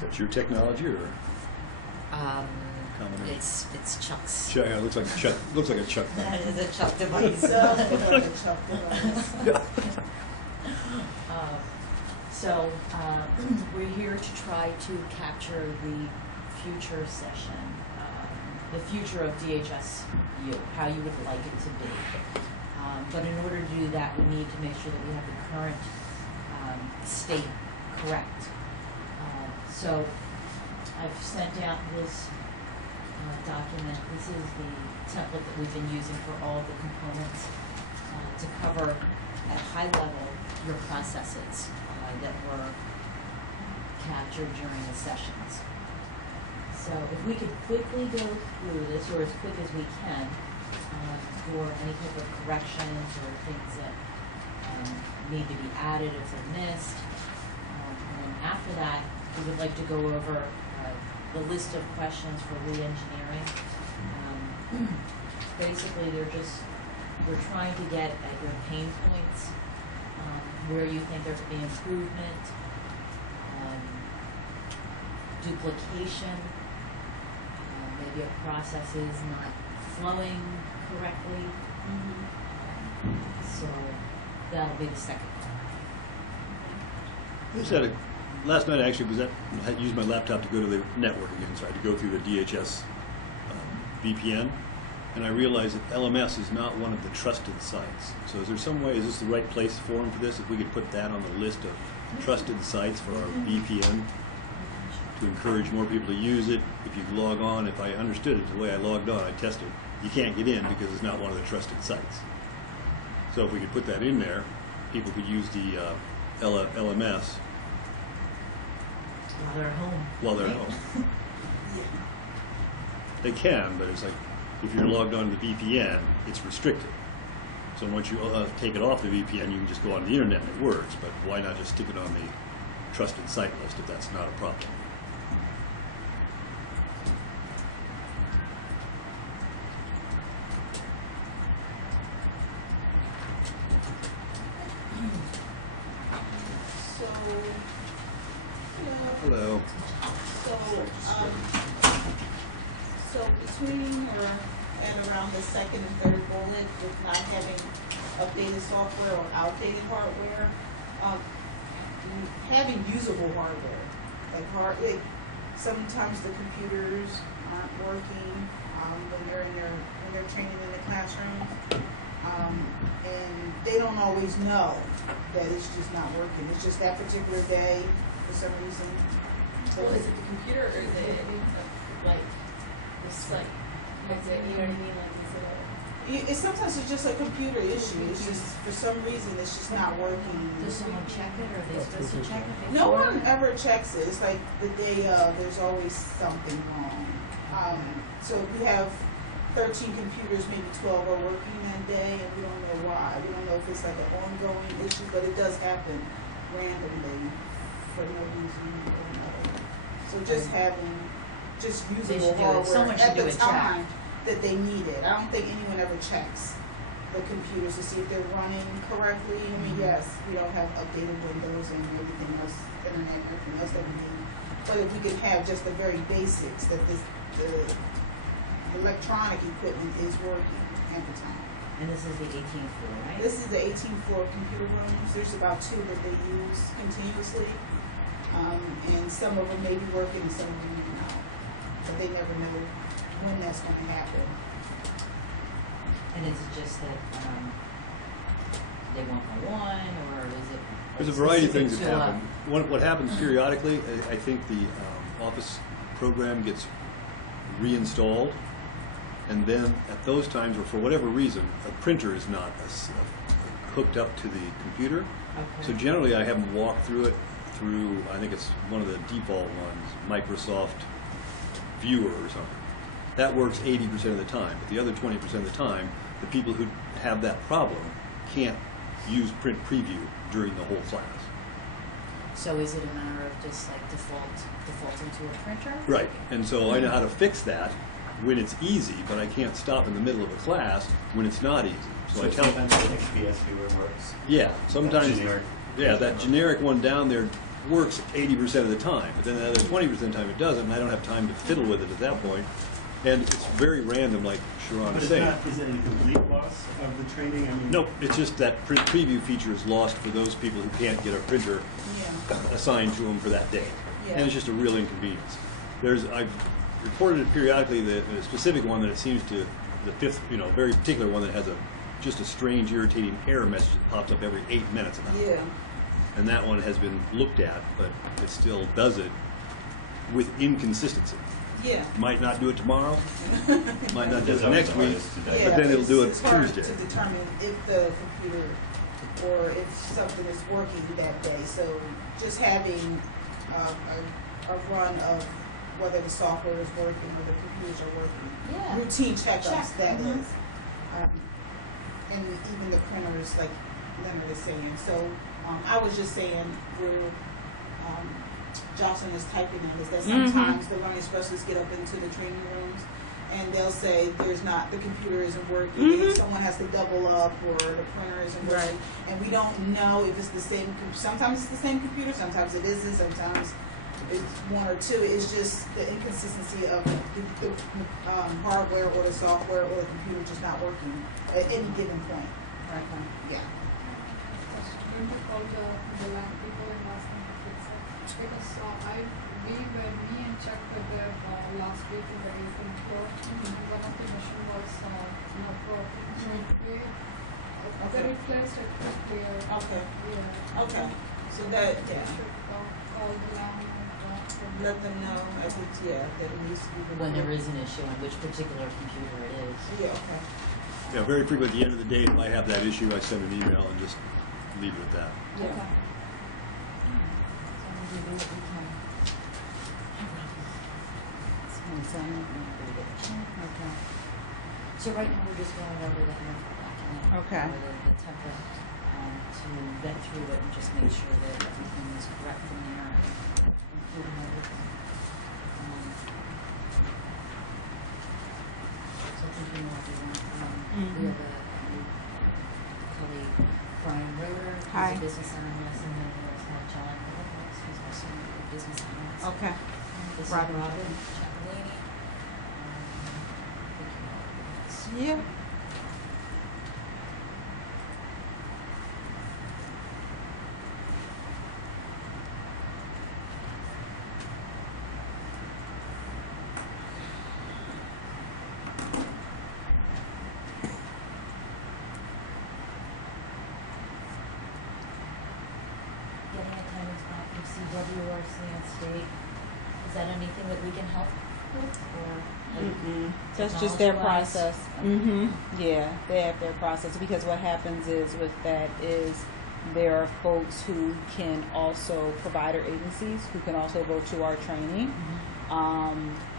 Is that your technology or Um, combination? it's Chuck's. Yeah, it looks like a Chuck. Looks like a Chuck thing. That is a Chuck device. We're here to try to capture the future session, the future of DHSU, how you would like it to be. But in order to do that, we need to make sure that we have the current state correct. So I've sent out this document. This is the template that we've been using for all of the components to cover at a high level your processes that were captured during the sessions. So if we could quickly go through this, or as quick as we can, for any type of corrections or things that need to be added if they're missed. And then after that, we would like to go over the list of questions for re-engineering. Basically, we're trying to get at your pain points, where you think there could be improvement, duplication, maybe a process is not flowing correctly. So that'll be the second one. Last night I actually had used my laptop to go to the network again, so I had to go through the DHS VPN, and I realized that LMS is not one of the trusted sites. So is there some way, is this the right place for this? If we could put that on the list of trusted sites for our VPN to encourage more people to use it. If you log on, if I understood it the way I logged on, I tested, you can't get in because it's not one of the trusted sites. So if we could put that in there, people could use the LMS While they're home. while they're at home. They can, but it's like if you're logged on to the VPN, it's restricted. So once you take it off the VPN, you can just go on the internet and it works. But why not just stick it on the trusted site list if that's not a problem? Hello. So between and around the second and third bullet with not having updated software or outdated hardware, having usable hardware, like sometimes the computers aren't working when they're training in the classroom, and they don't always know that it's just not working. It's just that particular day for some reason. Well, is it the computer or is it like the site? Is it, you know what I mean? Like, is it Sometimes it's just a computer issue. It's just for some reason it's just not working. Does someone check it, or are they supposed to check it? No one ever checks it. It's like the day of, there's always something wrong. So if we have 13 computers, maybe 12 are working that day, and we don't know why. We don't know if it's like an ongoing issue, but it does happen randomly for no reason or another. So just having usable hardware at the time that they need it. I don't think anyone ever checks the computers to see if they're running correctly. I mean, yes, we don't have updated Windows and everything else, internet and everything else that we need. But if we could have just the very basics, that the electronic equipment is working at the time. And this is the 18th floor, right? This is the 18th floor computer rooms. There's about 2 that they use continuously. And some of them may be working and some of them may not. But they never know when that's going to happen. And is it just that they want one, or is it? There's a variety of things that specific to, happen. What happens periodically, I think the Office program gets reinstalled, and then at those times, or for whatever reason, a printer is not hooked up to the computer. Okay. So generally I have them walk through it through, I think it's one of the default ones, Microsoft Viewer or something. That works 80% of the time, but the other 20% of the time, the people who have that problem can't use print preview during the whole class. So is it a matter of just like defaulting to a printer? Right, and so I know how to fix that when it's easy, but I can't stop in the middle of a class when it's not easy. So I tell them, sometimes the XPS viewer works. yeah, sometimes, Generic. yeah, that generic one down there works 80% of the time, but then the other 20% of the time it doesn't, and I don't have time to fiddle with it at that point. And it's very random, like Sharon But is saying. is it a complete loss of the training? I mean, Nope, it's just that print preview feature is lost for those people who can't get a printer Yeah. assigned to them for that day. Yeah. And it's just a real inconvenience. I've reported it periodically, that a specific one that it seems to, the fifth, very particular one that has just a strange, irritating error message that pops up every 8 minutes. Yeah. And that one has been looked at, but it still does it with inconsistency. Yeah. Might not do it tomorrow, might not do it That's next always week, the hardest Yeah, but then it'll do it it's hard Tuesday. to determine if the computer or if something is working that day. So just having a run of whether the software is working or the computers are working. Yeah. Routine checkups, Check. that Mhm. is. And even the printers, like Leonard is saying. So I was just saying where Jocelyn is typing in is that sometimes the learning specialists get up into the training rooms and they'll say the computer isn't working, and someone has to double up, or the printer isn't working, and we don't know if it's the same. Sometimes it's the same computer, sometimes it isn't, sometimes it's one or two. It's just the inconsistency of the hardware or the software or the computer just not working at any given point. Right? Yeah. You to call the lab people and ask them to fix it. Because me and Chuck were there last week in the recent tour, and one of the machine was not working. They replaced it quickly. Okay. Yeah. Okay. So that, yeah. Should call the lab and Let them know. I think, yeah, that it needs to be When there is an issue on which particular computer it is. Yeah. Okay. Yeah, very frequently at the end of the day, if I have that issue, I send an email and just leave it at that. Yeah. Okay. So we do what we can. Okay. So right now we're just going over the handbook document. Okay. Or the template, to vet through it and just make sure that everything is correct in there, including everything. So I think you know everyone. We have a new colleague, Brian Roeder, who's Hi. a business analyst, and then we also have John Williams, who's also a business analyst. Okay. This is Robin. Robin Ciappellini. I think you know everybody else. Yeah. Getting attendance back from CWRC and state, is that anything that we can help with, or? like, That's just their technology-wise? process. Yeah, they have their process, because what happens is with that is there are folks who can also, provider agencies who can also go to our training.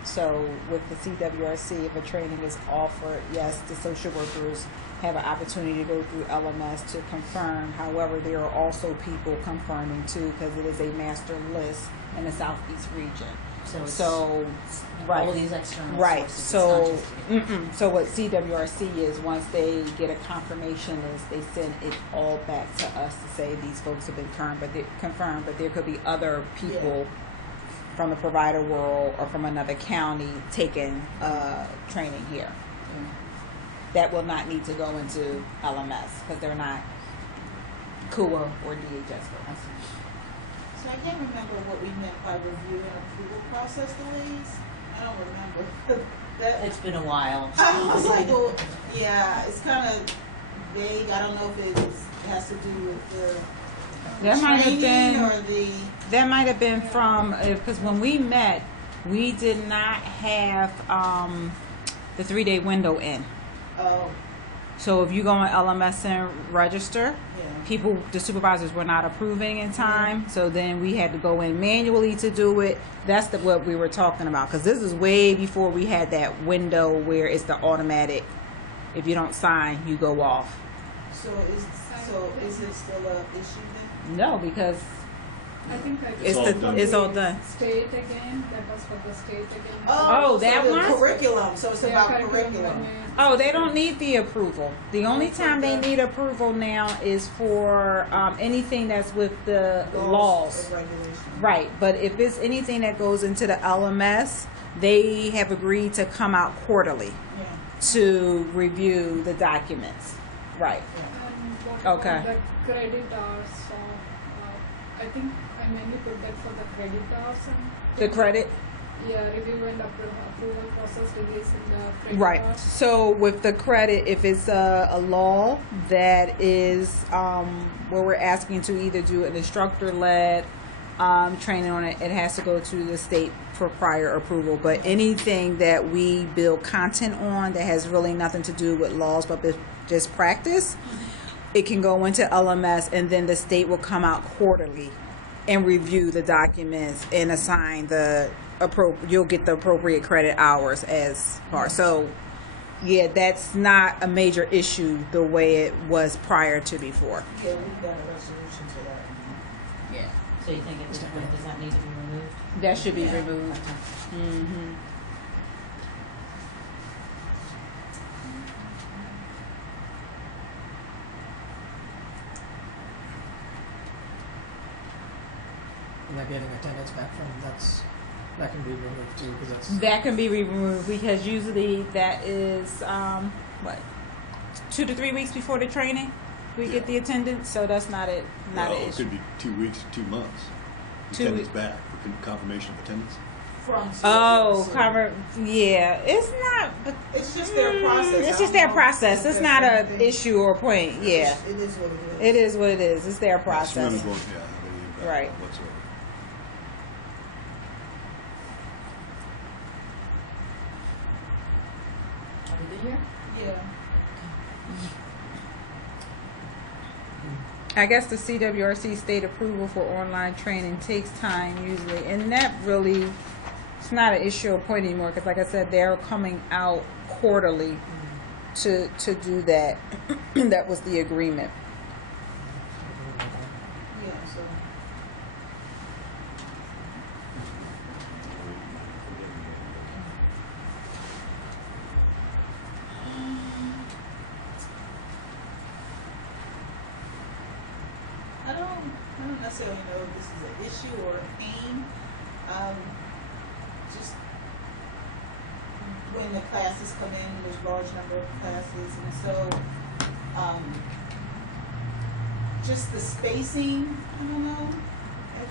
So with the CWRC, if a training is offered, yes, the social workers have an opportunity to go through LMS to confirm. However, there are also people confirming too, because it is a master list in the Southeast region. So right. all of these external Right. sources, it's not just So what CWRC is, once they get a confirmation list, they send it all back to us to say these folks have been confirmed. But there could be other people from the provider world or from another county taking training here. That will not need to go into LMS because they're not CUA or DHS folks. So I can't remember what we meant by review and approval process delays. I don't remember. It's been a while. I was like, well, yeah, it's kind of vague. I don't know if it has to do with the That might have training been. or the. That might have been from, because when we met, we did not have the 3-day window in. Oh, So if you go on LMS and register, yeah. the supervisors were not approving in time. So then we had to go in manually to do it. That's what we were talking about. Because this is way before we had that window where it's the automatic. If you don't sign, you go off. So is it still a issue then? No, because I think I It's all done. It's all done. State again, that was for the state again. Oh, that so the one? curriculum, so it's Yeah, about curriculum. Oh, they don't need the approval. The only time they need approval now is for anything that's with the laws. and regulations. Right, but if it's anything that goes into the LMS, they have agreed to come out quarterly Yeah. to review the documents. Right. And what Okay. about the credit hours? So, I think I mainly put that for the credit hours and The credit? yeah, review and approval process release in the credit Right. hours. So with the credit, if it's a law that is where we're asking to either do an instructor-led training on it, it has to go to the state for prior approval. But anything that we build content on that has really nothing to do with laws but just practice, it can go into LMS, and then the state will come out quarterly and review the documents and assign you'll get the appropriate credit hours as far. So yeah, that's not a major issue the way it was prior to before. Yeah, we got a resolution to that. Yeah. So you think at this point, does that need to be removed? That should be Yeah. removed. Okay. Mm-hmm. Not getting attendance back from that can be removed too because that's That can be removed because usually that is what 2 to 3 weeks before the training we get the attendance, so that's not it. Not Well, an it issue. could be 2 weeks, 2 months. 2 Attendance weeks. back for confirmation of attendance. From Oh, CWRC. cover. Yeah, it's not. But It's just their process. It's I just don't their know process. if It's there's not a anything- issue or point. Yeah, It is what it is. it is what it is. It's their Swimmers process. won't have any impact Right. whatsoever. Are we good here? Yeah. I guess the CWRC state approval for online training takes time usually, and that really, it's not an issue or point anymore because, like I said, they're coming out quarterly to do that. That was the agreement. Yeah, so. I don't necessarily know if this is an issue or a pain. Just when the classes come in, there's large number of classes, and so, just the spacing, I don't know.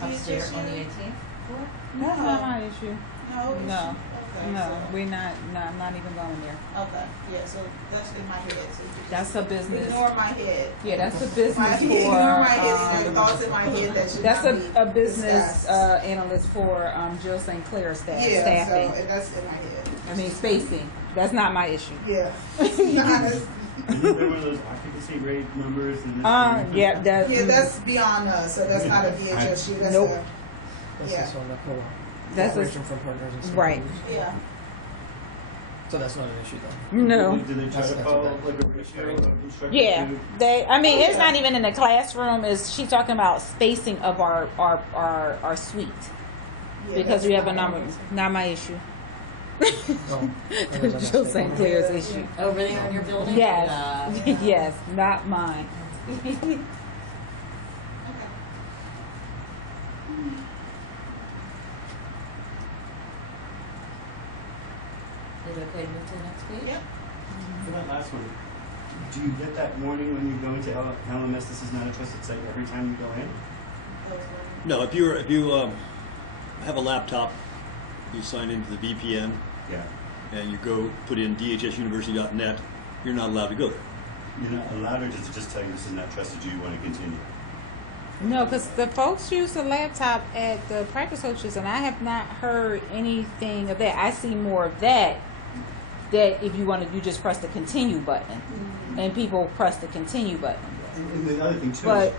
at Upstairs on the DHSU. 18th floor? That's not my issue. No, it's- No. okay, No, so- we're not. No, I'm not even going there. Okay, yeah, so that's in my head, so you could That's a business. ignore my head. Yeah, that's a My business head, for. ignore my head, these are thoughts in my head that should That's not be a business discussed. Analyst for Jill St. Clair Yeah, staffing. so, and that's in my head. I mean spacing. That's not my issue. Yeah. Honest. Is there one of those occupancy rate numbers? And Yeah, that. Yeah, that's beyond us, so that's not a DHSU, that's Nope. that's Yeah. just on the That's a- cooperation from partners and stuff. Right. yeah. So that's not an issue then. No. Do they try to That's follow okay. like a ratio of instructor Yeah, to? they. I mean, it's Yeah. not even in the classroom. Is she talking about spacing of our suite Yeah, because that's we have a not number. us. Not my issue. Oh, Jill St. Clair's Yeah. issue. Over there in your building? Yes, Yeah. yes, not mine. Okay. Is it okay to move to the next page? Yep. For that last one, do you get that warning when you go into LMS, this is not a trusted site every time you go in? No, if you have a laptop, you sign into the VPN Yeah. and you go put in dhsuniversity.net, you're not allowed to go there. You're not allowed, or does it just tell you this is not trusted, you want to continue? No, because the folks use the laptop at the practice coaches, and I have not heard anything of that. I see more of that. That if you want to, you just press the continue button, and people press the continue button. And the other thing too, But- is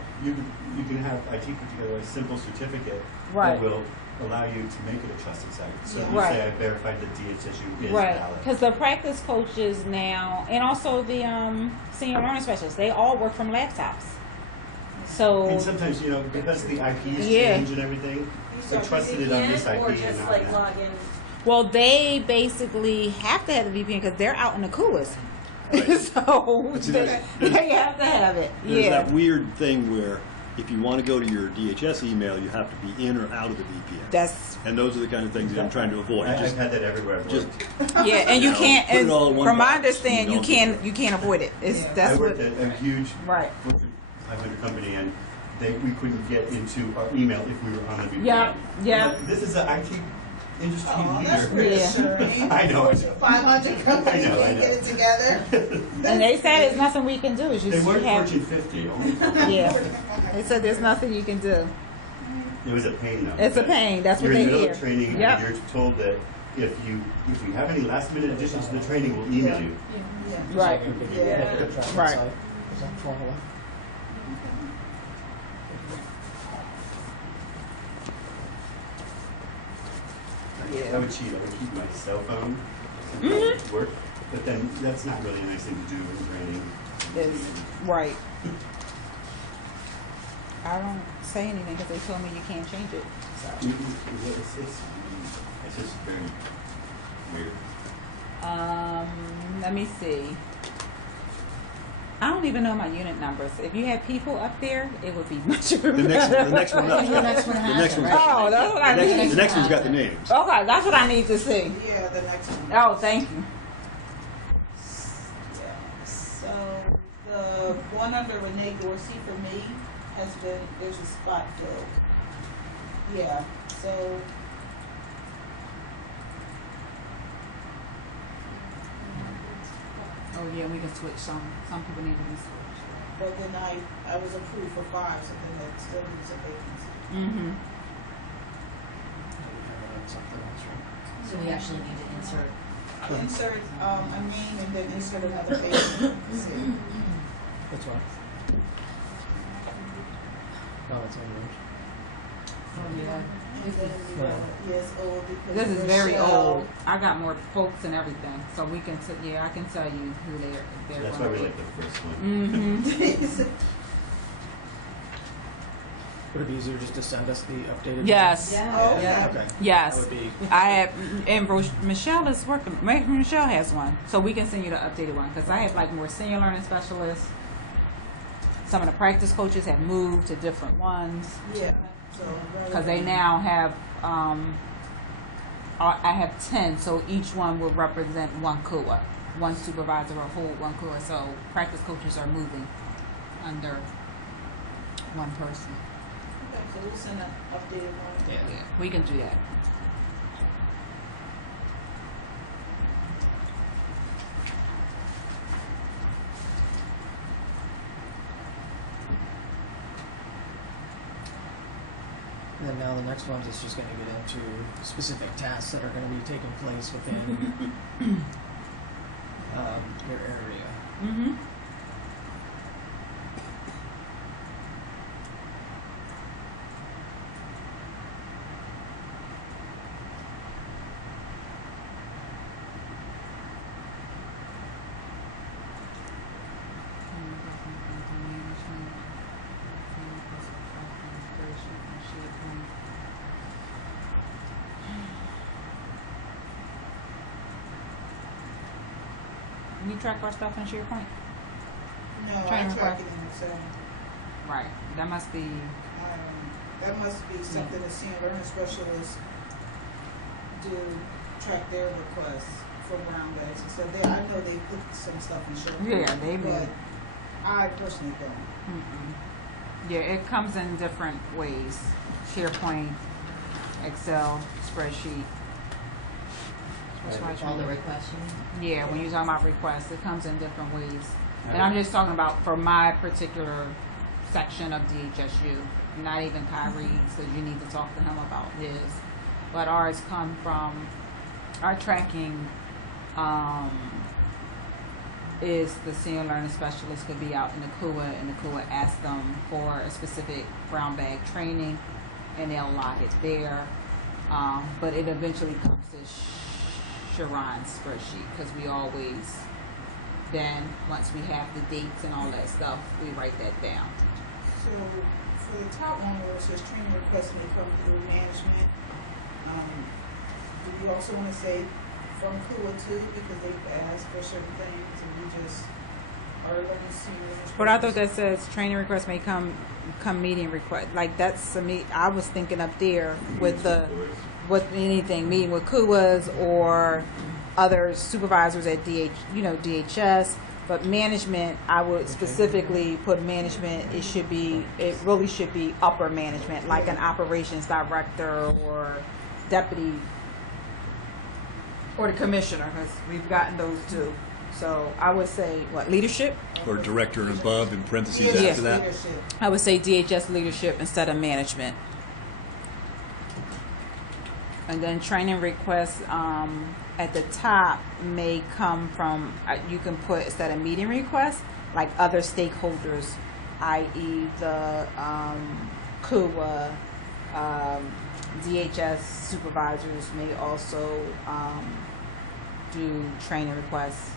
you can have IT put together a simple certificate Right. that will allow you to make it a trusted site. So Yeah. you Right. say I verified that DHSU is Right, valid. because the practice coaches now, and also the senior learning specialists, they all work from laptops. So And sometimes, because the IPs Yeah. change and everything, they trusted it on this IP and not that. well, they basically have to have the VPN because they're out in the coolest. Right. So But see, they there's- have to have it. There's Yeah. that weird thing where if you want to go to your DHS email, you have to be in or out of the VPN. That's And those are the kind of things that I'm trying to avoid. I've Just, had that everywhere I've just worked. yeah, and you know, can't. put it And all in one from my box. understanding, You don't do you can't avoid it. It's Yeah. that's I worked what. at a huge Right. Fortune 500 company, and we couldn't get into our email if we were on the VPN. Yeah, yeah. But this is the IT industry Oh, that's leader. reassuring. I know. 500 companies I know. can't get it together. And they said there's nothing we can do. It's just They you weren't have. Fortune 50. Only Yeah. They said there's nothing you can do. It was a pain though. It's a pain. That's You're what in they the middle hear. of training, Yep. and you're told that if you have any last minute additions to the training, we'll email you. Yeah. Right. Yeah. Right. Is that formula? I would cheat. I would keep my cell phone Mhm. at work, but then that's not really a nice thing to do in training. Is right. I don't say anything because they told me you can't change it. So. It's just very weird. Let me see. I don't even know my unit numbers. If you had people up there, it would be much better. the next one I up. think the next one has next it, one's right? Oh, that's what I the need. next one's got the names. Okay, that's what I need to see. Yeah, the next one. Oh, thank you. Yeah. So the one under Renee Dorsey for me there's a spot filled. Yeah. So Oh yeah, we can switch some. Some people need to be switched. but then I was approved for 5, so then that still leaves a vacancy. Mm-hmm. Something else, right? So we actually need to insert. Insert a name and then insert another vacancy. That's one. No, it's on yours. Oh yeah. And then, yes, old. because This is very Rochelle- old. I got more folks and everything, so we can. I can tell you who they're. That's why we like the first one. Mm-hmm. Would it be easier just to send us the updated? Yes. Oh, okay. Yeah. Okay. That Yes. would be. I have, and Michelle is working. Michelle has one, so we can send you the updated one because I have like more senior learning specialists. Some of the practice coaches have moved to different ones Yeah. So because they now have. I have 10, so each one will represent one KUA. One supervisor will hold one KUA. So practice coaches are moving under one person. Okay, so we'll send an updated one. Yeah. Yeah, we can do that. And then now the next ones is just going to get into specific tasks that are going to be taking place within your area. Mm-hmm. You track our stuff in SharePoint? No, I Training track request. it in Excel. Right. That must be. That must be something the senior learning specialists do, track their requests for brown bags and stuff. I know they put some stuff in SharePoint. Yeah, they may. But I personally don't. Mm-mm. Yeah, it comes in different ways. SharePoint, Excel, spreadsheet. That's why I All the try to- requests you need. Yeah, when you're talking about requests, it comes in different ways. And I'm just talking about for my particular section of DHSU, not even Kyrie's, because you need to talk to him about his. But ours come from, our tracking is the senior learning specialist could be out in the KUA, and the KUA asks them for a specific brown bag training, and they'll log it there. But it eventually comes to Sharon's spreadsheet, because we always, then once we have the dates and all that stuff, we write that down. So for the top one where it says training requests may come through management, do you also want to say from KUA too, because they've asked for certain things and we just are learning seniors? But I thought that says training requests may come meeting request. Like that's to me. I was thinking up there with anything meeting with KUAs or other supervisors at DHS. But management, I would specifically put management. It really should be upper management, like an operations director or deputy or the commissioner, because we've gotten those too. So I would say what, leadership? Or director and above in parentheses DHS after that. leadership. I would say DHS leadership instead of management. And then training requests at the top may come from, you can put instead of meeting requests, like other stakeholders, i.e. the KUA, DHS supervisors may also do training requests.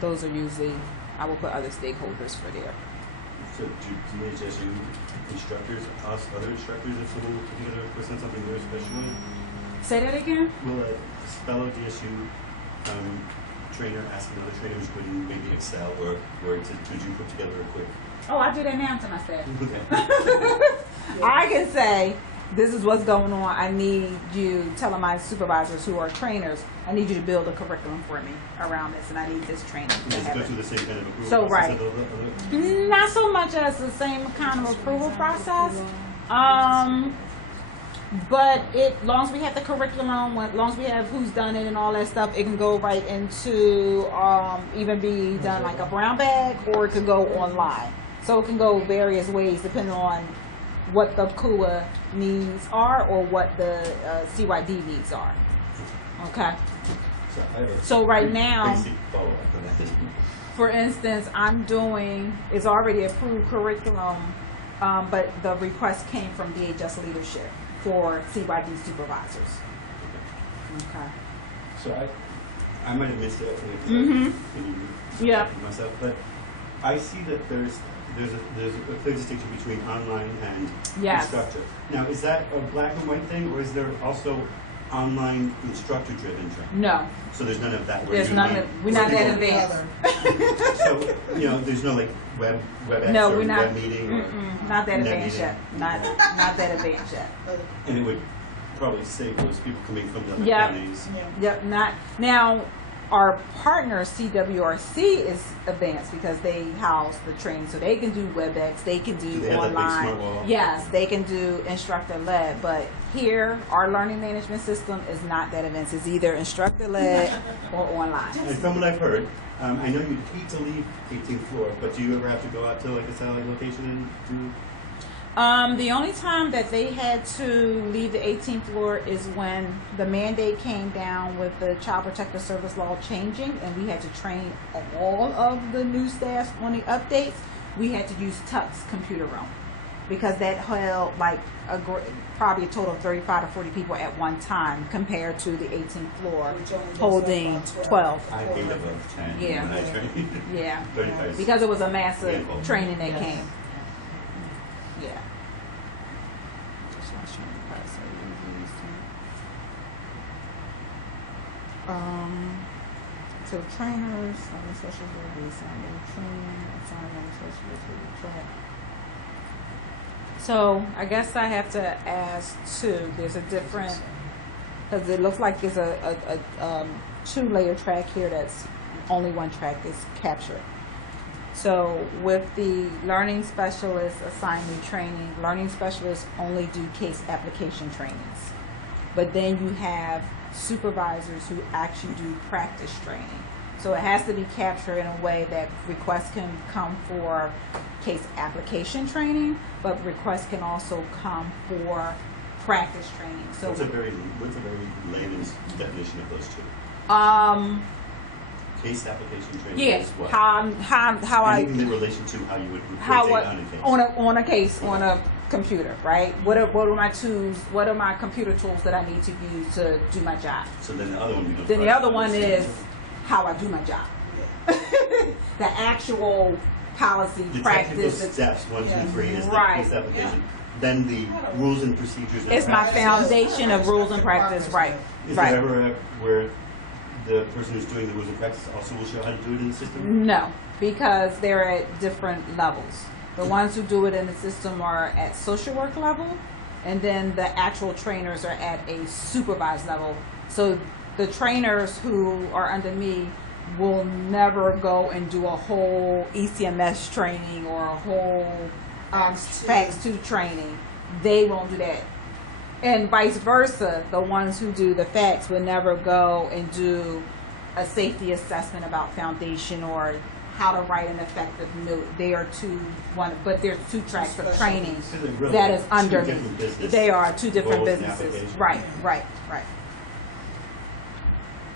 Those are usually, I will put other stakeholders for there. So do DHSU instructors ask other instructors if someone will put together a quiz on something very special? Say that again? Will a fellow DSU trainer ask another trainer who's good in maybe Excel or Word could you put together a quick? Oh, I do that now to myself. Okay. I can say, this is what's going on. I need you, telling my supervisors who are trainers, I need you to build a curriculum for me around this, and I need this training to Does it go happen. through the same kind of approval So, process right. as other- Not so much as the same kind of approval process. But long as we have the curriculum, long as we have who's done it and all that stuff, it can go right into even be done like a brown bag, or it could go online. So it can go various ways depending on what the KUA needs are or what the CYD needs are. Okay. So I have a So right now, basic follow-up on that. for instance, it's already approved curriculum, but the request came from DHS leadership for CYD supervisors. Okay. So I might have missed it. Yeah. Myself, but I see that there's a clear distinction between online and Yes. instructor. Now, is that a black and white thing, or is there also online instructor-driven training? No, So there's none of that. Where there's you none. might- We're not that people- advanced. So there's no like WebEx No, or we're not. web meeting, or, Not that Net advanced meeting. yet. Not that advanced yet. and it would probably save those people coming from the other Yep. counties. Yep. Not now. Our partner CWRC is advanced because they house the training, so they can do WebEx, they can do Do they have that big online. smart wall? Yes, they can do instructor led. But here, our learning management system is not that advanced. It's either instructor led or online. And from what I've heard, I know you hate to leave 18th floor, but do you ever have to go out to like a satellite location and do? The only time that they had to leave the 18th floor is when the mandate came down with the Child Protective Service law changing, and we had to train all of the new staff on the updates. We had to use Tuck's computer room because that held like probably a total of 35 to 40 people at one time, compared to the 18th floor Which only goes holding up about 12. I ate above 10 Yeah. when I trained. Yeah, 35. because it was a massive Handful. training that Yes. came. Yeah. Just lost train of thought, so we used to- So trainers, special release, training, assignment, special track. So I guess I have to ask too. There's a different, because it looks like there's a 2-layer track here that's only one track is captured. So with the learning specialist assignment training, learning specialists only do case application trainings. But then you have supervisors who actually do practice training. So it has to be captured in a way that requests can come for case application training, but requests can also come for practice training. So What's a very layman's definition of those two? Case application training yeah, is what? how I Anything in relation to how you would how report I, data on a case. on a case on a computer, right? What are my tools? What are my computer tools that I need to use to do my job? So then the other one becomes. Then the part other of one the is how I do my job. The actual policy, The technical practice. steps, 1, 2, Yeah. 3 is the Right. case application. Then the rules and procedures. and It's my practices. foundation of rules and practice, right? Is Right. there ever where the person who's doing the rules and practice also will show how to do it in the system? No, because they're at different levels. The ones who do it in the system are at social work level, and then the actual trainers are at a supervised level. So the trainers who are under me will never go and do a whole ECMS training or a whole FACS 2 training. They won't do that. And vice versa, the ones who do the FACS would never go and do a safety assessment about foundation or how to write an effective note. They are but there's 2 tracks of training So they're really that is two under me. different business They are 2 different roles and businesses. applications. Right.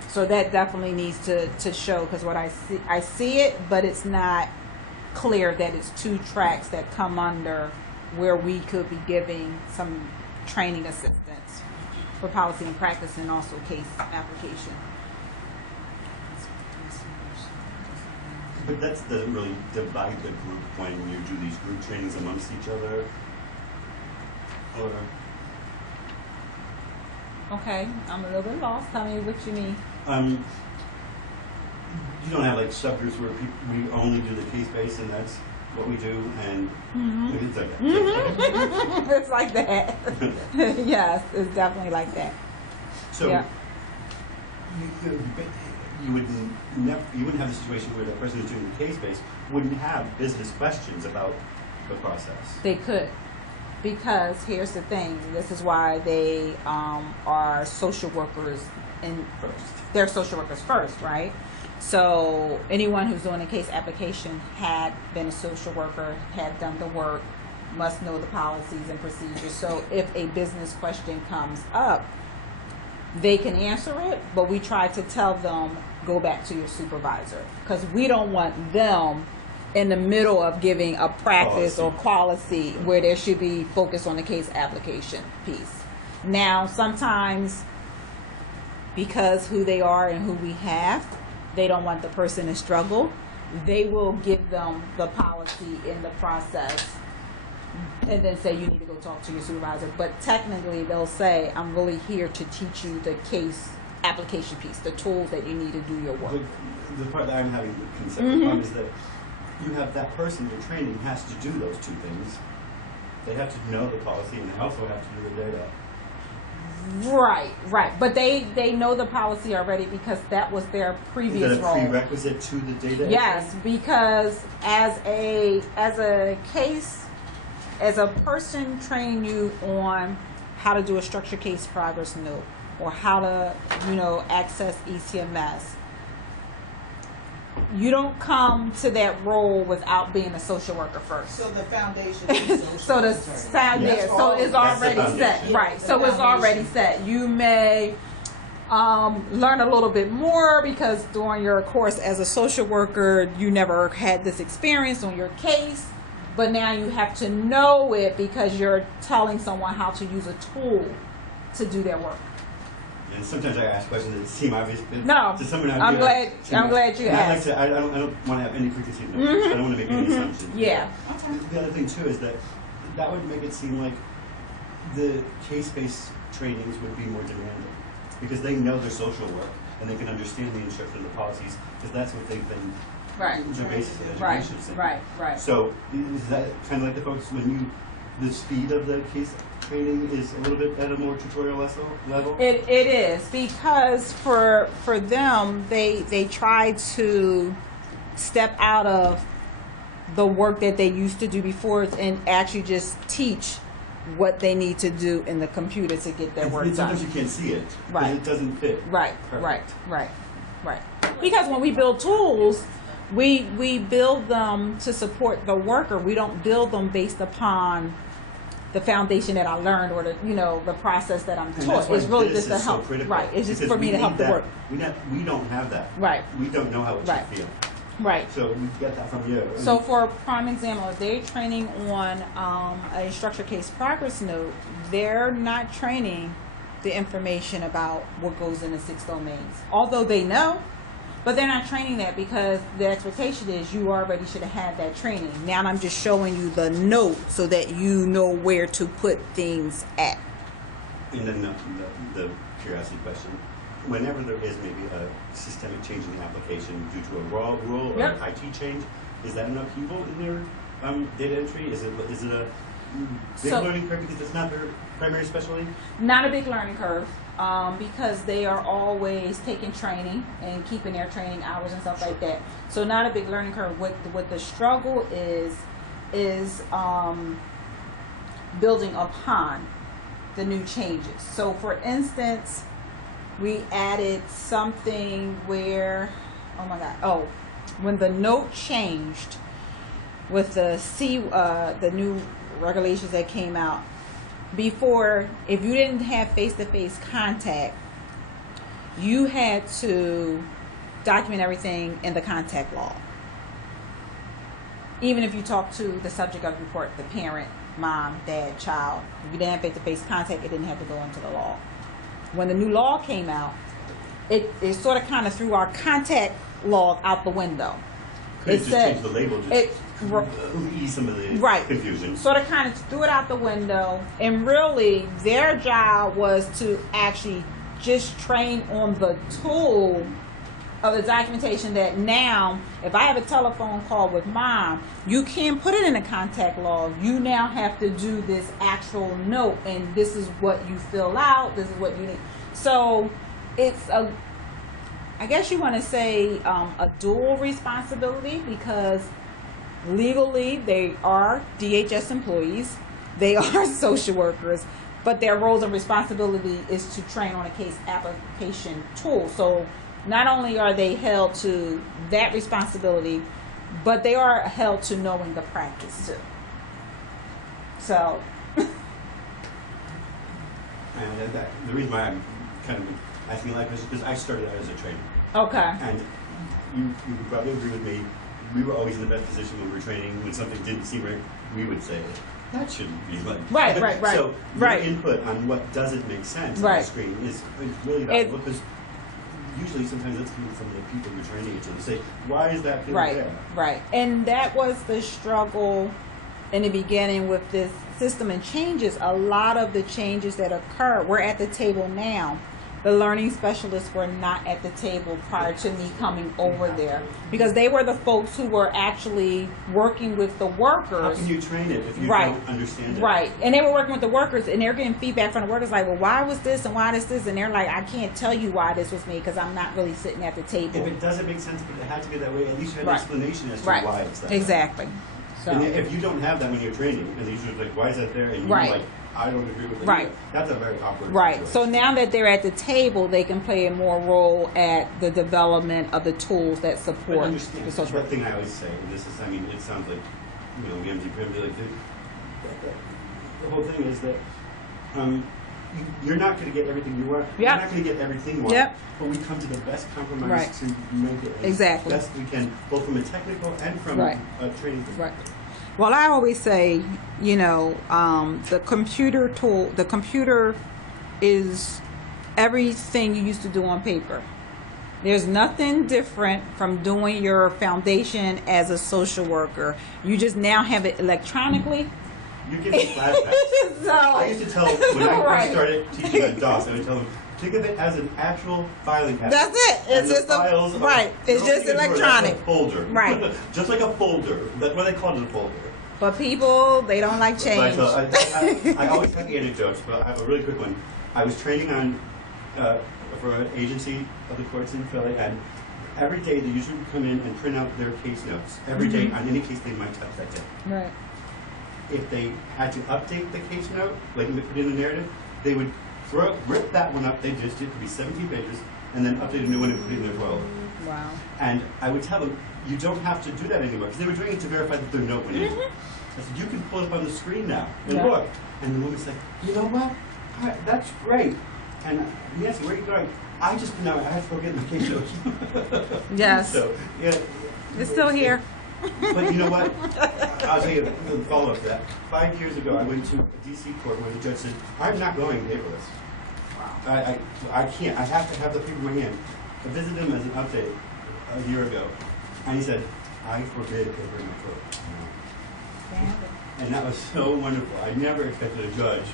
So that definitely needs to show, because what I see it, but it's not clear that it's 2 tracks that come under where we could be giving some training assistance for policy and practice and also case application. But that doesn't really divide the group when you do these group trainings amongst each other. Or Okay, I'm a little bit lost. Tell me what you mean. you don't have like subgroups where we only do the case base and that's what we do, and it's like that. It's like that. Yes, it's definitely like that. So Yeah. you wouldn't have a situation where the person who's doing the case base wouldn't have business questions about the process. They could. Because here's the thing, this is why they are social workers First. they're social workers first, right? So anyone who's doing a case application had been a social worker, had done the work, must know the policies and procedures. So if a business question comes up, they can answer it, but we try to tell them, go back to your supervisor. Because we don't want them in the middle of giving a practice or policy where there should be focus on the case application piece. Now, sometimes because who they are and who we have, they don't want the person to struggle. They will give them the policy in the process and then say you need to go talk to your supervisor. But technically they'll say, I'm really here to teach you the case application piece, the tools that you need to do your work. The part that I'm having the conceptual problem is that you have that person you're training has to do those two things. They have to know the policy and they also have to do the data. Right. But they know the policy already because that was their previous Is that a role. prerequisite to the data? Yes, because as a person training you on how to do a structured case progress note or how to, access ECMS, you don't come to that role without being a social worker first. So the foundation is social. So the work. sound Yes. there, so it's That's the already set, foundation. right? The So it's already foundation. set. You may learn a little bit more because during your course as a social worker, you never had this experience on your case, but now you have to know it because you're telling someone how to use a tool to do their work. And sometimes I ask questions that seem obvious, but No, to someone out I'm there, glad you and I like asked. to, I don't want to have any preconceived notions. I don't want to make any assumptions. Yeah. The other thing too is that would make it seem like the case-based trainings would be more demanding because they know their social work and they can understand the instruction of the policies because that's what they've been. Right. The basis of Right. education. thing. Right. So is that kind of like the folks when the speed of the case training is a little bit at a more tutorial level? It is because for them they try to step out of the work that they used to do before and actually just teach what they need to do in the computer to get their work done. Sometimes you can't see it. 'Cause Right. It doesn't fit. Right. Perfect. Because when we build tools, we build them to support the worker. We don't build them based upon the foundation that I learned or the process that I'm And that's taught. why It's really this just to is so help. critical, Right. It's just because for me we to help need the that. work. We don't have that. Right. We don't know how it Right. should feel. Right. So we get that from you. So for a prime example, if they're training on a structured case progress note, they're not training the information about what goes in the 6 domains. Although they know, But they're not training that because the expectation is you already should have had that training. Now I'm just showing you the note so that you know where to put things at. And then the curiosity question, whenever there is maybe a systemic change in the application due to a rule or Yep. an IT change, is that an upheaval in their data entry? Is it a big So- learning curve because it's not their primary specialty? Not a big learning curve, because they are always taking training and keeping their training hours and stuff like that. So not a big learning curve. What the struggle is building upon the new changes. So for instance, we added something where, oh my God, when the note changed with the new regulations that came out. Before, if you didn't have face-to-face contact, you had to document everything in the contact log. Even if you talked to the subject of the report, the parent, mom, dad, child, if you didn't have face-to-face contact, it didn't have to go into the log. When the new law came out, it sort of kind of threw our contact log out the window. Could it just change the label, just ease some of the confusion? Sort of kind of threw it out the window, and really their job was to actually just train on the tool of the documentation that now, if I have a telephone call with mom, you can't put it in a contact log. You now have to do this actual note, and this is what you fill out, this is what you need. So it's I guess you want to say a dual responsibility, because legally they are DHS employees, they are social workers, but their roles and responsibility is to train on a case application tool. So not only are they held to that responsibility, but they are held to knowing the practice too. So And the reason why I'm kind of asking like this is because I started out as a trainer. okay. And you would probably agree with me, we were always in the best position when we were training. When something didn't seem right, we would say, that shouldn't be like Right. So Right. your input on what doesn't make sense on Right. the screen is really valuable, because usually sometimes that's coming from the people you're training it to. They say, why is that thing there? Right. And that was the struggle in the beginning with this system and changes. A lot of the changes that occurred, we're at the table now. The learning specialists were not at the table prior to me coming over there, because they were the folks who were actually working with the workers. How can you train it if you Right. don't understand it? Right. And they were working with the workers, and they're getting feedback from the workers like, well, why was this and why is this? And they're like, I can't tell you why this was made because I'm not really sitting at the table. If it doesn't make sense, but it had to be that way, at least you had Right. an explanation as to Right. why it's that way. Exactly. So, And if you don't have that when you're training, and you're like, why is that there? And you're Right. like, I don't agree with it. Right. That's a very awkward right. So situation. now that they're at the table, they can play a more role at the development of the tools that But support understand, the social one work. thing I always say, and this is, I mean, it sounds like, you know, VMG Premier, like, the whole thing is that you're not going to get everything you want. Yep. You're not going to get everything you want. Yep. But we come to the best compromise Right. to make it as Exactly. best we can, both from a technical and from Right. a training Right. perspective. Well, I always say, you know, the computer tool, the computer is everything you used to do on paper. There's nothing different from doing your foundation as a social worker. You just now have it electronically. You give me flashbacks. So, I used to tell, when I Right. first started teaching on DOS, I would tell them, think of it as an actual filing cabinet. That's it. And It's the just files a are- right. It's they're just only in a drawer, electronic. that's a folder. Right. Just like a folder. That's why they call it a folder. But people, they don't like change. But, I always have the anecdotes, but I have a really quick one. I was training on for an agency of the courts in Philly, and every day they usually would come in and print out their case notes every day on any case they might touch that day. Right. If they had to update the case note, like put in the narrative, they would rip that one up. They just did, it could be 17 pages, and then update a new one and put it in their 12. Wow. And I would tell them, you don't have to do that anymore, because they were doing it to verify that their note went in. I said, you can pull it up on the screen now and Yeah. look. And the woman's like, you know what? That's great. And Nancy, where are you going? I just know I have to go get my case notes. Yes. So, yeah. It's still here. But you know what? I'll tell you the follow-up to that. 5 years ago, I went to a DC court where the judge said, I'm not going paperless. I can't. I have to have the paper in my hand. I visited him as an update. a year ago, and he said, "I forbid paper in my coat." And that was so wonderful. I never expected a judge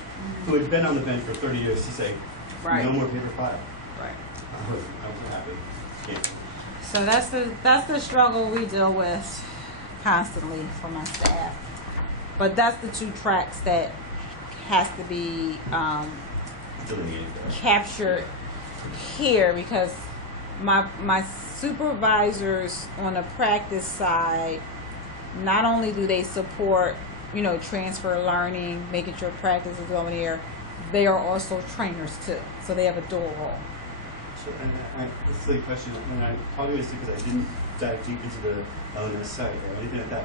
who had been on the bench for 30 years to say, "No more paper file." Right. I was happy. Yeah. So that's the struggle we deal with constantly for my staff. But that's the two tracks that has to be Delineated. captured here, because my supervisors on the practice side, not only do they support, transfer learning, making sure practice is going here, they are also trainers too. So they have a dual role. So, and this is a question, and I probably missed it because I didn't dive deep into the LMS site or anything like that.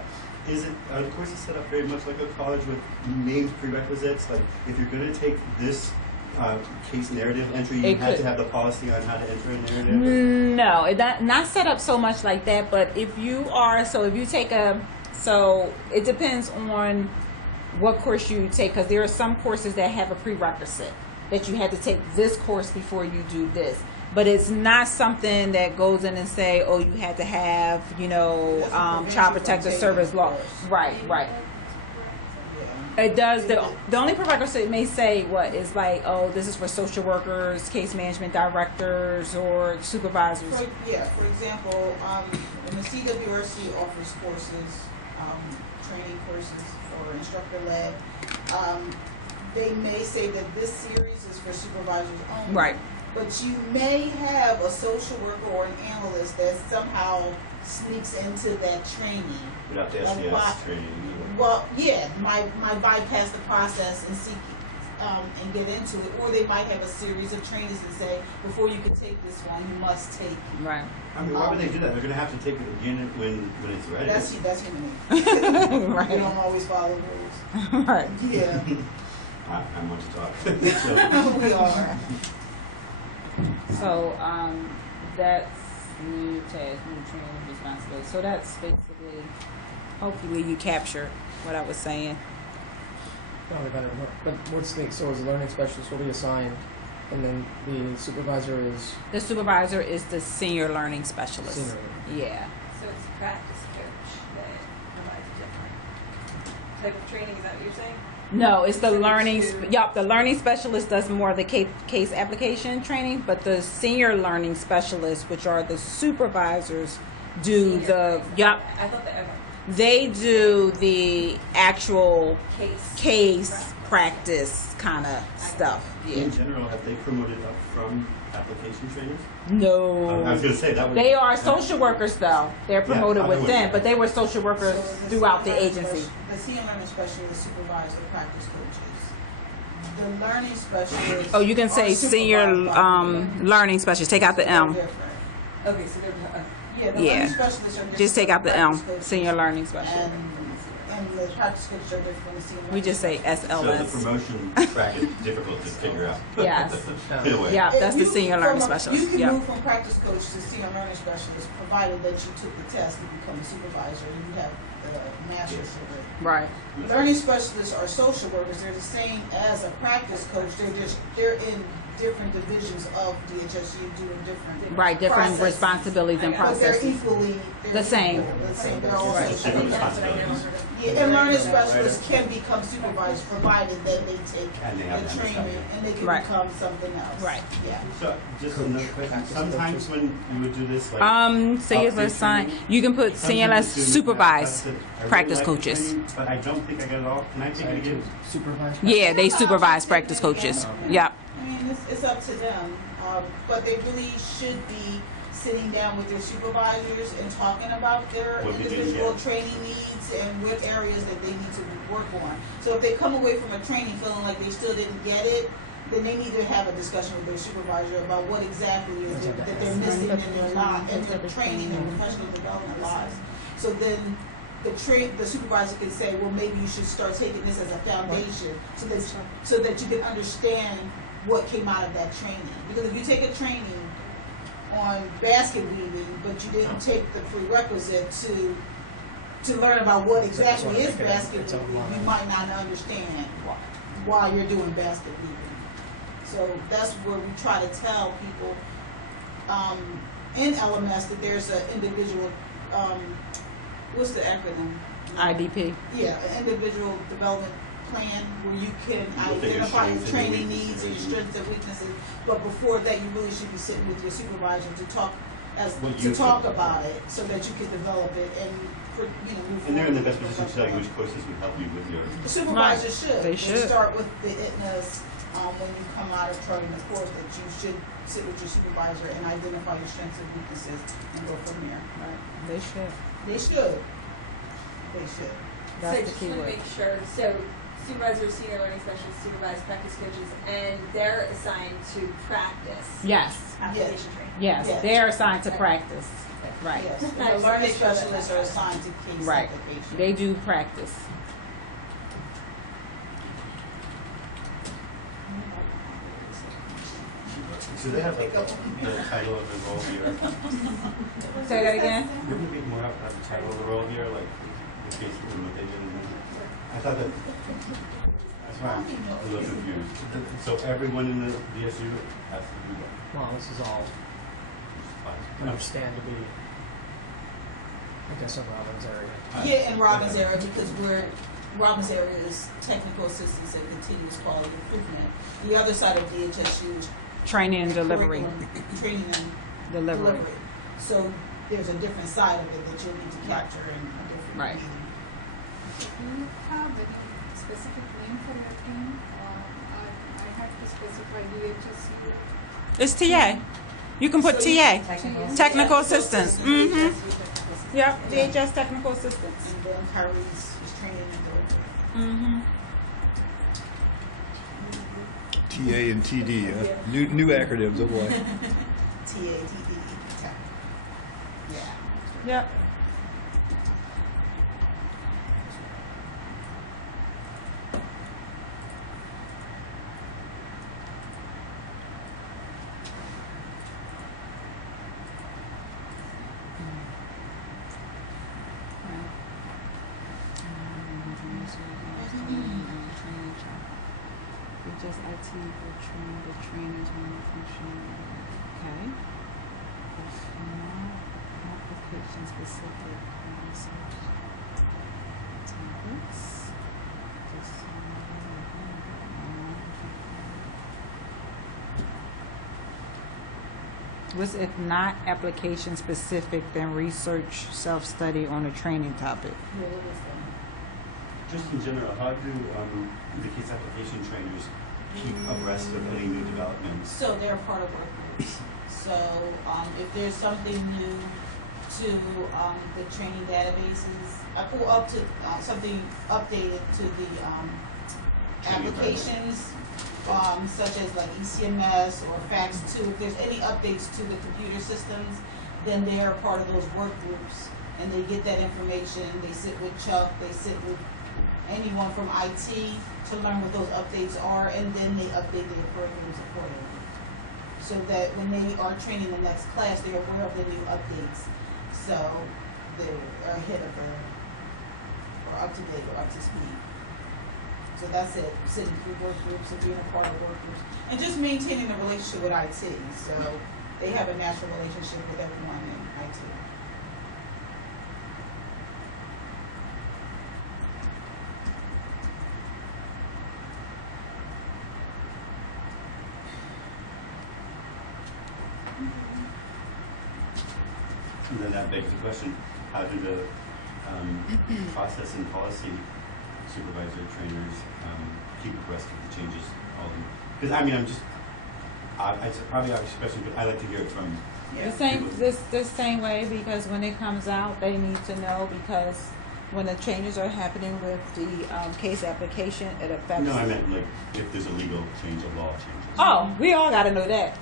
Are the courses set up very much like a college with named prerequisites? Like, if you're going to take this case narrative entry, you have to have the policy on how to enter a narrative? No, not set up so much like that. But if you take it depends on what course you take, because there are some courses that have a prerequisite that you had to take this course before you do this. But it's not something that goes in and say, oh, you had to have, child protective service law. Right. It does. The only prerequisite may say is like, oh, this is for social workers, case management directors, or supervisors. For example, when the CWRC offers courses, training courses for instructor-led, they may say that this series is for supervisors only. Right. But you may have a social worker or an analyst that somehow sneaks into that training. Without the SDS training. Well, might bypass the process and seek and get into it, or they might have a series of trainings and say, before you can take this one, you must take. Right. I mean, why would they do that? They're going to have to take it again when it's ready. That's human nature. Right. You don't always follow rules. Right. Yeah. I want to talk. We are. So that's new task, new training responsibility. So that's basically, hopefully you captured what I was saying. Probably better. But what's so as a learning specialist, will be assigned, and then the supervisor is The supervisor is the senior learning specialist. senior. Yeah. So it's a practice coach that provides a different type of training, is that what you're saying? No, it's the So learning. it's to- Yup, the learning specialist does more of the case application training, but the senior learning specialists, which are the supervisors, do Senior. the I thought that, okay. They do the actual Case. practice kind of stuff. Yeah. In general, have they promoted up from application trainers? No. I was going to say that would. They are social workers, though. They're promoted I know with what them, you're but they were social workers So throughout the senior agency. The senior learning specialist supervise the practice coaches. The learning specialist. Oh, you can say are senior supervised by learning specialist. Take out the M. Different. Okay, so they're, Yeah, the Yeah. learning specialists are different. Just take out the from M. practice coaches. Senior learning specialist. And the practice coaches are different from the senior. We just say learning So the SLS. promotion track is difficult to figure out. Yes. In a way. Yeah, that's the You- senior from learning a- specialist. You can Yeah. move from practice coach to senior learning specialist, provided that you took the test and become a supervisor and you have the master's degree. Right. Learning specialists are social workers. They're the same as a practice coach. They're in different divisions of DHSU doing different. Right. Different processes. responsibilities and But they're processes. equally The same. The same. They're all Right. social Different workers. responsibilities. Yeah, and learning specialists can become supervisors provided that they take And they have the to training understand. and they can Right. become something else. Right. Yeah. So, just another question. Sometimes when you would do this, like. Senior update sign. training, You can put senior sometimes less the students supervise have, I really practice like the coaches. training, But I don't think I got it all. Can I take it again? Supervisor. Yeah, they supervise practice coaches. Yep. I mean, it's up to them, but they really should be sitting down with their supervisors and talking about their What they didn't individual get. training needs and what areas that they need to work on. So if they come away from a training feeling like they still didn't get it, then they need to have a discussion with their supervisor about what exactly is it that they're missing in their life, in their training and professional development lives. So then the supervisor can say, well, maybe you should start taking this as a foundation so that you can understand what came out of that training. Because if you take a training on basket weaving, but you didn't take the prerequisite to learn about what exactly is basket weaving, you might not understand why you're doing basket weaving. So that's where we try to tell people, in LMS that there's an individual, what's the acronym? IDP. Yeah, an individual development plan where you can Look at your identify your strengths and training weaknesses. needs and your strengths and weaknesses. But before that, you really should be sitting with your supervisor to talk What you talk think. about it so that you can develop it and move And they're in the best forward. position to tell you which courses would help you with your. The supervisor Right. should. They should. Start with the ITNAs when you come out of training the course that you should sit with your supervisor and identify your strengths and weaknesses and go from there. Right. They should. They should. They should. That's so the just key want to word. make sure. So supervisors, senior learning specialists, supervised practice coaches, and they're assigned to practice Yes. application training. Yes. Yeah. They're assigned to practice. Right. Yes. I And the just wanna learning make sure that specialists are that's- assigned to case Right. application. They do practice. So they have like the title of the role here. Say that again. Wouldn't it be more have the title of the role here, like in case what they did? I thought that's why I'm a little confused. So everyone in the DSU has to do that. Well, this is all understand to be, I guess, in Robin's area. Yeah, in Robin's area, because Robin's area is technical assistance and continuous quality improvement. The other side of DHSU is Training and delivery. curriculum, training and Delivery. delivery. So there's a different side of it that you'll need to capture in a different Right. meeting. Do you have any specific name for your team? I had to specify DHSU. It's TA. You can put So you- TA. Technical Yeah, assistance. so Mm-hmm. DHSU. Yep. DHS technical assistance. And then Kyrie's is training and delivery. Mm-hmm. TA and TD, new acronyms, oh boy. TATD. Yeah. Yep. Just IT will train the trainers on the function. Okay. Application specific research topics. Was it not application specific, then research self-study on a training topic? Yeah, what is that? Just in general, how do the case application trainers keep abreast of any new developments? So they're a part of work groups. So if there's something new to the training databases, or up to something updated to the Training applications, such as like ECMS or FAX2, if there's any updates to the computer systems, then they're a part of those work groups. And they get that information, they sit with Chuck, they sit with anyone from IT to learn what those updates are, and then they update their curriculums accordingly. So that when they are training the next class, they're aware of the new updates. So they're ahead of or up to date or up to speed. So that's it, sitting through work groups and being a part of work groups. And just maintaining the relationship with IT. So they have a natural relationship with everyone in IT. And then that begs the question, how do the process and policy supervisor trainers keep abreast of the changes? Because I mean, it's a probably obvious question, but I like to hear it from The same, this same way, because when it comes out, they need to know, because when the changes are happening with the case application, it affects. No, I meant like if there's a legal change, a law changes. Oh, we all gotta know that.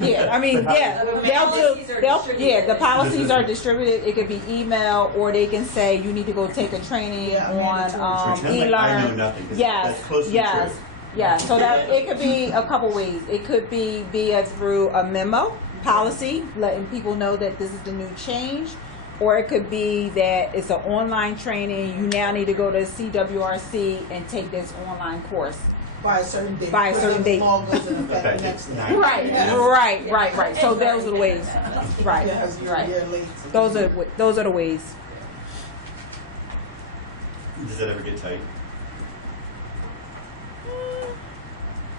Yeah, I mean, yeah, The they'll policies do, are they'll, distributed. yeah, the policies are distributed, it could be email, or they can say, you need to go take a training Yeah, on, mandatory. Pretend like I know e-learn. nothing, 'cause Yes, that's close to yes, true. yeah, so that, it could be a couple ways. It could be via through a memo, policy, letting people know that this is the new change. Or it could be that it's an online training, you now need to go to CWRC and take this online course. by a certain date. By a because certain the date. law goes in effect the next day. Right, right. So those are the ways. Right, Yes, you're a right. year late. Those are the ways. Does that ever get tight?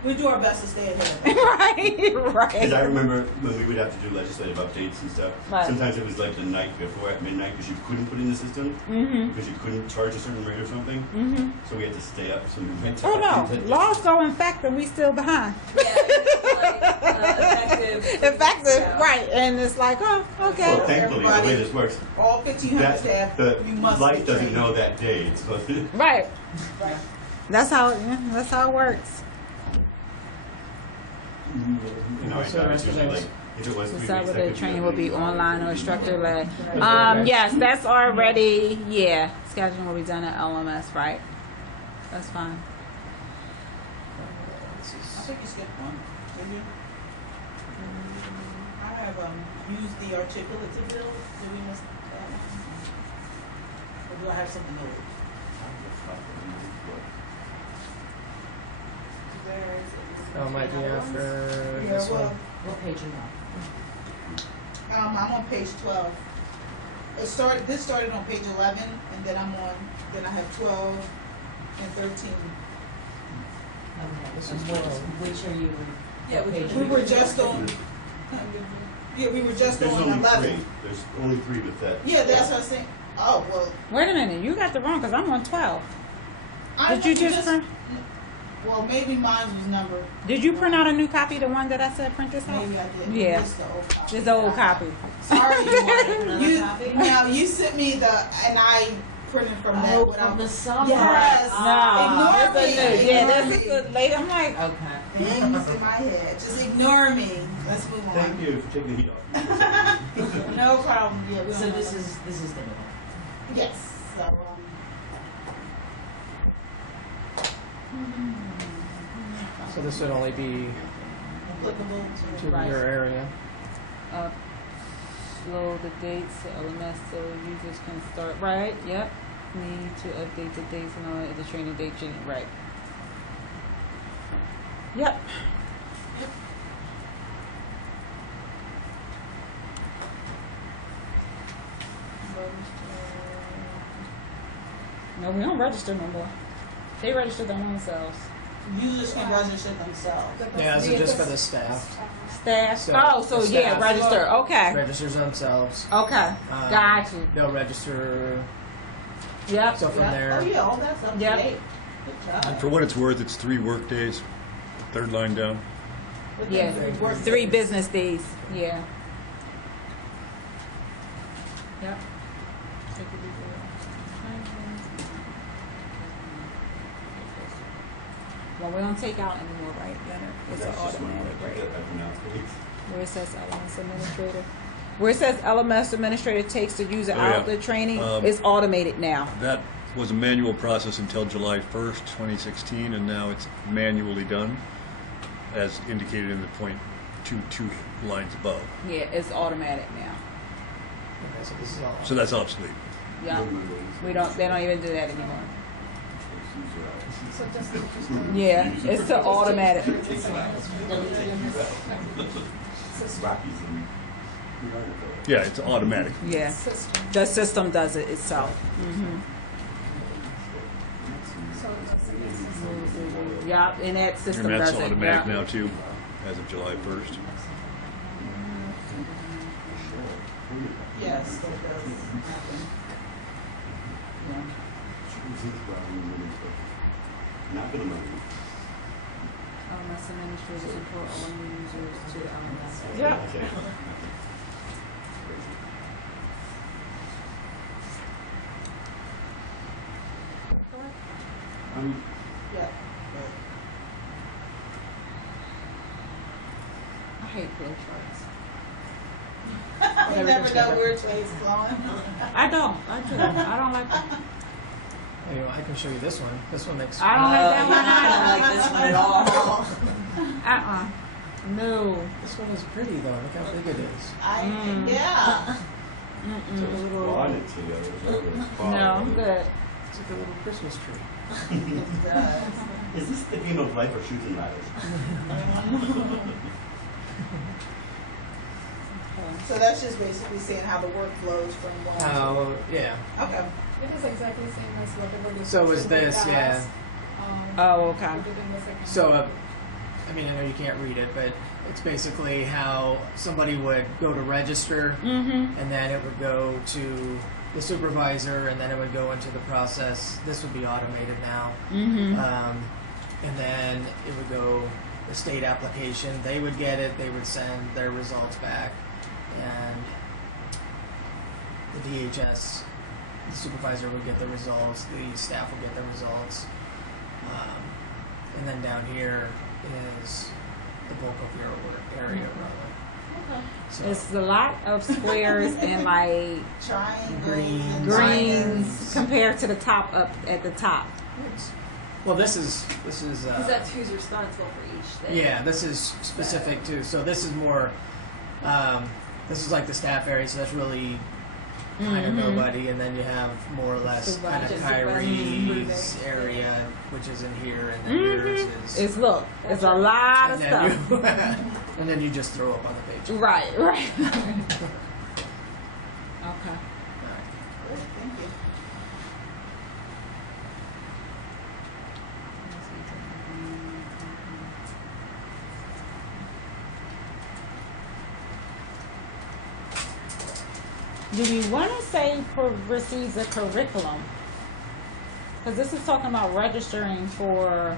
We do our best to stay ahead. Because right. I remember when we would have to do legislative updates and stuff. Right. Sometimes it was like the night before at midnight because you couldn't put in the system Mm-hmm. because you couldn't charge a certain rate or something. Mm-hmm. So we had to stay up. So we went to Oh no, laws go in effect and we still behind. Yeah, it's like, Effective, Yeah. right? And it's like, oh, okay. Well, thankfully, the way this works, All 1,500 staff, the you must light be doesn't trained. know that day. It's supposed to. Right. Right. That's how it works. In our So job, the it's rest of usually things. like, if it was 3 Decide weeks, whether that the could training be will be a- online or instructor led. Okay. Yes, that's already, yeah. Scheduling will be done at LMS, right? That's fine. This I is- think you skipped one. Did you? I have used the articulative bill. Did we miss that one? Or do I have something old? Oh, might be after Yeah, this well, one. What page are you on? I'm on page 12. This started on page 11, and then then I have 12 and 13. Okay, This and is which, 12. which are you? Yeah, what page We are you? were just on, we were just There's on only 11. 3. There's only 3 with that. Yeah, that's what I'm saying. Oh, well. Wait a minute, you got the wrong because I'm on 12. I Did you think just print? Well, maybe mine was numbered. Did you print out a new copy, the one that I said print this out? Maybe I did. Yeah. It's the old copy. It's the old copy. Sorry, Another you copy? now you sent me and I printed from that Oh, without from the summer. Yes. Ah. Ignore me. Yeah, Ignore this is me. the late. I'm like, Okay. things in my head. Just ignore me. Let's move on. Thank you for taking the heat off. No problem. Yeah, we So don't this know. is the new one. Yes. So So this would only be applicable to to your area. slow the dates so LMS so users can start. Right. Yep. Need to update the dates and all that. The training date change. Right. Yep. No, we don't register no more. They register their own selves. users can register themselves. Yeah, this is just for the staff. Staff. So, So the yeah, staff register. Okay. registers themselves. Okay. Got you. They'll register. Yep. So from Yeah. there, Oh yeah, all that's up to Yep. date. Good job. And for what it's worth, it's 3 work days, third line down. Yeah. Work 3 days. business days. Yeah. Yep. Well, we don't take out anymore, right, Leonard? It's an That's just one automatic, way to right? get that pronounced. Where it says LMS administrator. Where it says LMS administrator takes the user Oh, out of yeah. the training, Um, it's automated now. That was a manual process until July 1st, 2016, and now it's manually done, as indicated in the point 2 lines above. Yeah, it's automatic now. okay, so this is all. So that's obsolete. Yeah. They don't even do that anymore. So just Yeah, it's the automatic. Rockies and Yeah, it's automatic. Yeah. system. The system does it itself. Mm-hmm. So just Yeah, and that system And that's does it. automatic Yeah. now too, as of July 1st. Yes, that does happen. not for the money. LMS administrators import all new users to LMS. Yeah. Okay. Yeah. I hate flow charts. You never know where it's going. I don't. I don't like that. Anyway, I can show you this one. This one makes. I don't like that one I don't either. like this one at all. No. This one is pretty though. Look how big it is. Yeah. So it's blotted together. No, I'm good. It's like a little Christmas tree. It does. Is this the game of life or shoots and ladders? So that's just basically saying how the work flows from one. Oh, yeah. Okay. It is exactly the same as whatever you So is said this, with yeah. us. Oh, okay. Put it in the second So, one. I mean, I know you can't read it, but it's basically how somebody would go to register, Mm-hmm. and then it would go to the supervisor, and then it would go into the process. This would be automated now. Mm-hmm. And then it would go the state application. They would get it. They would send their results back, and the DHS, the supervisor would get the results. The staff would get the results, and then down here is the bulk of your work area, rather. So It's a lot of squares and like Triangles. Greens. and greens diamonds. compared to the top up at the top. well, this is Because that's who's responsible for each thing. yeah, this is specific too. So this is more. This is like the staff area, so that's really kind of Mhm. nobody, and then you have more or less kind of Just Kyrie's supervisors. area, which is in here, and then yours is. It's look, it's a lot of and stuff. then you, and then you just throw up on the page. Right, right. Okay. Good, thank you. Do we want to say receives a curriculum? Because this is talking about registering for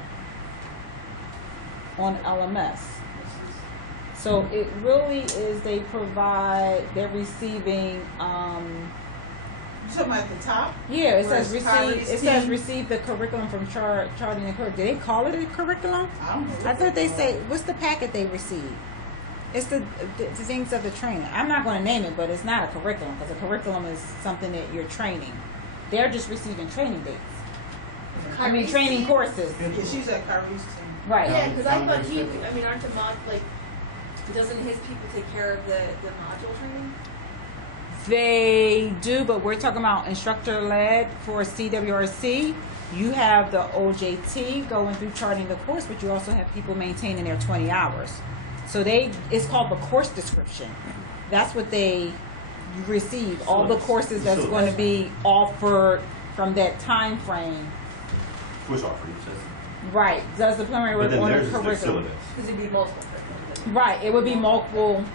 on LMS. So it really is they're receiving You talking about at the top? yeah, it Where says it's receive Kyrie's it says team? receive the curriculum from charting the curriculum. Did they call it a curriculum? I don't know. I thought they say what's the packet they received? It's the things of the training. I'm not going to name it, but it's not a curriculum because a curriculum is something that you're training. They're just receiving training dates. I mean, Kyrie's training team? courses. Yeah, she's at Kyrie's team. Right. Yeah, because I thought Founders he, Festival. I mean, aren't the mod, like, doesn't his people take care of the module training? They do, but we're talking about instructor led for CWRC. You have the OJT going through charting the course, but you also have people maintaining their 20 hours. So it's called the course description. That's what they receive. All the courses that's going to be offered from that time frame. Course offerings. Right. Does the preliminary But work then on the theirs is their curriculum? syllabus. Because it'd be multiple curriculums. Right. It would be multiple,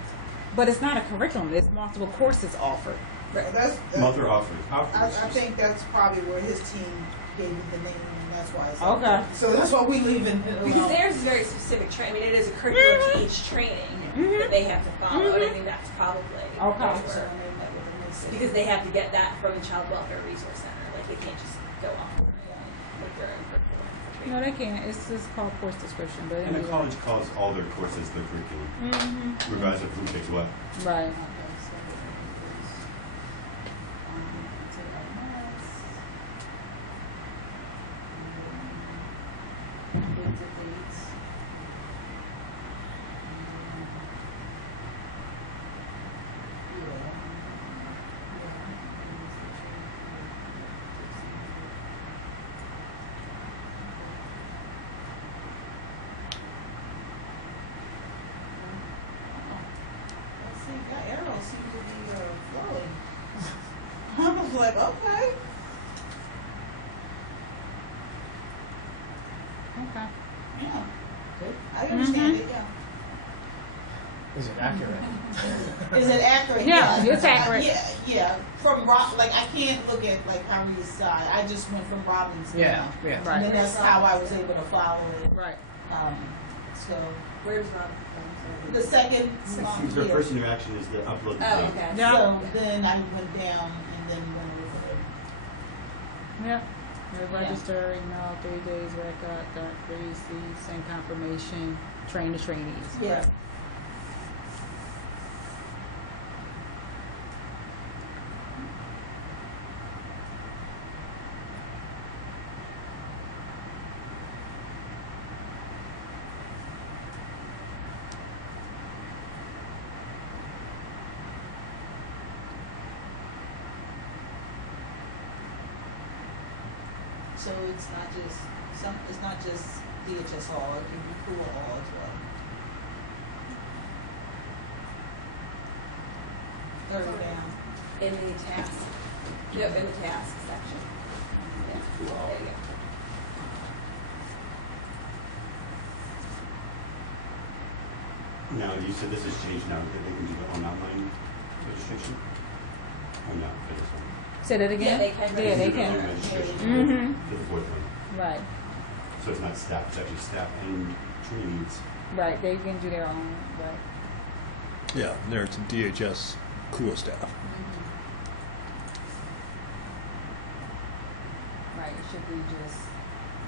but it's not a curriculum. It's multiple courses offered. Well, that's, Mother offerings. I think that's probably where his team gave you the name, and that's why it's Okay. So that's why we leaving it Because alone. theirs is very specific training. I mean, it is a curriculum to each training that they have to follow, and I think that's probably Okay. where- So I made that with a mistake. because they have to get that from the Child Welfare Resource Center. Like, they can't just go off with their own curriculum. No, they can't. It's just called course description. But And the anyway. college calls all their courses their curriculum, Mm-hmm. regardless of who takes what. Right. Okay, so it is, to LMS. Dates of dates. See, that arrow seems to be flowing. I was like, okay. Okay. Yeah. Good. I understand it, yeah. Is it accurate? Is it accurate? Yeah, it's accurate. Yeah. From like I can't look at like Kyrie's side. I just went from Robin's. Yeah, now. yeah. And Right. then that's how I was able to follow it. Right. So Where's Rob? the second slot Their here. first interaction is to upload the Oh, date. okay. Yeah. So then I went down and then went over Yep. They register, email, 3 days, record, receive, send confirmation, train the trainees. Yeah. So it's not just DHS Hall, it can be Cool Hall as well. Further down. In the task. Yep, in the task section. Yeah, there you go. Now, you said this has changed now, that they can do the online registration? Or no, for this one? Say that again? Yeah, they can. Yeah, they do the online can. registration Mhm. for the fourth one. Right, So it's not staff, it's actually staff and trainees. right. They can do their own, right. Yeah, there's some DHS cool staff. Right, it should be just,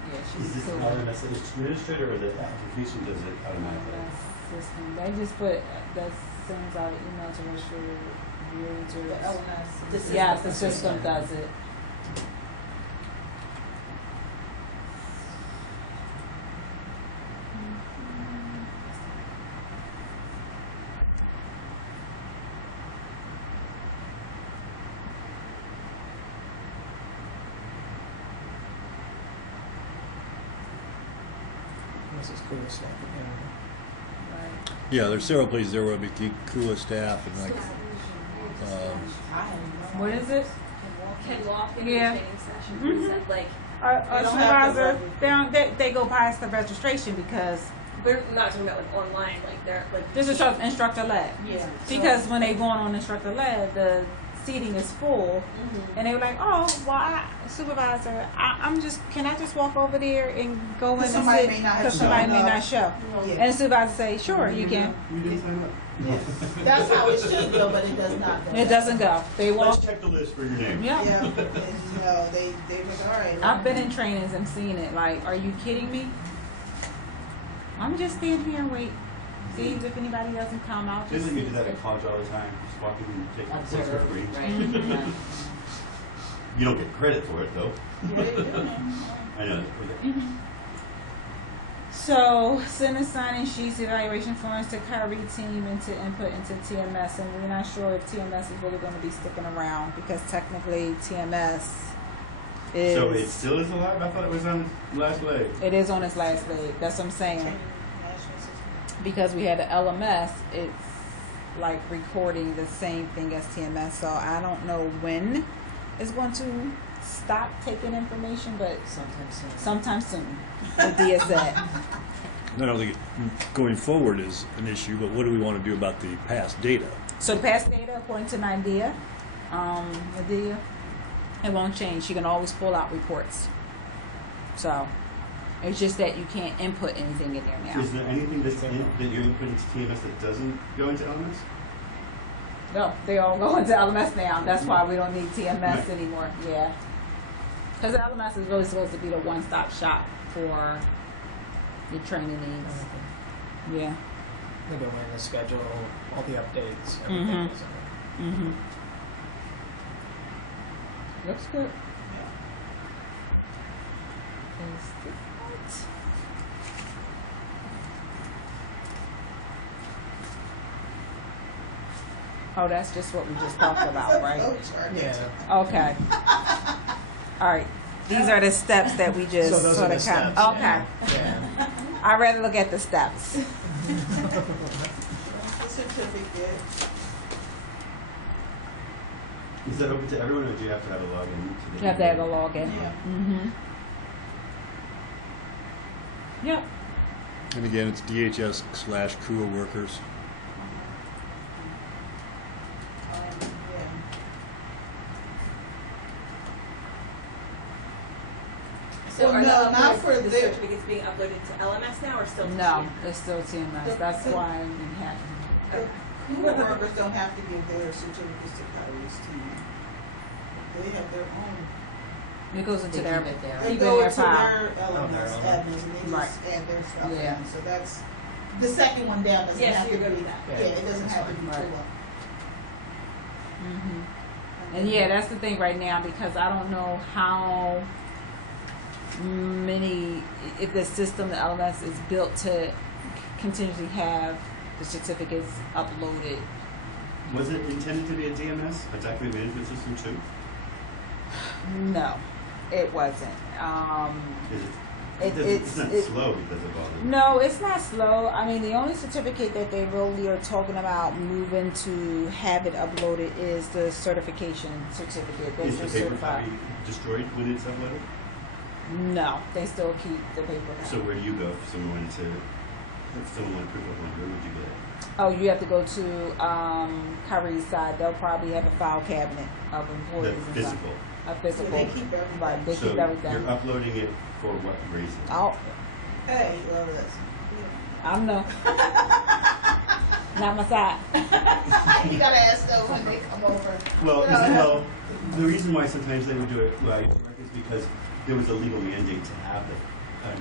yeah, it should Is be this cool. LMS administrator or the application does it automatically? System. They just put, that sends out an email to register users. The LMS. The system. Yes, the system does it. This is cool stuff again. Right. Yeah, there's several places there where we keep cool staff and like, What is it? Can walk in Yeah. the training session. Mhm. Is that like, Our They don't have to supervisor, register. they go past the registration because we're not talking about like online, like they're like. this is instructor lab. Yeah. Because when they going on instructor lab, the seating is full, Mhm. and they were like, "Oh, well, supervisor, I'm just, can I just walk over there and go in and Somebody sit? may not have Because somebody may shown up. not show." Yeah. And the supervisor say, "Sure, you can." We didn't sign up. That's how it should go, but it does not. It doesn't go. They Let's walk. check the list for your name. Yeah. Yeah, and, they was all right. I've been in trainings and seen it. Like, are you kidding me? I'm just standing here and wait. See if anybody doesn't come out. Just like you do that at college all the time, just walk in and take a course for free. Mhm. You don't get credit for it though. Yeah, they do. I know. So, send and signing sheets, evaluation forms to Kyrie team and to input into TMS. And we're not sure if TMS is really going to be sticking around because technically TMS is. So it still is alive? I thought it was on its last leg. It is on its last leg. That's what I'm saying. Training national system. Because we had the LMS, it's like recording the same thing as TMS. So I don't know when it's going to stop taking information, but sometime soon. With DSA. I don't think going forward is an issue, but what do we want to do about the past data? So past data, according to Nadia, it won't change. You can always pull out reports. So it's just that you can't input anything in there now. Is there anything that's that you're inputting to TMS that doesn't go into LMS? No, they all go into LMS now. That's why we don't need TMS Right. anymore. Yeah. Because LMS is really supposed to be the one-stop shop for your training needs. Yeah. The domain, the schedule, all the updates, Mhm. everything is in Mm-hmm. Looks good. Is that? Oh, that's just what we just talked about, right? Oh, sure. there. Yeah. Okay. All right. These are the steps that we just So those sort are the of steps. okay. Yeah. I'd rather look at the steps. The certificate. Is that open to everyone, or do you have to have a login? To the You have to have a login. Yeah. Mm-hmm. Yep. And again, it's DHS/Kua workers. Yeah. So Well, are no, the not uploads- for the the- certificates being uploaded to LMS now or still to No, TMS? it's still TMS. The- That's the- why we have. The Kula workers don't have to give their certificates to Kyrie's team. They have their own. It goes into their They keep go in their into file. their LMS own. admins and they Right. just add their stuff Yeah. in. So that's, the second one down doesn't Yes, have to you're be. good with that. Yeah, it doesn't That's have to be fine. Kula. Mm-hmm. And yeah, that's the thing right now because I don't know how many, if the system, the LMS is built to continuously have the certificates uploaded. Was it intended to be a DMS, a document management system too? No, it wasn't. Is It's not slow because of all the. No, it's not slow. I mean, the only certificate that they really are talking about moving to have it uploaded is the certification certificate. They Is the just paper certify. copy destroyed when it's uploaded? No, they still keep the paper So copy. where do you go if someone wanted proof of one? Where would you get it? Oh, you have to go to Kyrie's side. They'll probably have a file cabinet of The employees. and stuff. physical. A physical. So they keep everything. Right, they So keep everything. you're uploading it for what reason? Oh, Hey, love this. I don't know. Not my side. You gotta ask them when they come over. Well, You know, well, the reason why sometimes they would do it right is because there was a legal mandate to have it.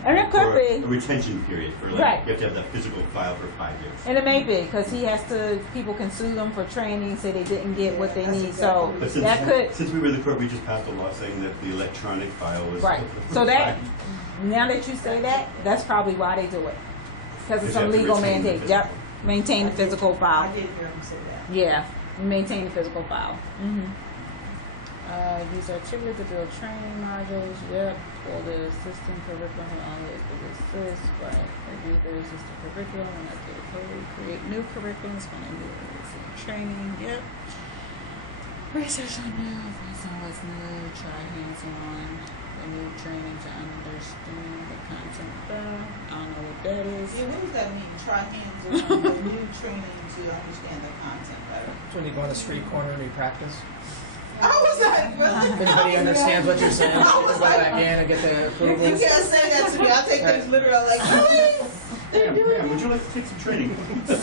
And it could for be. a retention period for like Right. you have to have that physical file for 5 years. And it may be because he has to. People can sue them for training, say they didn't get what they Yeah, that's need. So But that could. since we were the court, we just passed a law saying that the electronic file was Right. So that, now that you say that, that's probably why they do it. Because it's Because you a have to legal retain the mandate. Yep. Maintain the physical I file. did hear him say that. Yeah. Maintain the physical file. These articulate to build training modules. Yep. For the system curriculum always for this. Right. Review the existing curriculum and update the code. Create new curriculums for new training. Yep. Research on new. Based on what's new. Try hands-on. The new training to understand the content better. I don't know what that is. Yeah, what does that mean? Try hands on the new training to understand the content better. It's when you go on the street corner and you practice. I was like, really? If anybody understands what you're saying, I go was back like, in and get the you approvals. can't say that to me. I'll take things literal. Like, really? Ma'am, would you like to take some training Yeah,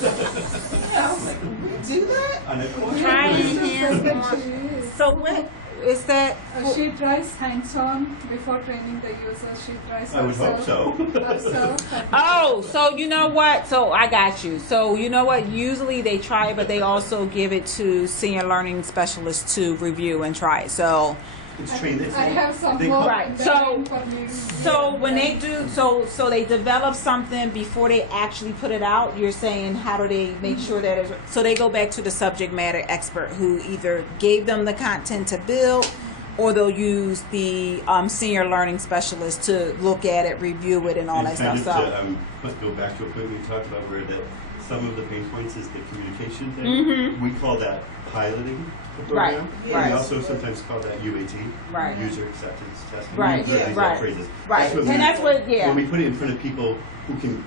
I was like, we do that? on a course? Trying So hands perfect on. she is. So what is that? She tries hands-on before training the user. She tries I would hope so. herself and Oh, so you know what? So I got you. So you know what? Usually they try it, but they also give it to senior learning specialists to review and try it. So, It's trained. It's I have some they more call- Right, so- information. so when they do, so they develop something before they actually put it out. You're saying how do they make sure that it's, so they go back to the subject matter expert who either gave them the content to build, or they'll use the senior learning specialist to look at it, review it, and all that And stuff. kind So. of to go back to a point we talked about where that some of the pain points is the communication thing. Mhm. We call that piloting the Right, program. right. We also sometimes call that UAT, Right. user acceptance testing. Right, We use these right, phrases. right. what And we- that's what- yeah. When we put it in front of people who can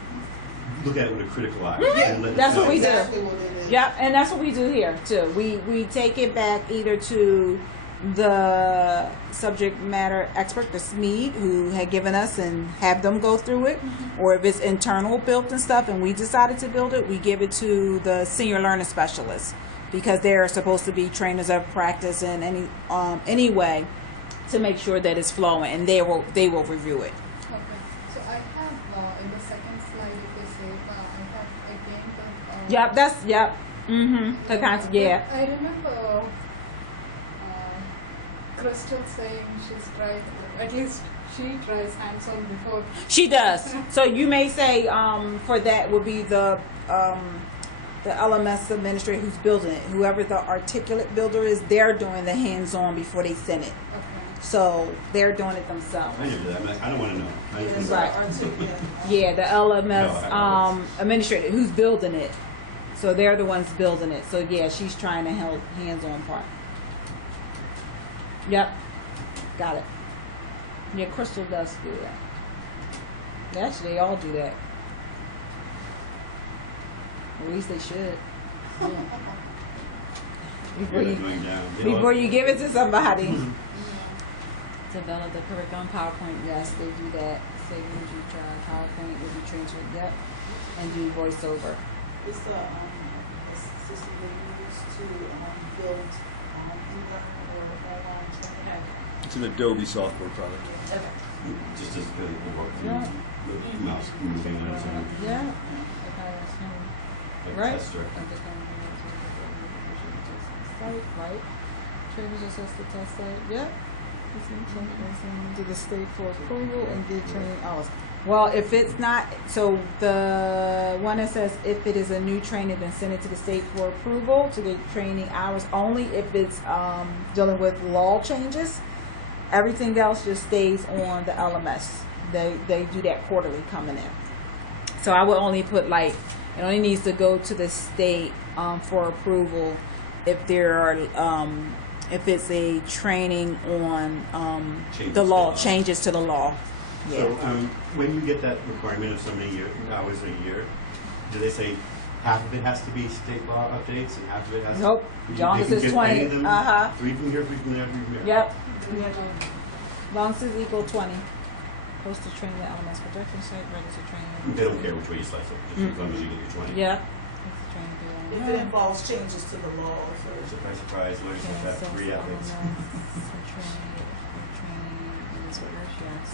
look at it with a critical eye. Yeah, and let us that's what know. we do. Exactly what it is. Yep, and that's what we do here too. We take it back either to the subject matter expert, the SMED, who had given us, and have them go through it, or if it's internal built and stuff, and we decided to build it, we give it to the senior learning specialist because they're supposed to be trainers of practice in any way to make sure that it's flowing, and they will review it. Okay. So I have in the second slide, if you say, I have again the. Yep, that's yep. Mm-hmm. The concept, yeah. I remember Crystal saying she's tried, at least she tries hands-on before. She does. So you may say for that would be the LMS administrator who's building it. Whoever the articulate builder is, they're doing the hands-on before they send it. Okay. So they're doing it themselves. I never do that. I'm like, I don't want to know. I just Right. want Yeah, the LMS No, I know administrator who's building it. So they're the ones building it. So yeah, she's trying to help hands-on part. Yep. Got it. Yeah, Crystal does do that. Actually, they all do that. At least they should. Yeah. Before They're you, going down. They before all- you give it to somebody. Develop the curriculum PowerPoint. Yes, they do that. Say usually try PowerPoint will be transferred. Yep. And do voiceover. It's a system they use to build e-learning or online training. It's an Adobe software product. Just as good at the work. Yeah. The mouse moving on its own. Yeah. Like Right. tester. Site, right? Trainers assess the test site. Yeah. To the state for approval and get training hours. Well, if it's not, so the one that says if it is a new training, then send it to the state for approval to get training hours only if it's dealing with law changes. Everything else just stays on the LMS They do that quarterly coming in. So I would only put like, it only needs to go to the state for approval if there are if it's a training on Changes the to law, law. changes to the law. Yeah. So, when you get that requirement of so many hours a year, do they say half of it has to be state law updates and half of it has Nope. to? Long they as can it's get 20. any of them? Uh-huh. 3 from here, 3 from there, 3 from there. Yep. Long as it's equal 20. Posted training at LMS production site, registered training. They don't care which way you slice it, just as long as you get your 20. Yep. Posted training through If it involves changes to the law, so Surprise, surprise, lawyers have that 3 ethics. Training is orders, yes.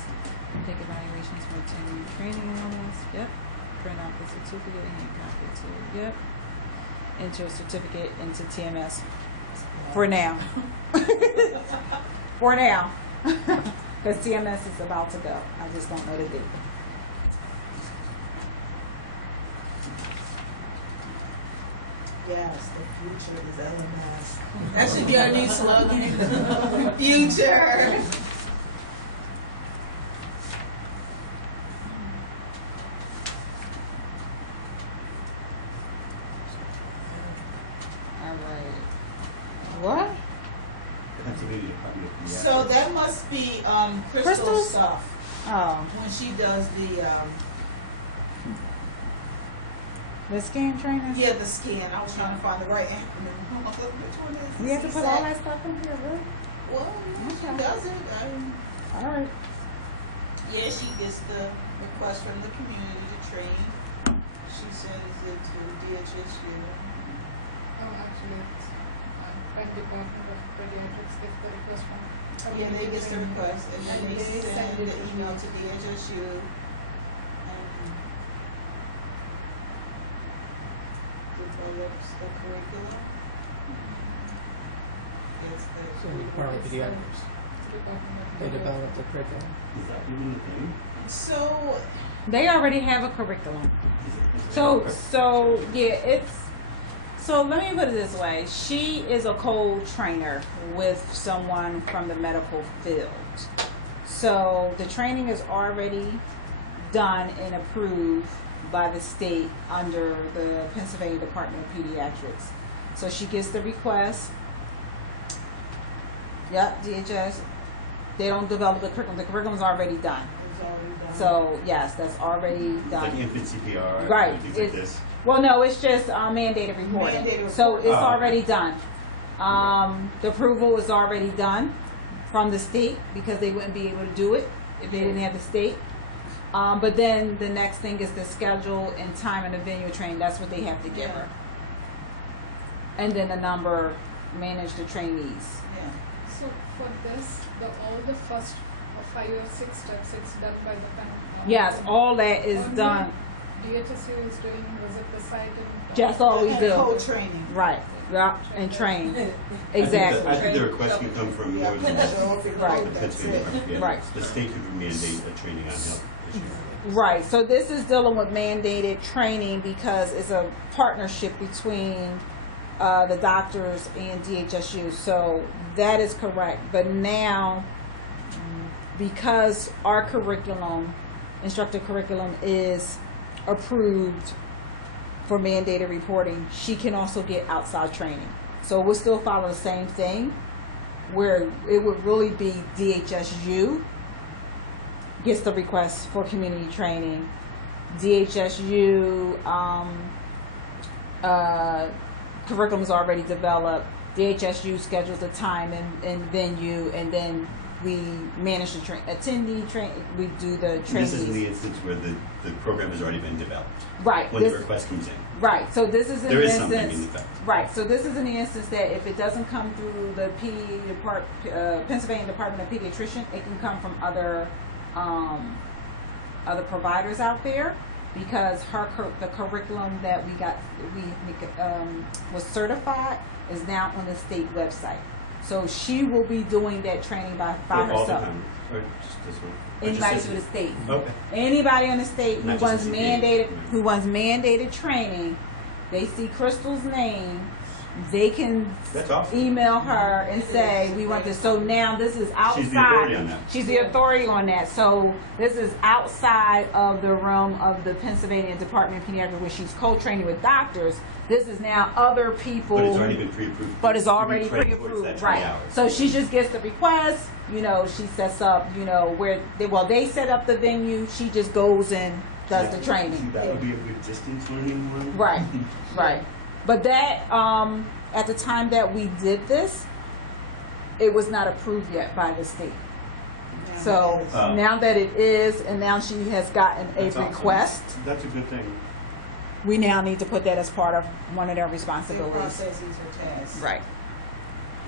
Take evaluations for attending training LMS. Yep. Print out the certificate and hand copy it too. Yep. Enter a certificate into TMS. For now. For now. Because TMS is about to go. I just don't know the date. yes, the future is LMS. That should be our new slogan. Future. All right. What? Pennsylvania Department of Pediatrics. So that must be Crystal's Crystal's? stuff Oh, when she does the scan trainer? the scan. I was trying to find the right acronym. Which one is We have to it? put all that stuff in here, really? Well, she Okay. does it. All right. Yeah, she gets the request from the community to train. She sends it to DHSU. Oh, actually, it's Penn Department of Pediatrics gets the request from. Yeah, they get the request, and then And they they send send the it to email you. to DHSU. Develops the curriculum. That's the. So the Department of Pediatrics, they develop the curriculum. Is that even the thing? So, They already have a curriculum. Is it So yeah, it's. So let me put it this way. She is a co-trainer with someone from the medical field. So the training is already done and approved by the state under the Pennsylvania Department of Pediatrics. So she gets the request. Yep, DHS. They don't develop the curriculum. The curriculum's already done. it's already done. So yes, that's already It's done. like infant CPR, Right. and things like It's- this. Well, no, it's just mandated reporting. Mandated So reporting. it's Oh, already okay. done. The approval is already done from the state because they wouldn't be able to do it if they didn't have the state. But then the next thing is the schedule and time and the venue training. That's what they have to give Yeah. her. And then the number, manage the trainees. Yeah. So for this, all the first 5 or 6 steps, it's done by the Penn. Yes, all that is Only done. DHSU is doing, visit the site and. That's all we And do. co-training. Right. Yeah, and train. Exactly. I think the request can come from Yeah, more than put it over, Right. the that's Pennsylvania it. Department. Yeah, Right. The state could mandate a training on health issues. Right. So this is dealing with mandated training because it's a partnership between the doctors and DHSU. So that is correct. But now, because our curriculum, instructor curriculum, is approved for mandated reporting, she can also get outside training. So we'll still follow the same thing, where it would really be DHSU gets the request for community training. DHSU curriculum is already developed. DHSU schedules the time and venue, and then we manage the attendee train. We do the And training. this is in the instance where the program has already been developed. Right. When the This, request comes in. right. So this is in There the is something instance. in effect. Right. So this is in the instance that if it doesn't come through the Pennsylvania Department of Pediatrician, it can come from other providers out there, because the curriculum that we was certified is now on the state website. So she will be doing that training by For all the herself. time, or just this one? Or just Anybody this through the one? state. Okay. Anybody in the state Not just the CPA. who wants mandated training, they see Crystal's name, they can That's awesome. email her and say, we want this. So now this is outside. She's the authority on that. She's the authority on that. So this is outside of the realm of the Pennsylvania Department of Pediatrics, where she's co-training with doctors. This is now other people. But it's already been pre-approved. But it's already You can credit towards pre-approved, that 20 right? hours. So she just gets the request. You know, she sets up. You know, where they set up the venue. She just goes and does the See, training. that would be a good distance learning one. Right, right. But that, at the time that we did this, it was not approved yet by the state. So Oh. now that it is, and now she has gotten a That's awesome. request, That's a good thing. we now need to put that as part of one of their Their responsibilities. processes or tasks. Right.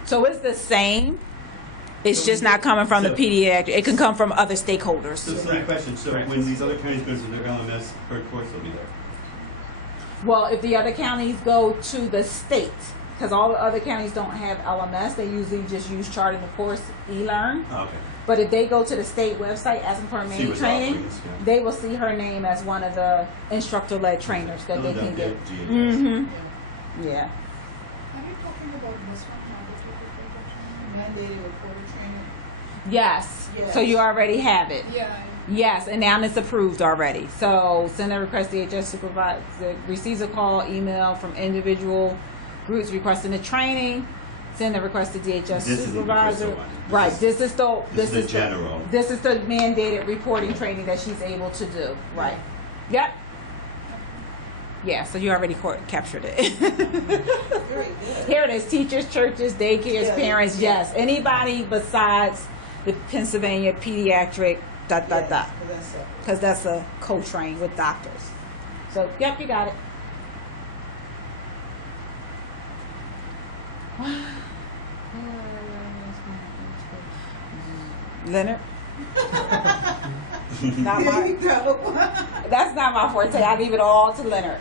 So it's the same. It's So just not coming from the so- pediatric. It can come from other stakeholders. So silly question, so when these other counties go to their LMS per course, they'll be there? Well, if the other counties go to the state, because all the other counties don't have LMS, they usually just use Charting the Course eLearn. Oh, okay. But if they go to the state website asking for a See main what's training, offerings, yeah. they will see her name as one of the instructor-led trainers that they can get. GHS. Mm-hmm. Yeah. Are you talking about this one, Mandated reporter training. Yes. Yes. So you already have it. Yeah. Yes, and now it's approved already. So send a request to DHS supervisor, receives a call, email from individual groups requesting the training. Send a request to DHS This isn't the supervisor. crystal one. This Right. is- This is the This is the general. This is the mandated reporting training that she's able to do. Right. Yep. Yeah. So you already captured it. Very good. Here it is: teachers, churches, daycares, Yeah, parents. yeah. Yes, anybody besides the Pennsylvania pediatric. Yes, 'cause that's separate. Because that's a co-train with doctors. So, yep, you got it. Leonard? Not There my, you go. that's not my forte. I leave it all to Leonard.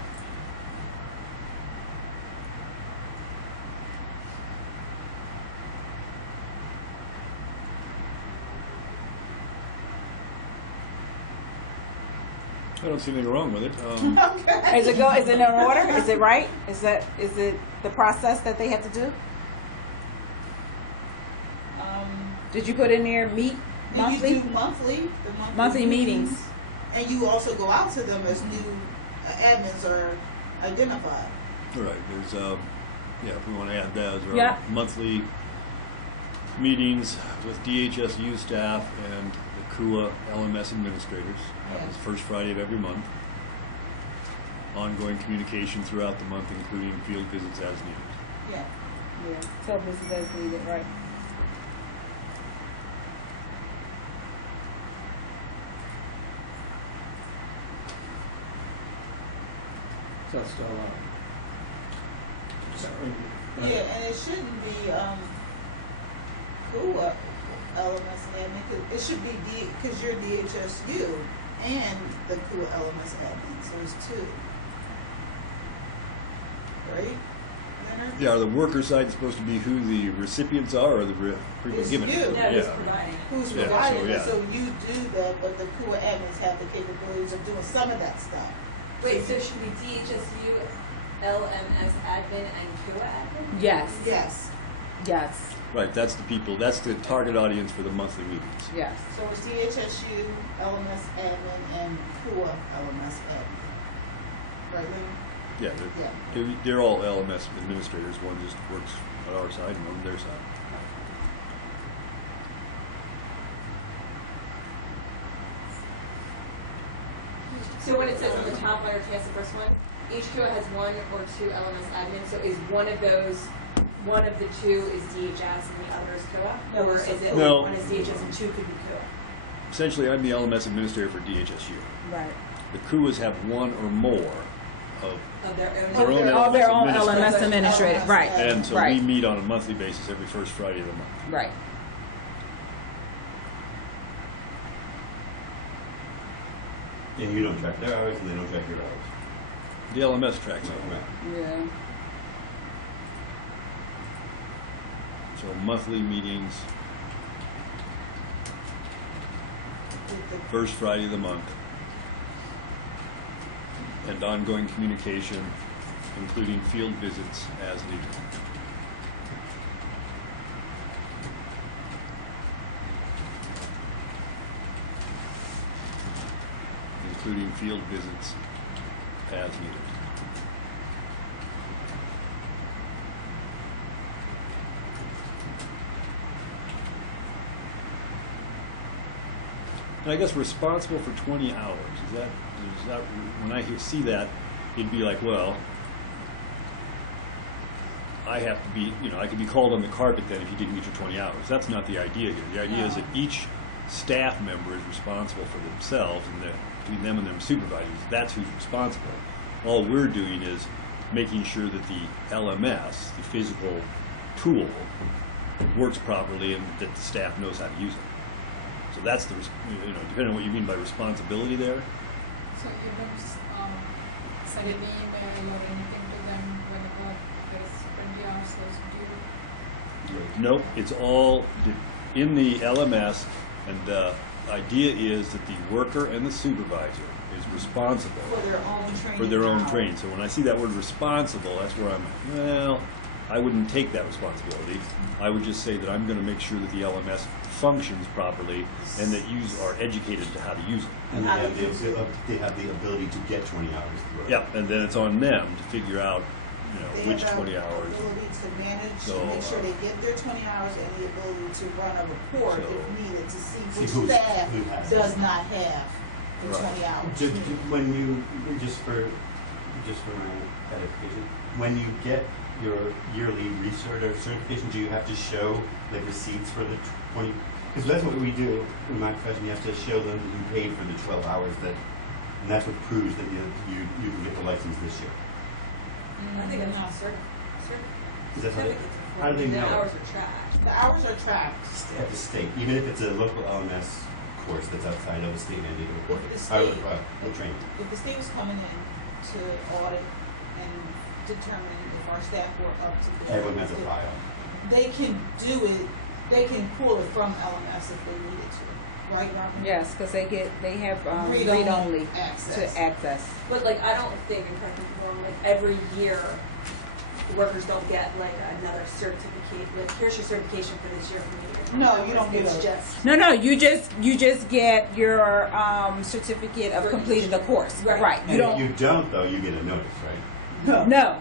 I don't see anything wrong with it. Okay. Is it in order? Is it right? Is it the process that they have to do? Did you put in there meet And monthly? you do monthly, the Monthly meetings. And you also go out to them as new admins are identified. All right, there's, yeah, if we want to add that as our Yeah. monthly meetings with DHSU staff and the KUA LMS administrators. Happens first Friday of every month. Ongoing communication throughout the month, including field visits as needed. Yeah. Yeah. So this is as needed, right? So it's still Yeah, and it shouldn't be cool LMS admin. It should be because you're DHSU and the cool LMS admin. So it's two, right? Leonard? Yeah, are the worker side supposed to be who the recipients are or the people It's giving you. it? That is Yeah. providing. Who's Yeah, providing so, it? yeah. So you do that, but the cool admins have the capabilities of doing some of that stuff. Wait, so it should be DHSU, LMS admin, and KUA admin? Yes. Yes. Yes. Right, that's the people, that's the target audience for the monthly meetings. Yes. So it's DHSU, LMS admin, and cool LMS admin. Right, Leonard? Yeah, they're all LMS administrators. One just works on our side and one on their side. So when it says on the top letter, cast the first one, each KUA has one or two LMS admins, so is one of the two is DHS and the other is KUA? No, Or it's is it No. one is DHS and two could be KUA? Essentially, I'm the LMS administrator for DHSU. Right. The KUAs have one or more of, Of their own? Their own All their own administrators. LMS administrator. Right. and so we Right. meet on a monthly basis every first Friday of the month. Right. And you don't track their hours, and they don't track your hours. The LMS tracks it. Right. Yeah. So monthly meetings, first Friday of the month, and ongoing communication including field visits as needed. Including field visits as needed. And I guess responsible for 20 hours, is that, when I see that, it'd be like, well, I have to be, I could be called on the carpet then if you didn't get your 20 hours. That's not the idea here. The idea is that each staff member is responsible for themselves, and that between them and their supervisors, that's who's responsible. All we're doing is making sure that the LMS, the physical tool, works properly and that the staff knows how to use it. So that's the, depending on what you mean by responsibility there. So you don't send an email or anything to them whenever there's 20 hours that's due? Nope, it's all in the LMS, and the idea is that the worker and the supervisor is responsible For their own training. for their own hours. training. So when I see that word responsible, that's where I'm, well, I wouldn't take that responsibility. I would just say that I'm going to make sure that the LMS functions properly and that you are educated to how to use it. And they have the ability to get 20 hours through it. Yep, and then it's on them to figure out, They which have 20 the hours. ability to manage, So, to make sure they get their 20 hours, and the ability to run a report So- if needed to see which who staff has does it. not have the Right. 20 hours. When you, just for my edification, when you get your yearly certification, do you have to show like receipts for the 20? Because that's what we do in my profession. You have to show them that you paid for the 12 hours and that's what proves that you can get the license this year. I think it's not Is that how they- certificates are how do they the know? hours are tracked. The hours are tracked. At the state, even if it's a local LMS course that's outside of the state mandated report, The state- we'll train. If the state was coming in to audit and determine if our staff were up to date, Everyone has a file. they can do it. They can pull it from LMS if they needed to, right, Robin? Yes, because they have Read-only read-only access. to access. But like, I don't think, in fact, like every year, workers don't get like another certificate, like here's your certification for this year from me. No, you don't get It's a- just, No, you just get your certificate of completing the course. Right. You And if you don't. don't, though, you get a notice, right? No. no,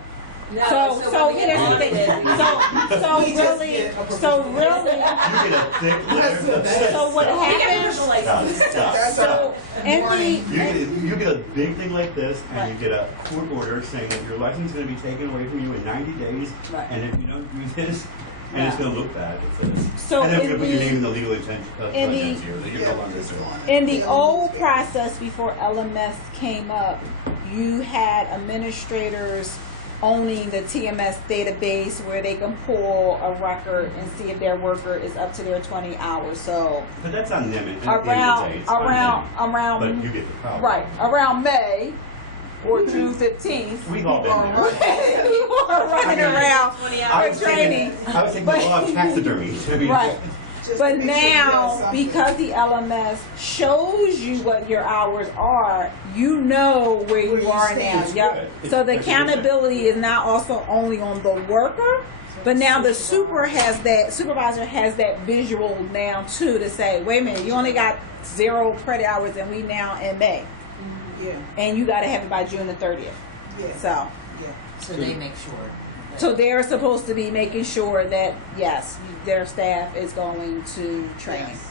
So when we get here's the thing. audited, So We just really, get a so really, You get a thick letter. so what we get happens? official license. That's So in the You get a big thing like this, and you get a court order saying that your license is going to be taken away from you in 90 days, Right. and if you don't do this, and it's going to look bad. It says. So and then in we're going to put your the- name in the legal contents in the- here that you're no longer doing. In the old process before LMS came up, you had administrators owning the TMS database where they can pull a record and see if their worker is up to their 20 hours. So But that's on them. At the end of the day, it's on them. around, But you get the problem. right, around May or June 15th, We've all been there. people are running around 20 I hours. was thinking, I was thinking But- a lot of taxidermy. I mean, right. Just But to make sure you have now, something. because the LMS shows you what your hours are, you know where Where you you are stand. now. Yep. Good. So the That's a good thing. accountability is not also only on the worker, but now the supervisor has that visual now too to say, wait a minute, you only got 0 credit hours and we now in May. Yeah, And you got to have it by June the 30th. yeah, So, yeah. So they make sure. so they're supposed to be making sure that, yes, their staff is going to training. Yes.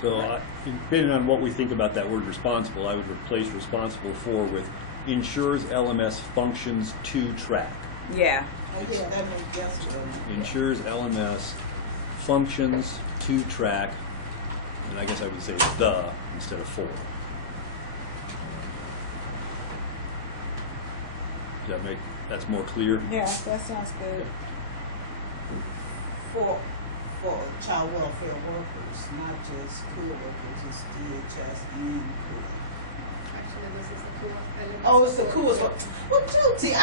So, depending on what we think about that word responsible, I would replace responsible for with ensures LMS functions to track. Yeah. Oh, yeah, that makes yes. Ensures LMS functions to track, and I guess I would say the instead of for. Does that make, that's more clear? Yeah, that sounds good. For child welfare workers, not just CULA workers, it's DHS and CULA. Actually, this is the cool. Oh, it's the CULA. Well, guilty. I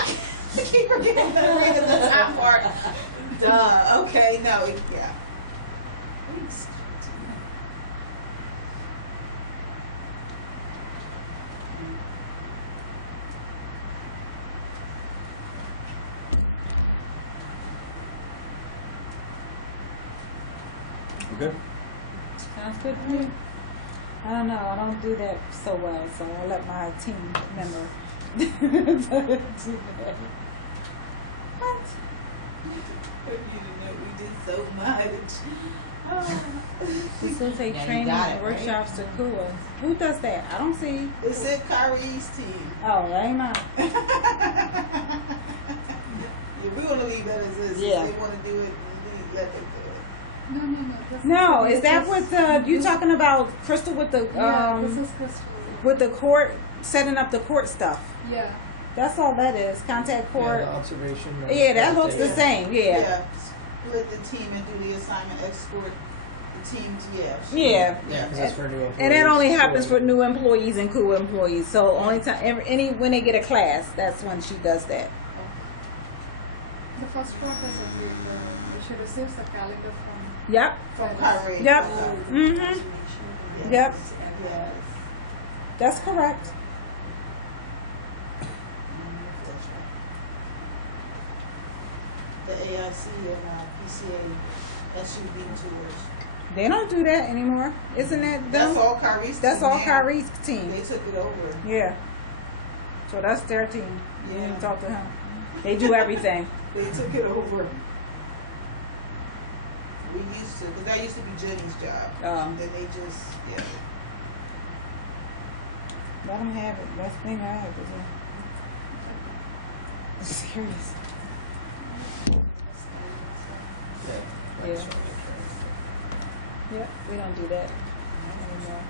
keep forgetting to read the top part. Duh. Okay. No. Yeah. Okay? Sounds good to me. I don't know. I don't do that so well, so I'll let my team member do that. What? You know, we did so much. Oh. Facilitate Yeah, you training got and it, right? workshops to KUA. Who does that? I don't see. It's at Kyrie's team. Oh, that ain't mine. Yeah, we're gonna leave that as is. Yeah. If they wanna do it, let them do it. No. This No, is is that what you talking about, Crystal, with the Yeah, this is Crystal. with the court setting up the court stuff? Yeah. That's all that is. Contact Yeah, court. the observation. Yeah, that looks the same. Yeah. Split the team and do the assignment, export the teams, yeah. Yeah. Yeah, because that's for new employees. And that only happens for new employees and KUA employees. So only time when they get a class, that's when she does that. The first part is she receives the calendar from Yep. From Kyrie. Yep. Okay. Mhm. Yes. Yep. Yes. That's correct. The AIC and PCA SUV tours. They don't do that anymore. Isn't that them? That's all Kyrie's That's team all now. Kyrie's team. They took it over. Yeah. So that's their team. You Yeah. didn't talk to him. They do everything. They took it over. We used to, because that used to be Jenny's job. Then they just, yeah. Let them have it. That's the thing I have to do. Just curious. Yeah. Yeah. Yep, we don't do that anymore.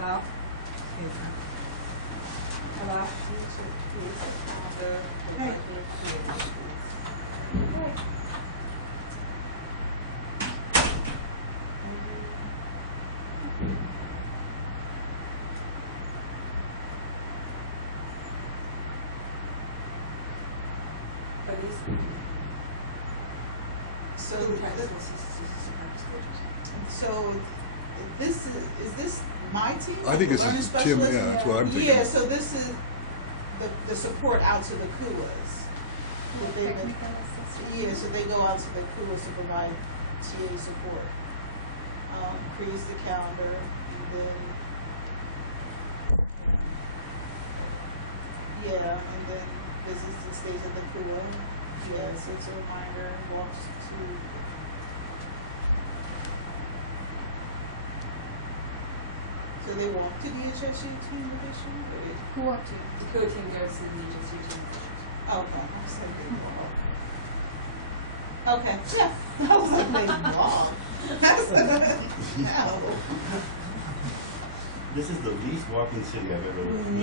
Hello? Hello? Hey. So this is this my team? I think this Learning is Tim, specialist? yeah, that's what I'm thinking. Yeah, so this is the support out to the KUAs. That they- technical assistance. Yeah, so they go out to the KUAs to provide TA support. Creates the calendar, and then and then visits and stays at the KUA. Yeah, so it's a reminder, walks to. So they walk to the HSU team edition, or they? Who are team? The code team goes to the HSU team. Okay, I was like, they walk. Okay, yeah, I was like, they walk. No. This is the least walking city I've ever lived in.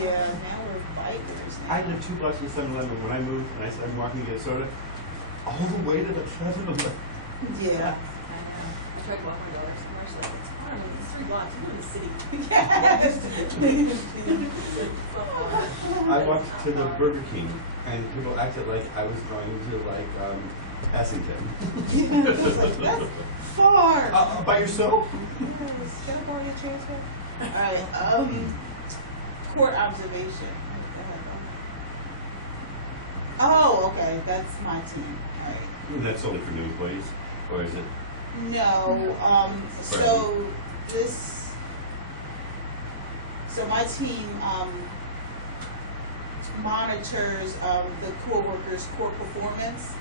Yeah, now we're bikers. I live 2 blocks from 7-Eleven. When I moved and I started walking to get soda, all the way to the 7-Eleven. Yeah. I tried to walk my daughter to commercial, like, it's far, it's 3 blocks, I'm in the city. Yes. I walked to the Burger King, and people acted like I was going to Essington. It's like, that's far. By yourself? Yes, can I borrow your transfer? Alright, court observation. Oh, okay, that's my team, alright. And that's only for new employees, or is it? No, so my team, monitors, the core workers' court performance.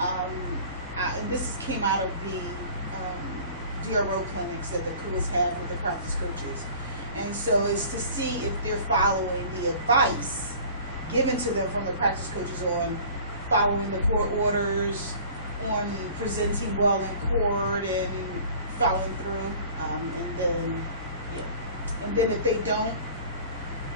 And this came out of the, DRO clinics that the KUAs have with the practice coaches. And so it's to see if they're following the advice given to them from the practice coaches on following the court orders, on presenting well in court and following through. And then if they don't,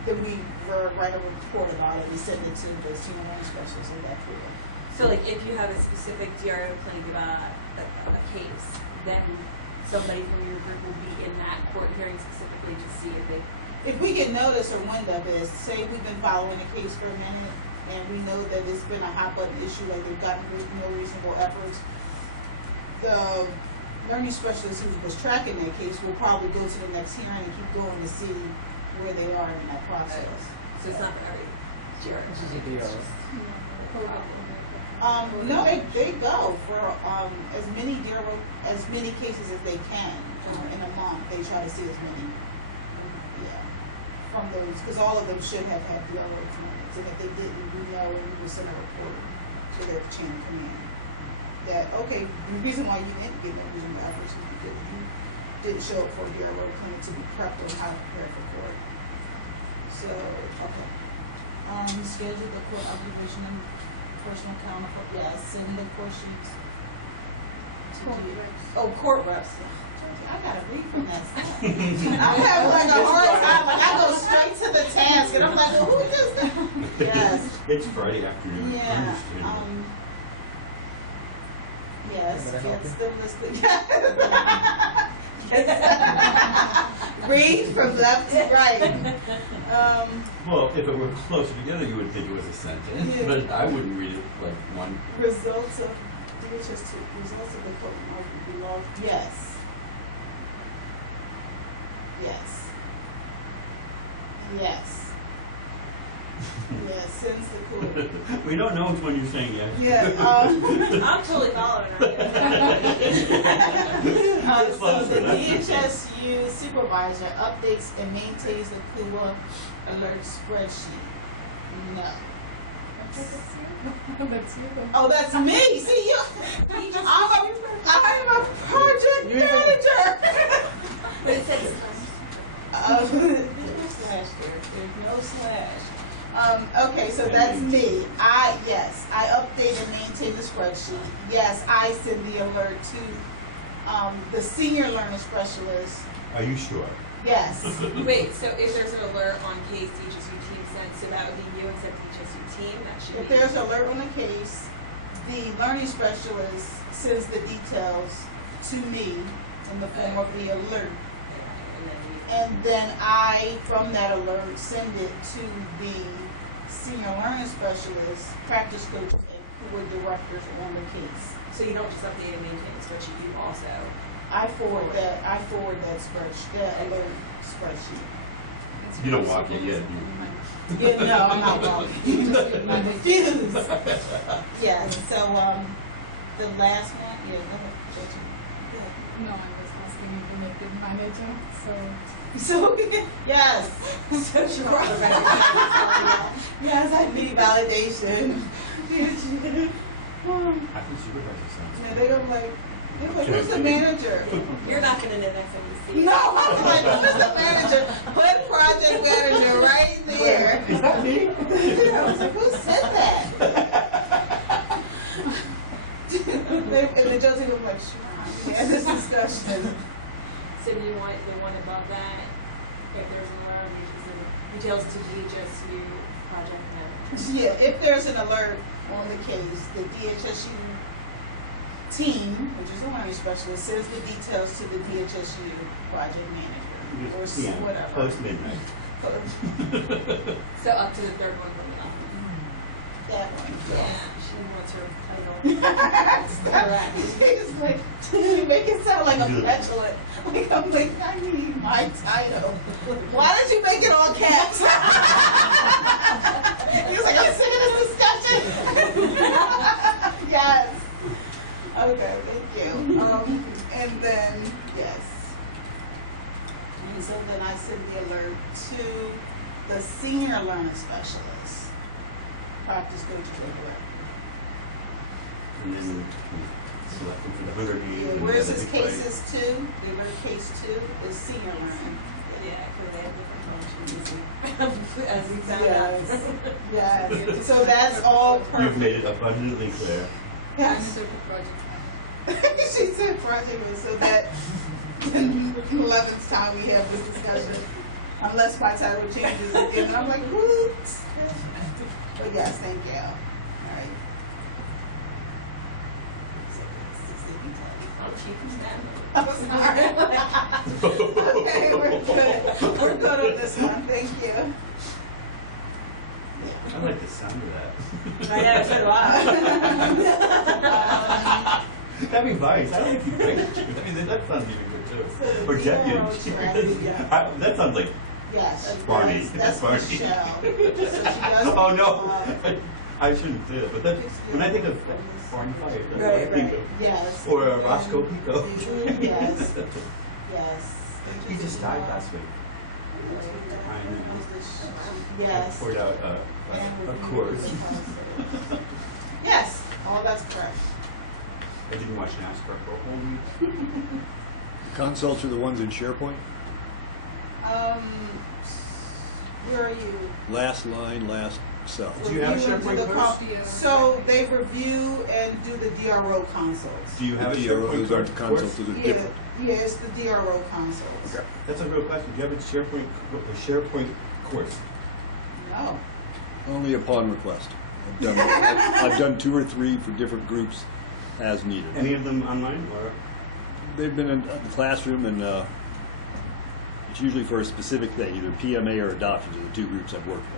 then we write a report about it and send it to the senior learning specialist in that field. So like if you have a specific DRO clinic about a case, then somebody from your group will be in that court hearing specifically to see if they. If we get notice or wind of it, say we've been following a case for a minute and we know that it's been a hot button issue, like they've gotten no reasonable efforts. The learning specialist who was tracking that case will probably go to the next hearing and keep going to see where they are in that process. So it's not very DRO. This is a DRO. No, they go for as many cases as they can in a month. They try to see as many, yeah, from those, because all of them should have had DRO clinics, and if they didn't, we know, and we will send a report to their chain of command that, okay, the reason why you didn't get no reasonable efforts is because you didn't show up for a DRO clinic to be prepped on how to prepare for court. So, okay. Schedule the court observation and personal counter for, yeah, send the court sheets to Court you. reps. Oh, court reps. I gotta read from that stuff. I'm having like a hard time, like I go straight to the task and I'm like, well, who does that? Yes. It's Friday afternoon. Yeah, Understand. yes, Can I help gets you? them listed. Read from left to right. Well, if it were closer together, you would think it was a sentence, Yeah. but I wouldn't read it like one. Results of DHS2, results of the court market below. Yes. Yes. Yes. Yes, sends the court. We don't know which one you're saying yet. Yeah, I'm totally following her. It's so closer, the that's DHSU supervisor updates and maintains the KUA alert spreadsheet. No. That's you. Oh, that's me. See you. I'm a project manager. But it says There's slash there. There's no slash. Okay, so that's me. I update and maintain the spreadsheet. Yes, I send the alert to the senior learner specialist. Are you sure? Yes. wait, so if there's an alert on case DHSU team sends, so that would be you instead of DHSU team, that should If be. there's alert on the case, the learning specialist sends the details to me in the form of the alert. And then we. And then I, from that alert, send it to the senior learning specialist, practice coaches, and who are directors on the case. So you don't just update and maintain the spreadsheet, you also. I forward that spreadsheet, that alert spreadsheet. You don't walk it yet, do you? Yeah, no, I'm not walking. I'm confused. Yeah, so, the last one, yeah, go ahead, Judge. No, I was asking you to make it manager, so. So, yes. So she yes, I need validation. I think supervisor sounds. Yeah, they're like, who's the manager? You're not gonna know FMC. No, I was like, who's the manager? Put project manager right there. Is that me? I was like, who said that? And then Josie was like, sure, we had this discussion. So do you want the one above that, if there's an alert, you just send details to DHSU project manager? Yeah, if there's an alert on the case, the DHSU team, which is the learning specialist, sends the details to the DHSU project manager or Yeah, whatever. post midnight. So up to the third one from the top. That one. Yeah, she wants her title. It's like, you make it sound like I'm petulant. Like, I'm like, I need my title. Why did you make it all caps? He was like, I'm sick of this discussion. Yes. Okay, thank you. And then, yes. And so then I send the alert to the senior learning specialist. Practice coach alert. And then we select them for the 100 days. Yeah, and where's have a his big fight. cases two? The alert case two is senior learning. Yeah, because they have different functions. As we found out. Yes, yes. So that's all You've perfect. made it abundantly clear. Yes. Manager to project manager. She said project was so that the 11th time we have this discussion, unless my title changes again, and I'm like, whoops. But yes, thank you. All right. Oh, she can stand. I'm sorry. Okay, we're good. We're good on this one. Thank you. Yeah. I like the sound of that. I know, so do I. That'd be nice. I like you. I mean, that sounds even good too. Or deputy. That sounds like Yes. Barney. That's Barney. Michelle. So she does. Oh no! I shouldn't say that, but that, when I think of Barney Fife, that's what I think of. Yes. Or Roscoe Pico. Yes. Yes. He just died last week. Yes. I poured out a quart. Yes, all that's correct. I didn't watch NASCAR for a whole week. The consults are the ones in SharePoint? Where are you? Last line, last cell. Do you have a Review and do SharePoint the course? So they review and do the DRO consults. Do you have a The SharePoint those aren't the course? consults, those are Yeah, different. yeah, it's the DRO consults. Okay. That's a real question. Do you have a SharePoint course? No. Only upon request. I've done 2 or 3 for different groups as needed. Any of them online or? They've been in the classroom, and it's usually for a specific thing, either PMA or adoptions are the 2 groups I've worked for.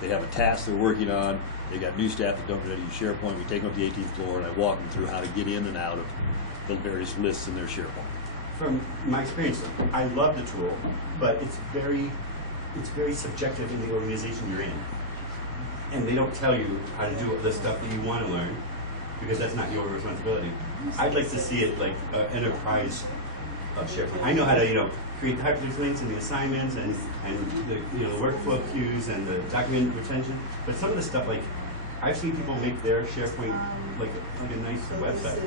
They have a task they're working on. They got new staff that don't know how to use SharePoint. We take them up the 18th floor, and I walk them through how to get in and out of the various lists in their SharePoint. From my experience, I love the tool, but it's very subjective in the organization you're in. And they don't tell you how to do the stuff that you want to learn, because that's not your responsibility. I'd like to see it like an enterprise of SharePoint. I know how to, create the hyperlinks links and the assignments and the the workflow queues and the document retention. But some of the stuff, like I've seen people make their SharePoint like a nice So website.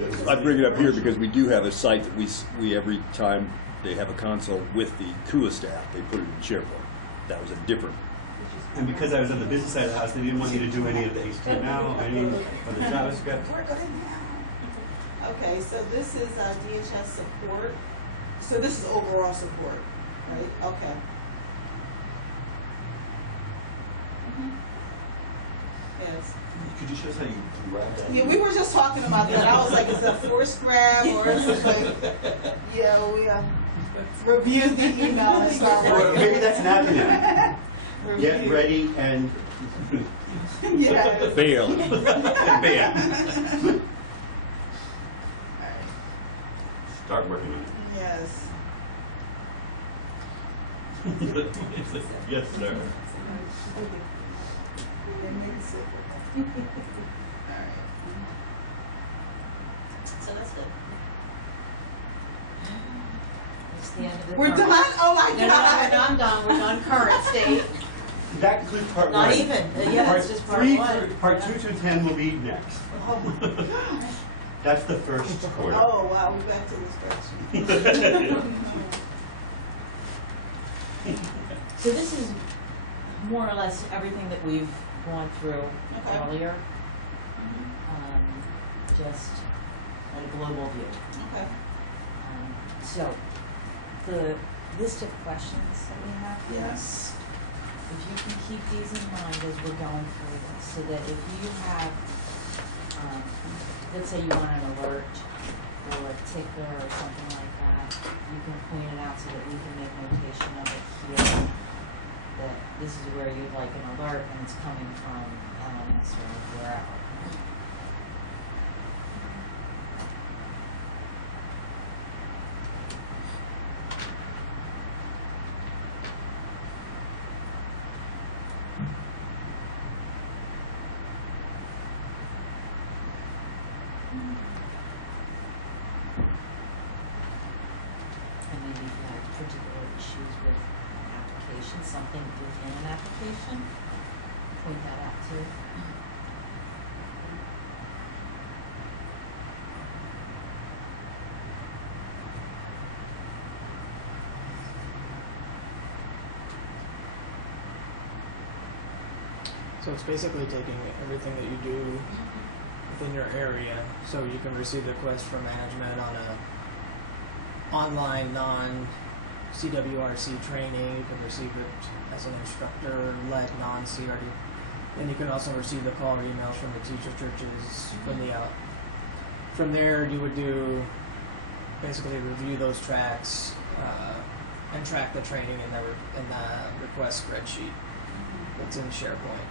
this is. I bring it up here because we do have a site that we every time they have a console with the KUA staff, they put it in SharePoint. That was a different. And because I was on the business side of the house, they didn't want me to do any of the HTML, any of the JavaScript. We're good now. Okay, so this is DHS support. So this is overall support, right? Okay. Yes. Could you show us how you grab that? Yeah, we were just talking about that. I was like, is it a force grab or is it like, we review the email and start Or working. maybe that's an acronym. Review. Get ready and Yes. Fail. bam. Start working on Yes. it. Yes, sir. So that's good. It's the end of the We're current- done? Oh my No, God. I'm done. We're done current state. That concludes part Not one. even. Yeah, it's just part 3 one. Part 2 to 10 will be next. Oh my God. That's the first quarter. Oh, wow, we're back to the spreadsheet. So this is more or less everything that we've gone through Okay. earlier, just at a global view. Okay. So the list of questions that we have here, Yes. if you can keep these in mind as we're going through this, so that if you have, let's say you want an alert or a ticker or something like that, you can point it out so that we can make notation of it here, that this is where you'd like an alert and it's coming from LMS or wherever. And maybe if you have particular issues with an application, something within an application, point that out too. So it's basically taking everything that you do within your area, so you can receive the request from management on a online non-CWRC training. You can receive it as an instructor-led non-CRD. And you can also receive the call or emails from the teacher churches from the out. From there, you would do basically review those tracks and track the training in the request spreadsheet. it's in SharePoint,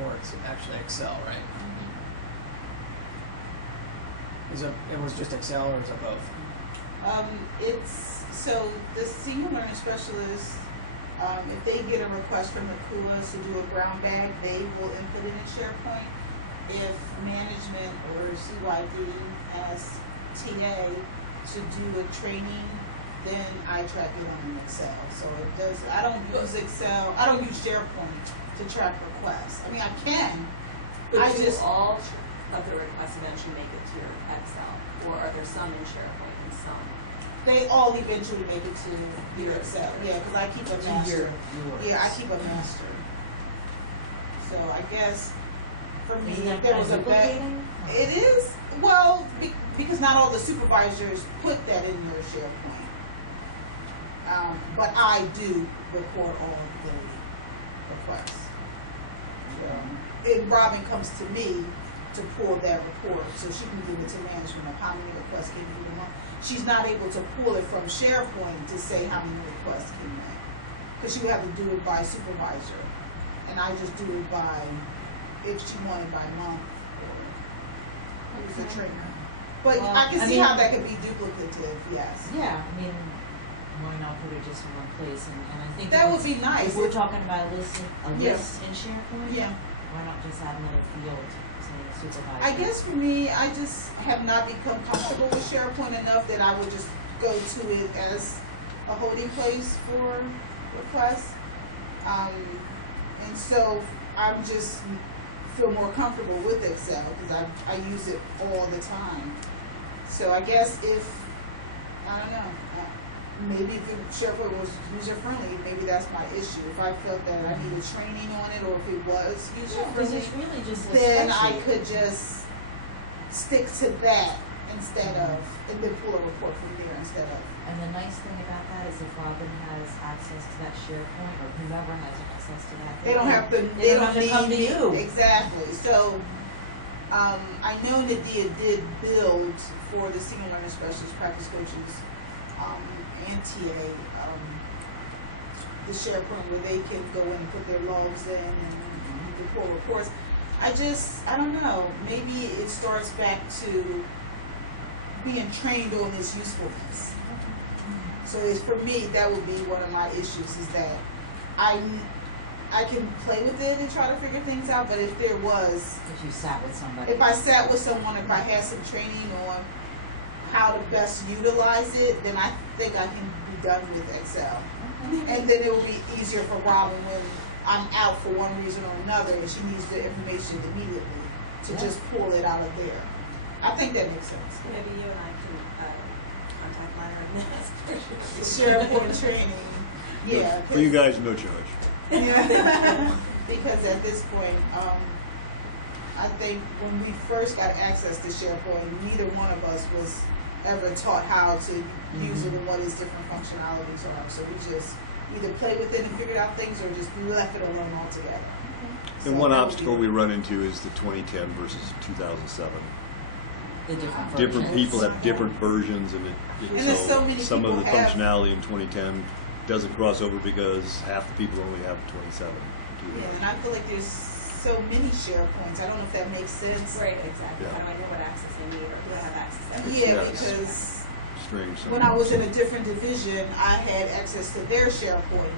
or it's actually Excel, right? Is it was just Excel, or is it both? It's, so the senior learning specialist, if they get a request from the KUAs to do a brown bag, they will input it in SharePoint. If management or CYD has TA to do a training, then I track it on an Excel. So it does, I don't use Excel, I don't use SharePoint to track requests. I mean, I can, But I do just, all of the requests eventually make it to your Excel, or are there some in SharePoint and some? they all eventually make it to your Excel, yeah, because I keep a To master. yours. Yeah, I keep a master. So I guess for me, Isn't that there kind was of a bad. duplicating? It is, well, because not all the supervisors put that in their SharePoint. But I do record all of the requests. And Robin comes to me to pull that report, so she can give it to management of how many requests came through the month. She's not able to pull it from SharePoint to say how many requests came in, because she would have to do it by supervisor, and I just do it by, if she wanted by month or who's the trainer. But Well, I can I see mean- how that could be duplicative, yes. Yeah, I mean, why not put it just in one place? And I think That if would be nice. If we're talking about a list Yeah. in SharePoint, Yeah. why not just add another field saying supervisor? I guess for me, I just have not become comfortable with SharePoint enough that I would just go to it as a holding place for requests. And so I'm just feel more comfortable with Excel because I use it all the time. So I guess if, I don't know, maybe if SharePoint was user friendly, maybe that's my issue. If I felt that I needed training on it or if it was user because friendly, it's really just a then I spreadsheet. could just stick to that instead of, and then pull a report from there instead of. And the nice thing about that is if Robin has access to that SharePoint or whomever has access to that, They don't have to, they don't have to come to need you. me. Exactly, so, I know Nadia did build for the senior learning specialists, practice coaches, and TA, the SharePoint where they can go in and put their logs in and report reports. I don't know, maybe it starts back to being trained on its usefulness. So it's, for me, that would be one of my issues is that I can play with it and try to figure things out, but if there was, If you sat with somebody. if I sat with someone, if I had some training on how to best utilize it, then I think I can be done with Excel. And then it will be easier for Robin when I'm out for one reason or another and she needs the information immediately to Yeah. just pull it out of there. I think that makes sense. Maybe you and I can contact Myra and ask her. SharePoint training, yeah. For you guys, no charge. Yeah. Because at this point, I think when we first got access to SharePoint, neither one of us was ever taught how to use it and what its different functionalities are. So we just either played with it and figured out things or just left it alone altogether. So And one that would obstacle be- we run into is the 2010 versus 2007. The different Different versions. people have different versions, and And there's so many some of the people have- functionality in 2010 doesn't cross over because half the people only have 27. Yeah, and I feel like there's so many SharePoints. I don't know if that makes sense. Right, exactly. Yeah. How do I know what access I need, or do I have access to Yeah, Yeah, it's- because Strange. when I was in a different division, I had access to their SharePoint.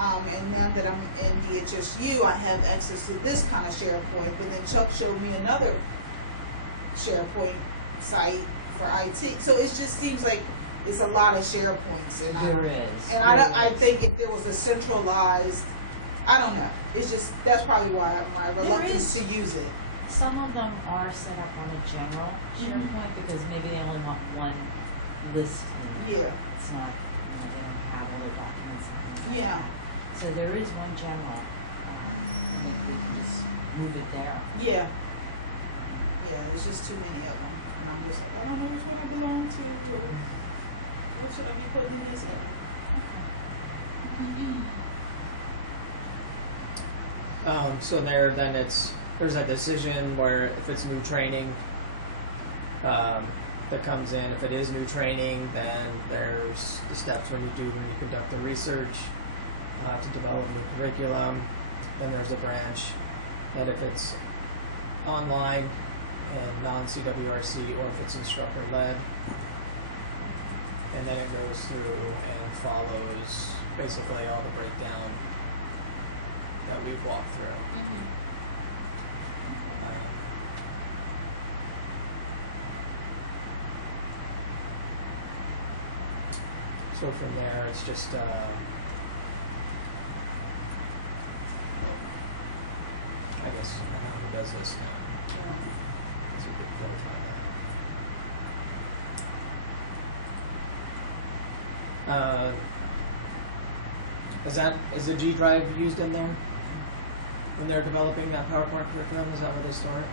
And now that I'm in DHSU, I have access to this kind of SharePoint. But then Chuck showed me another SharePoint site for IT. So it just seems like it's a lot of SharePoints. And There is. And I think if there was a centralized, I don't know. It's just, that's probably why my reluctance to use it. Some of them are set up on a general SharePoint because maybe they only want one list in there. Yeah. It's not, they don't have all their documents in there. Yeah. So there is one general, and maybe we can just move it there. Yeah. Yeah, there's just too many of them. And I'm just like, I don't know which one I belong to. Or what should I be putting this in? So then there's a decision where if it's new training that comes in, if it is new training, then there's the steps when you conduct the research, to develop the curriculum. Then there's a branch that if it's online and non-CWRC or if it's instructor led, and then it goes through and follows basically all the breakdown that we've walked through. So from there, it's just I guess I don't know who does this now. So we could clarify that. Is the G drive used in there when they're developing that PowerPoint curriculum? Is that where they store it?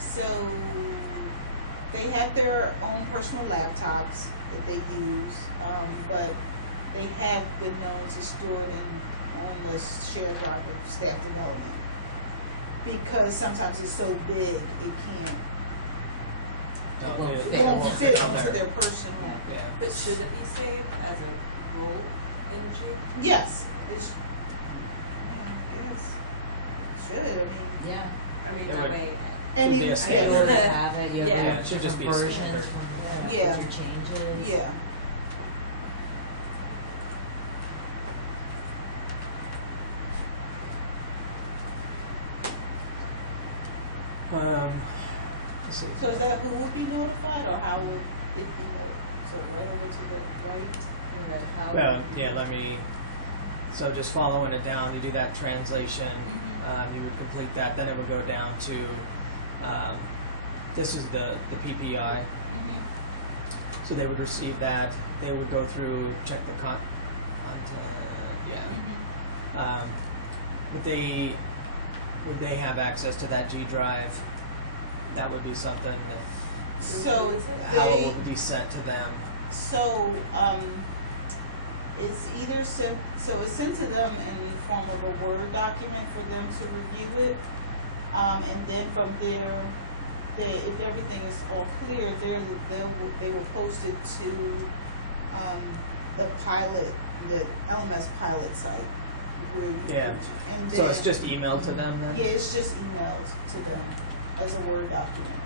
So they have their own personal laptops that they use, but they have been known to store it on the shared drive of staff development because sometimes it's so big it can't. No, won't it fit. It won't fit on onto there. their personal. Yeah. But should it be saved as a role in G? Yes, it's. Yes, should. I mean, Yeah. I mean, It that would- way. and Should be a you- You standard. already have it, you have Yeah, it should just different be a versions standard. from Yeah. your changes. Yeah. Let's see. So is that who would be notified or how would it be notified? So right over to the right? Well, yeah, let me, so just following it down, you do that translation, you would complete that, then it would go down to, this is the PPI. So they would receive that, they would go through, check the content, yeah. Would they have access to that G drive? That would be something that, So how it they, would be sent to them. so it's either sent, so it's sent to them in the form of a Word document for them to review it. And then from there, if everything is all clear, they will post it to the pilot, the LMS pilot site. Where you Yeah. And So it's then- just emailed to them then? Yeah, it's just emailed to them as a Word document.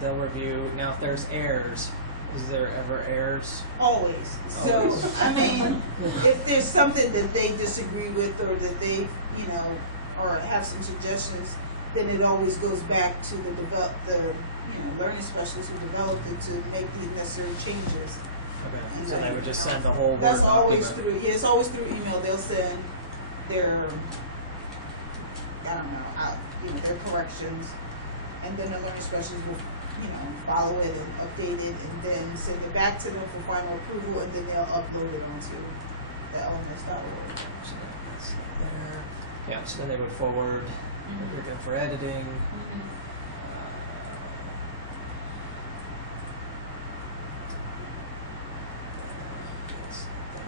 They'll review. Now, if there's errors, is there ever errors? Always. So, Always. I mean, if there's something that they disagree with or that they, or have some suggestions, then it always goes back to the learning specialist who developed it to make the necessary changes. Okay. So they would just send the whole Word That's always document. through, yeah, it's always through email. They'll send their, their corrections, and then the learning specialist will, follow it and update it, and then send it back to them for final approval, and then they'll upload it onto the LMS.org. So that's there. Yeah. So then they would forward everything for editing. It's there.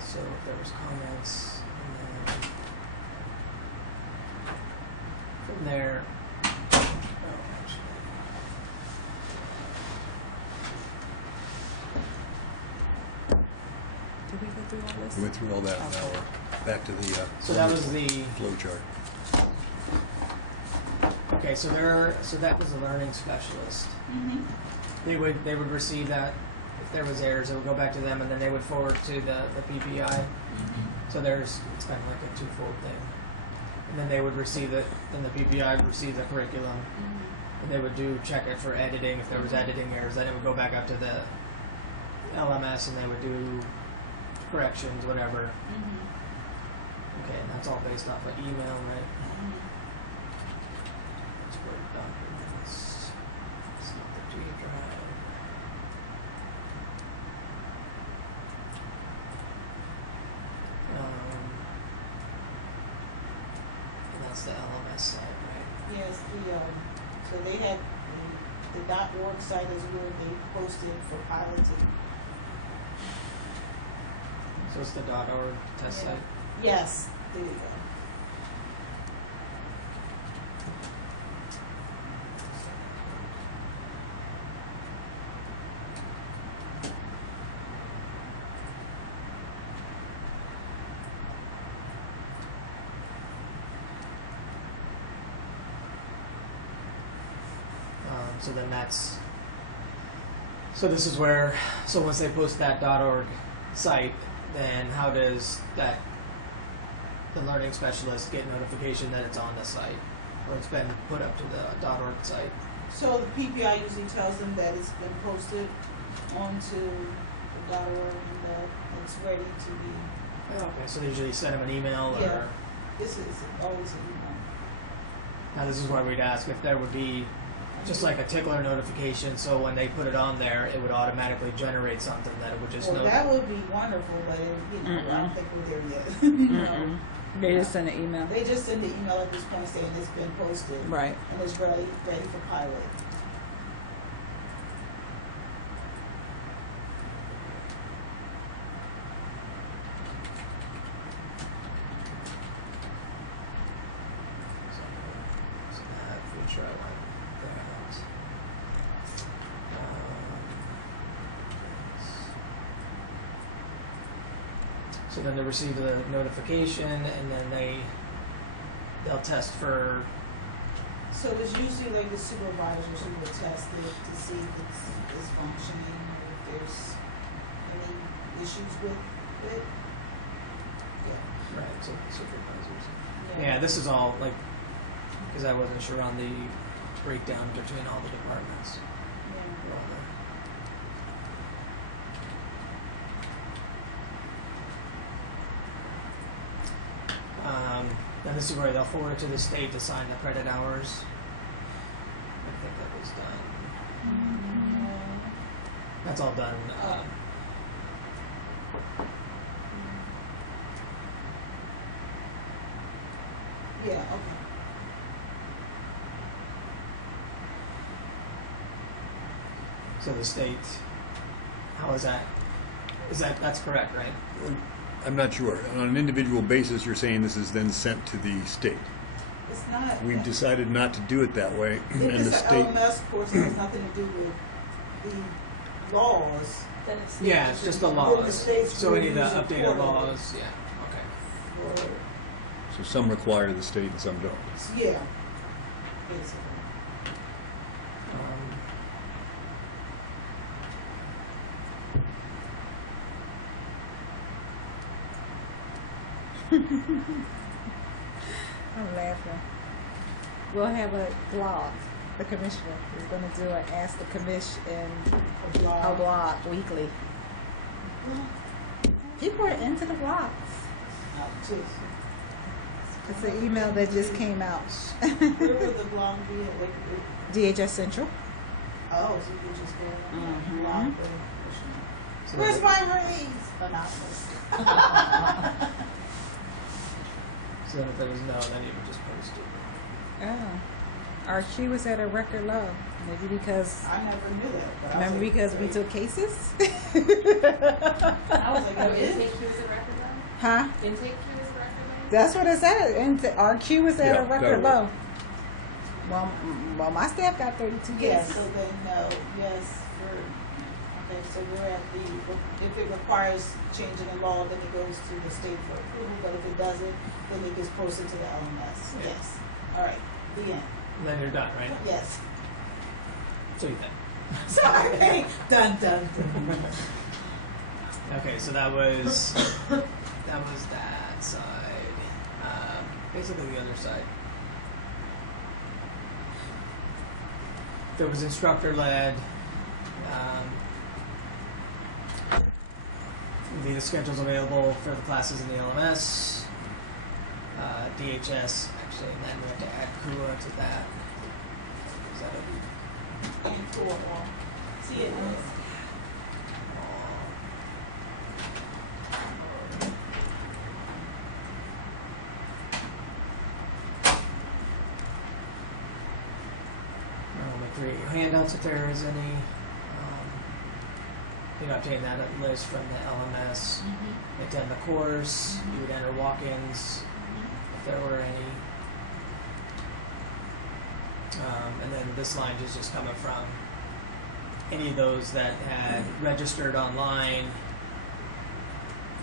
So if there was comments, and then from there, Did we go through all this? We went through all that, now Okay. we're back to the so that was the, flow chart. okay, so that was the learning specialist. Mm-hmm. They would receive that. If there was errors, it would go back to them, and then they would forward to the PPI. So it's kind of like a twofold thing. And then they would receive it, then the PPI would receive the curriculum, and they would check it for editing. If there was editing errors, then it would go back up to the LMS, and they would do corrections, whatever. Okay, and that's all based off of email, right? That's Word documents. It's not the G drive. And that's the LMS site, right? Yes, so they have the .org site is where they posted for piloting. So it's the .org test Yeah. site. Yes, there you go. So then that's, so this is where, so once they post that .org site, then how does that, the learning specialist get notification that it's on the site, or it's been put up to the .org site? So the PPI usually tells them that it's been posted onto the .org and that it's ready to be. Okay, so they usually send them an email, or? Yeah. This is always an email. Now this is where we'd ask if there would be just like a tickler notification, so when they put it on there, it would automatically generate something that it would just Well, know. that would be wonderful, but I don't think we're there yet. Mm-mm. They just send an email. They just send the email at this point saying it's been posted Right. and it's ready for pilot. So that feature I like that. So then they receive the notification, and then they'll test for. So it's usually like the supervisors who will test it to see if it's functioning or if there's any issues with it. Yeah. Right, so the supervisors. Yeah, this is all like, because I wasn't sure on the breakdown between all the departments. Yeah. They're all there. And this is where they'll forward it to the state to sign the credit hours. I think that was done. That's all done. Yeah, okay. So the state, how is that? That's correct, right? I'm not sure. On an individual basis, you're saying this is then sent to the state. It's not. We've decided not to do it that way, If and the it's state. an LMS course, it has nothing to do with the laws. Then it's Yeah, it's just the Then the laws. state's So we need to rules and update our quarterly. laws. Yeah. Okay. For, So some require the state and some don't. yeah, basically. Um, I'm laughing. We'll have a blog. The commissioner is going to do an Ask the Commission A blog. a blog weekly. People are into the blogs. Too. It's an email that just came out. Where would the blog be? Like, DHS Central. oh, so you can just go on Mhm. the blog. so Where's the- my raise? Anonymous. So if there was no, then you would just post it. Oh. Our queue was at a record low. Maybe because, I never knew that. But I was remember like, because we great. took cases? I was like, Oh, oh, is it? intake queue is a record though? Huh? Intake queue is a record though? That's what it said. And our queue was at Yeah, a record that'll low. Well, my staff got 32 Yeah, cases. so then, no, yes, okay, so we're at the, if it requires changing the law, then it goes to the state for approval, but if it doesn't, then it gets posted to the LMS. Yeah. Yes, all right, the end. And then you're done, right? Yes. So you think. Sorry, dun, dun, dun. Okay, so that was that side. Basically the other side. There was instructor led. The schedule's available for the classes in the LMS, DHS actually, and then we have to add KUA to that. Is that a And cool, see it, I'll make 3 handouts if there is any. you know, obtain that list from the LMS, attend the course, you would enter walk-ins if there were any. And then this line is just coming from any of those that had registered online,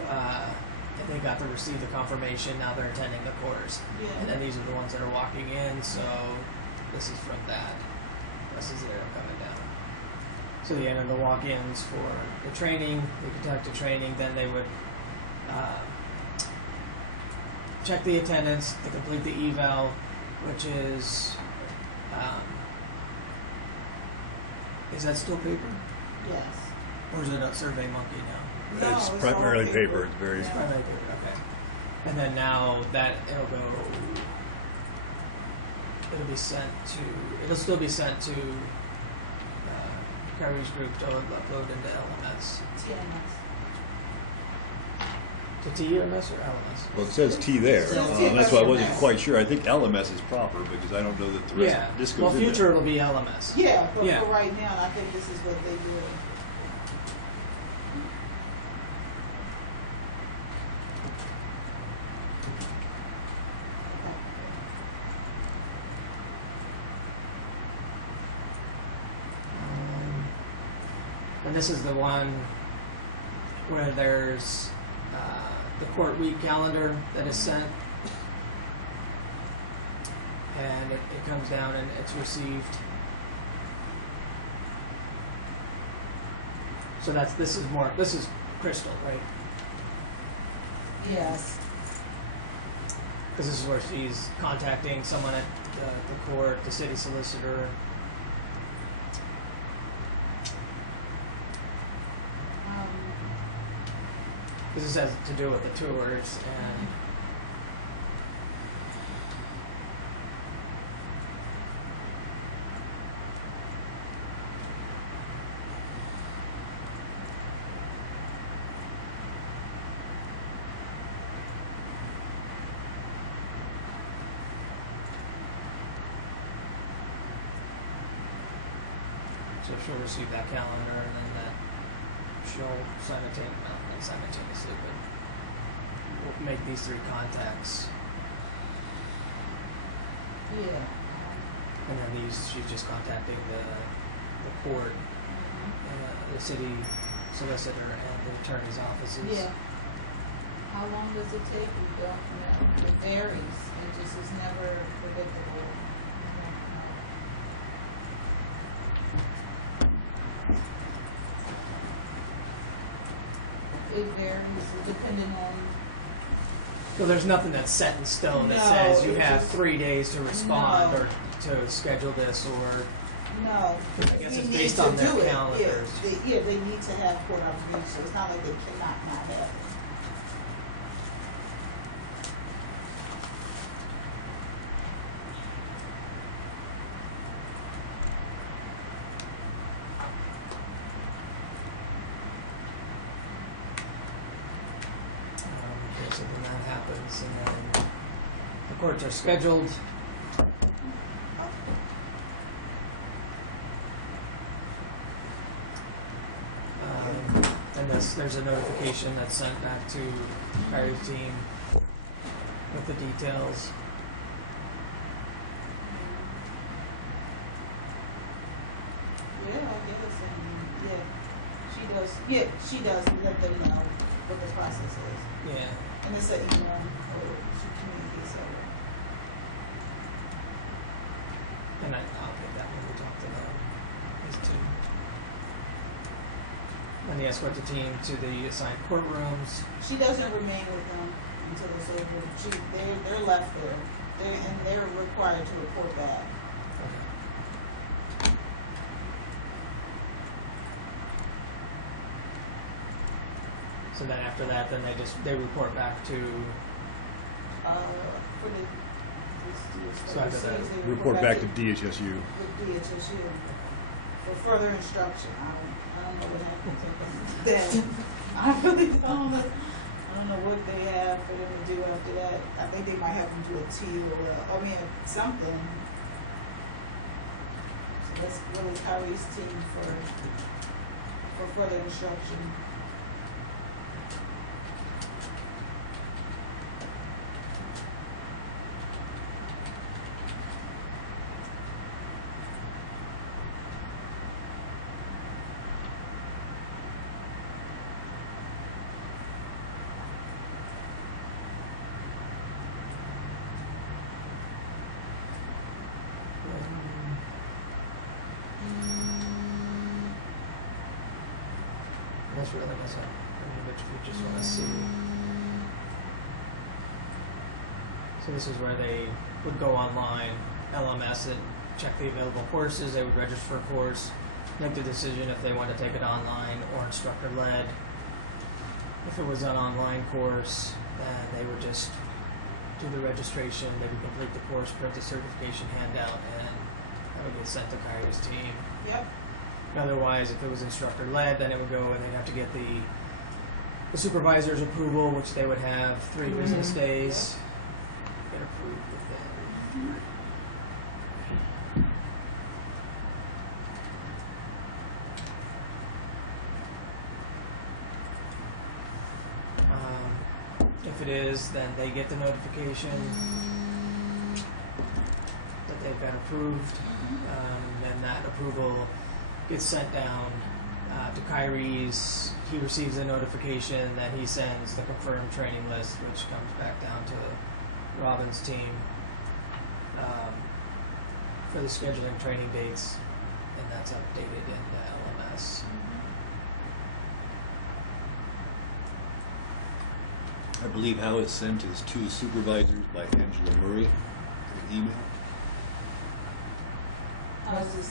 and they got to receive the confirmation, now they're attending the course. And then these are the ones that are walking in, so this is from that. This is there coming down. So they enter the walk-ins for the training, they conduct the training, then they would check the attendance, they complete the eval, which is that still paper? Yes. Or is it a Survey Monkey now? No, It's all primarily paper. It's very. Yeah. Primarily paper, okay. And then now that it'll still be sent to Kyrie's group to upload into LMS. TMS. To TMS or LMS? Well, it says T there. It says That's why I wasn't TMS. quite sure. I think LMS is proper because I don't know that the rest Yeah. this goes Well, in future there. it'll be LMS. Yeah, but Yeah. for right now, I think this is what they do. And this is the one where there's the court week calendar that is sent, and it comes down and it's received. So this is Crystal, right? Yes. Because this is where she's contacting someone at the court, the city solicitor. This has to do with the tours and so she'll receive that calendar and then that she'll simultaneously, but we'll make these 3 contacts. Yeah. And then she's just contacting the court, the city solicitor, and the attorney's offices. Yeah. How long does it take? We don't know. It varies. It just is never predictable. It varies depending on. So there's nothing that's set in stone that No, says you it's have just- 3 days to respond No. or to schedule this, or No. I guess We it's need based to on their do it. calendars. Yeah, they need to have court observation, so it's not like they cannot not have it. okay, so then that happens, and then the courts are scheduled. And there's a notification that's sent back to Kyrie's team with the details. Yeah, I guess, and she does let them know what the process is. Yeah. And it's an email, or she communicates it. And I'll get that when we talk to them. These 2. And the escort the team to the assigned courtrooms. She doesn't remain with them until it's over. They're left there. They're required to report back. So then after that, then they report back to For the So after that, overseas, they Report back to DHSU. with DHSU for further instruction. I don't know what happens to them. I really don't know. I don't know what they have for them to do after that. I think they might have them do a T or something. So that's really Kyrie's team for for further instruction. This really doesn't, which we just want to see. So this is where they would go online, LMS it, check the available courses, they would register for a course, make the decision if they want to take it online or instructor led. If it was an online course, then they would just do the registration, they would complete the course, print the certification handout, and that would get sent to Kyrie's team. Yep. Otherwise, if it was instructor led, then it would go and they'd have to get the supervisor's approval, which they would have 3 business days. Get approved within. If it is, then they get the notification that they've been approved. Then that approval gets sent down to Kyrie's. He receives a notification, then he sends the confirmed training list, which comes back down to Robin's team for the scheduling training dates, and that's updated in the LMS. I believe how it's sent is to the supervisors by Angela Murray, through email.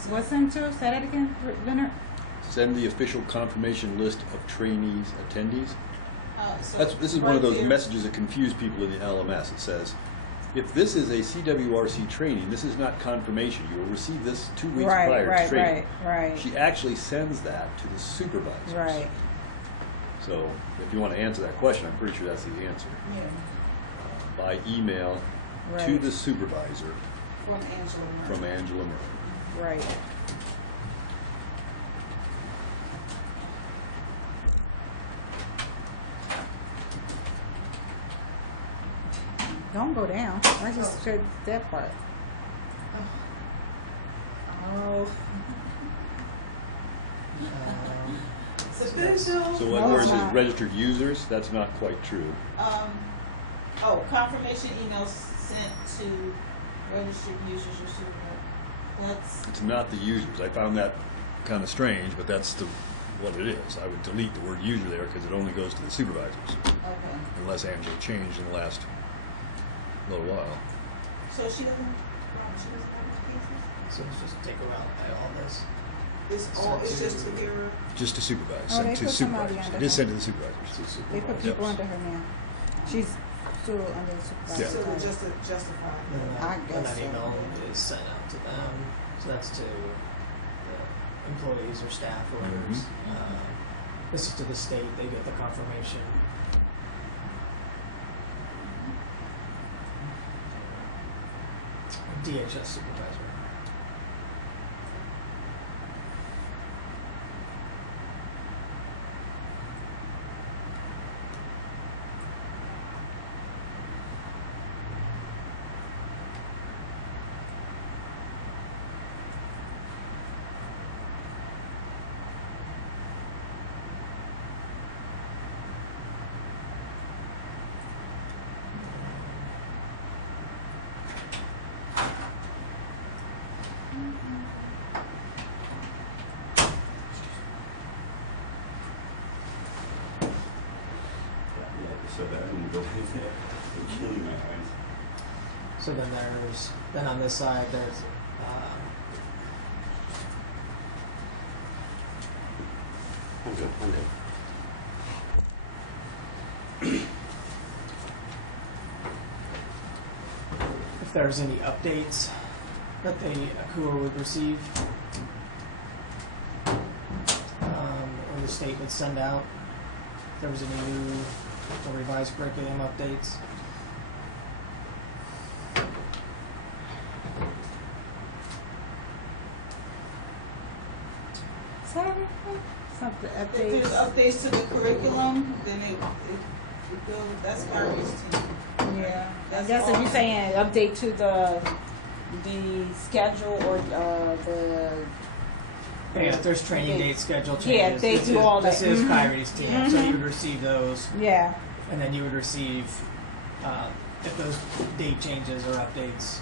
What's sent to? Say that again, Leonard. Send the official confirmation list of trainees attendees. So This is one right of those there. messages that confuse people in the LMS. It says, if this is a CWRC training, this is not confirmation. You will receive this 2 weeks prior to training. Right. She actually sends that to the supervisors. Right. So if you want to answer that question, I'm pretty sure that's the answer. Yeah, By email to Right. the supervisor from Angela Murray. from Angela Murray. Right. Don't go down. I just said that part. Oh. Um, It's a big deal. So No, where it it's says not. registered users, that's not quite true. Confirmation emails sent to registered users or super. That's, It's not the users. I found that kind of strange, but that's what it is. I would delete the word user there because it only goes to the supervisors, okay. unless Angela changed in the last little while. So she doesn't have cases? so let's just take a round by all this. It's just to their, Just to supervise, Oh, sent they to put somebody supervisors. under It is her. sent to the supervisors. They put people Yes. under her now. She's still under the supervisor. Yeah. so to justify. I And guess that so. email is sent out to them. So that's to the employees or staff, whoever's. This is to the state. They get the confirmation. DHS supervisor. So that I'm going there. You're killing my eyes. So then on this side there's I'm good. if there's any updates that the ACUA would receive, or the state would send out. If there was any new or revised curriculum updates. Say something If there's updates. updates to the curriculum, then it goes, that's Kyrie's team. Yeah, I That's guess if all. you're saying update to the schedule or the. Yeah, if there's training They- date schedule Yeah, changes. they this do is- all that. This is Mhm. Kyrie's team, so Mhm. you would receive those, Yeah. and then you would receive, if those date changes or updates.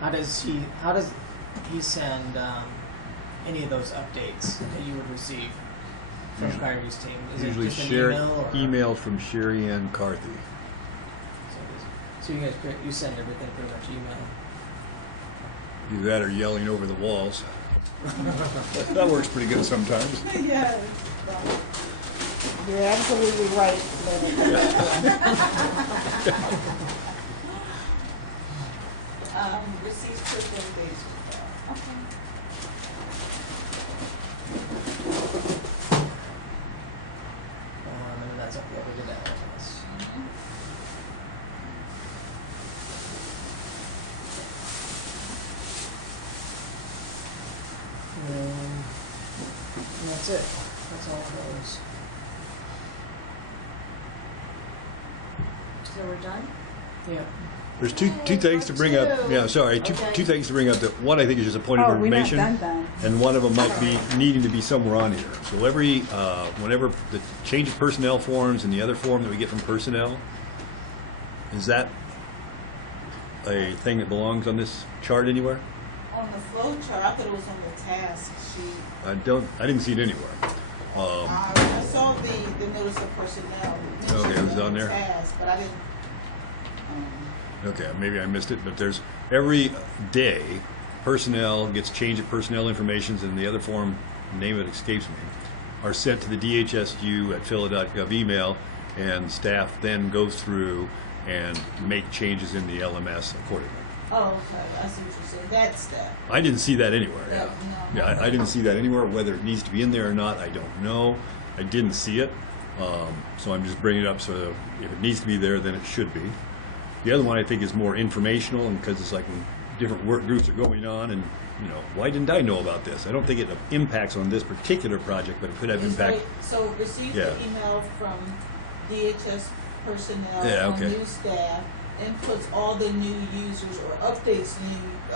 How does he send, any of those updates that you would receive from Usually- Kyrie's team? Is Usually it just an share email or? email from Sherry Ann Carthy. So you guys, you send everything pretty much email. Either that or yelling over the walls. That works pretty good sometimes. Yes. You're absolutely right, Leonard. Receipts, curriculum dates. And that's up there, we did that one. And that's it. That's all of those. So we're done? Yeah. There's two things to bring up. Yeah, sorry. Two Okay. things to bring up. That one I think is just a point of Oh, we're not information, done. and one of them might be needing to be somewhere on here. So every whenever the change of personnel forms and the other form that we get from personnel, is that a thing that belongs on this chart anywhere? On the flow chart, I thought it was on the task sheet. I didn't see it anywhere. I saw the notice of personnel. Okay, it was on there? Task, but I didn't. Okay, maybe I missed it, but there's every day personnel gets change of personnel informations, and the other form, name it escapes me, are sent to the DHSU at phila.gov email, and staff then goes through and make changes in the LMS accordingly. Oh, okay. I see what you're saying. That's that. I didn't see that anywhere. Yeah, No. yeah, I didn't see that anywhere. Whether it needs to be in there or not, I don't know. I didn't see it, so I'm just bringing it up. So if it needs to be there, then it should be. The other one I think is more informational, and because it's like when different work groups are going on, and you know, why didn't I know about this? I don't think it impacts on this particular project, but it could have It's impact. right- So receive Yeah. the email from DHS personnel Yeah, on okay. new staff, inputs all the new users or updates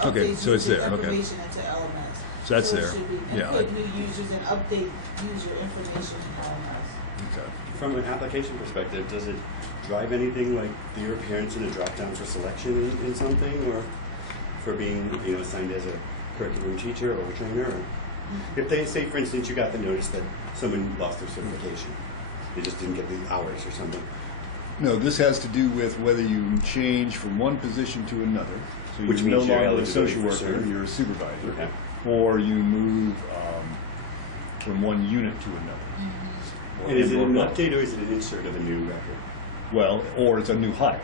Okay, updates so it's user there, okay. information into LMS. So that's it there. should be Yeah, input new users and update user information in LMS. Okay. From an application perspective, does it drive anything like your appearance in a drop-down for selection in something, or for being, you know, assigned as a curriculum teacher or a trainer? Or if they say, for instance, you got the notice that someone lost their certification, they just didn't get the hours or something. No, this has to do with whether you change from one position to another. So Which you're no means you're longer a eligibility social for worker, certain. you're a supervisor. Okay. Or you move from one unit to another. And is it Or an both. update or is it an insert of a new record? Well, or it's a new hire.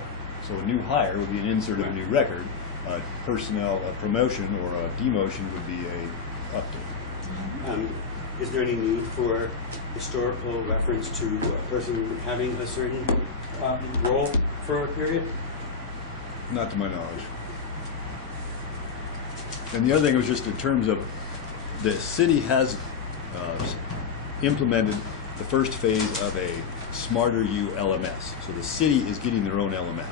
So a new hire would be an insert of a new record. A personnel, a promotion or a demotion would be a update. Is there any need for historical reference to a person having a certain role for a period? Not to my knowledge. And the other thing was just in terms of the city has implemented the first phase of a Smarter You LMS. So the city is getting their own LMS.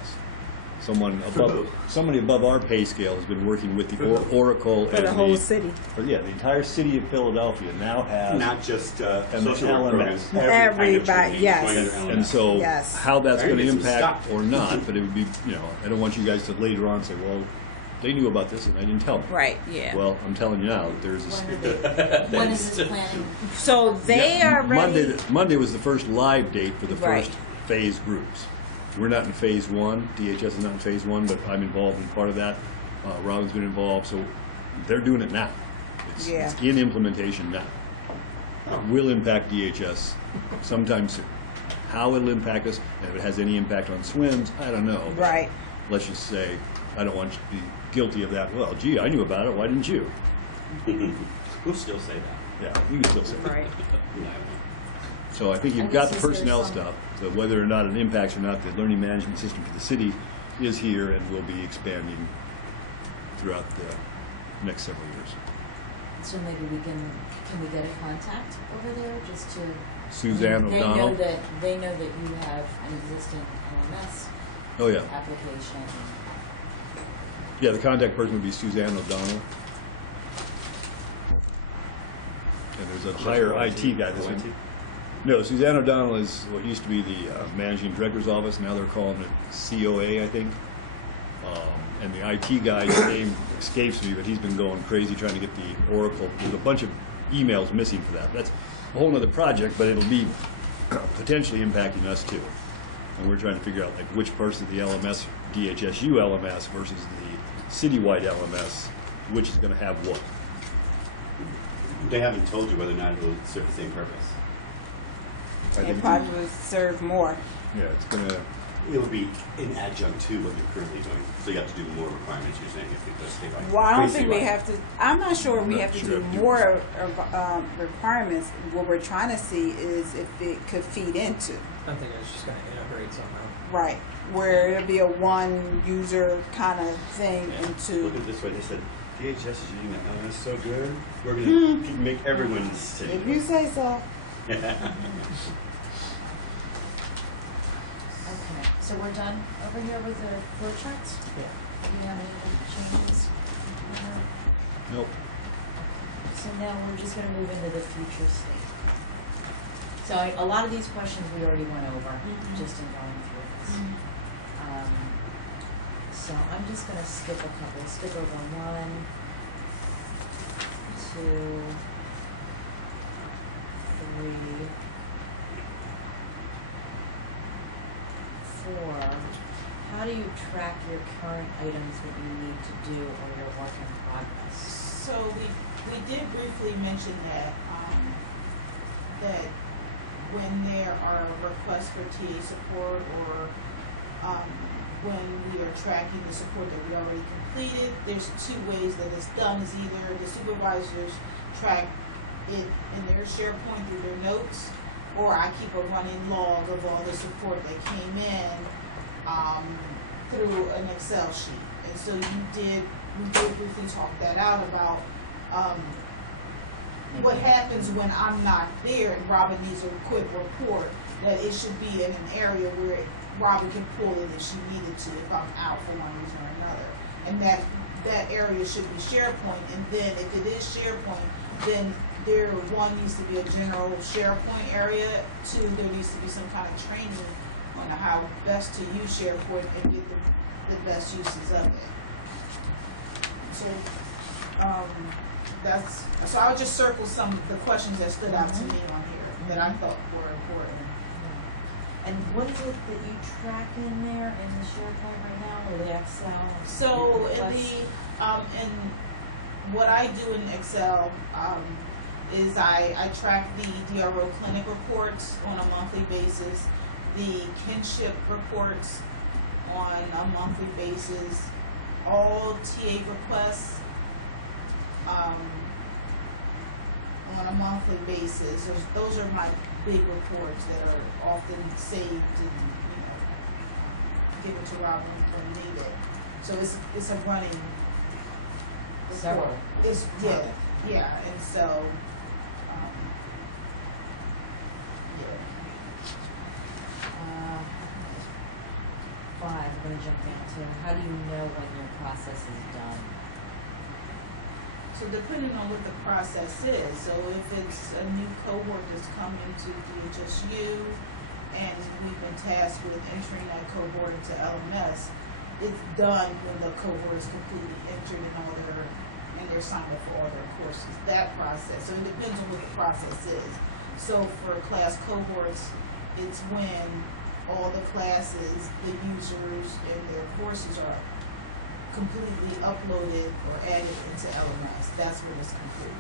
Somebody above our pay scale has been working with the Oracle For the and whole city. Yeah, the entire city of Philadelphia now has. Not just And social the work LMS. programs. Every kind of Everybody, training yes. going under LMS. And so, Yes. how that's Right, going to it's a impact stop. or not, but it would be, you know, I don't want you guys to later on say, well, they knew about this and I didn't tell them. Right, yeah. Well, I'm telling you now, that there's When is this planning? So they are ready. Monday was the first live date for the Right. first phase groups. We're not in phase one. DHS is not in phase one, but I'm involved in part of that. Robin's been involved, so they're doing it now. It's Yeah. in implementation now. It will impact DHS sometime soon. How it'll impact us, and if it has any impact on swims, I don't know. But Right. let's just say, I don't want you to be guilty of that. Well, gee, I knew about it. Why didn't you? We'll still say that. Yeah, you can still say that. Right. So I think I you've got the guess is there personnel some- stuff, so whether or not it impacts or not, the learning management system for the city is here and will be expanding throughout the next several years. So maybe we can we get a contact over there just to. Suzanne They O'Donnell. know that you have an existing LMS Oh, yeah. application. Yeah, the contact person would be Suzanne O'Donnell. And there's a higher IT guy. This one. No, Suzanne O'Donnell is what used to be the managing director's office. Now they're calling it COA, I think. And the IT guy's name escapes me, but he's been going crazy trying to get the Oracle. There's a bunch of emails missing for that. That's a whole other project, but it'll be potentially impacting us too. And we're trying to figure out like which parts of the LMS, DHSU LMS versus the citywide LMS, which is going to have what. They haven't told you whether or not it'll serve the same purpose. I It think probably would serve more. yeah, it's going to. It will be an adjunct to what you're currently doing. So you have to do more requirements, you're saying, if it does stay like. Well, I don't think we statewide. have to, I'm not sure we Not have to sure do if you- more requirements. What we're trying to see is if it could feed into, I think it's just gonna integrate somehow. right, where it'll be a one user kind of thing Yeah. into. Look at it this way, they said, DHS is using that LMS so good, we're gonna make everyone's city. If you say so. Okay, so we're done over here with the flow charts? Yeah. Do you have any other changes? Nope. So now we're just gonna move into the future state. So a lot of these questions we already went over, just in going through this. So I'm just gonna skip a couple, skip over 1, 2, 3, 4. How do you track your current items that you need to do or your work in progress? So we did briefly mention that, that when there are requests for TA support or, when we are tracking the support that we already completed, there's 2 ways that it's done. Is either the supervisors track it in their SharePoint through their notes, or I keep a running log of all the support that came in, through an Excel sheet. And so we did briefly talk that out about, what happens when I'm not there and Robin needs a quick report, that it should be in an area where Robin can pull it if she needed to, if I'm out for one reason or another. And that area should be SharePoint, and then if it is SharePoint, then there, 1, needs to be a general SharePoint area, 2, there needs to be some kind of training on how best to use SharePoint and get the best uses of it. So, so I would just circle some of the questions that stood out to me on here that I thought were important. And what is it that you track in there in the SharePoint right now, or the Excel? So in Requests? in what I do in Excel, is I track the DRO clinic reports on a monthly basis, the kinship reports on a monthly basis, all TA requests on a monthly basis. Those are my big reports that are often saved and given to Robin when needed. So it's a running report. Several. It's yeah, and so yeah. 5, I'm gonna jump down to, how do you know when your process is done? So depending on what the process is, so if it's a new cohort that's come into DHSU and we've been tasked with entering that cohort into LMS, it's done when the cohort is completely entered and they're signed up for all their courses. That process, so it depends on what the process is. So for class cohorts, it's when all the classes, the users, and their courses are completely uploaded or added into LMS. That's when it's complete.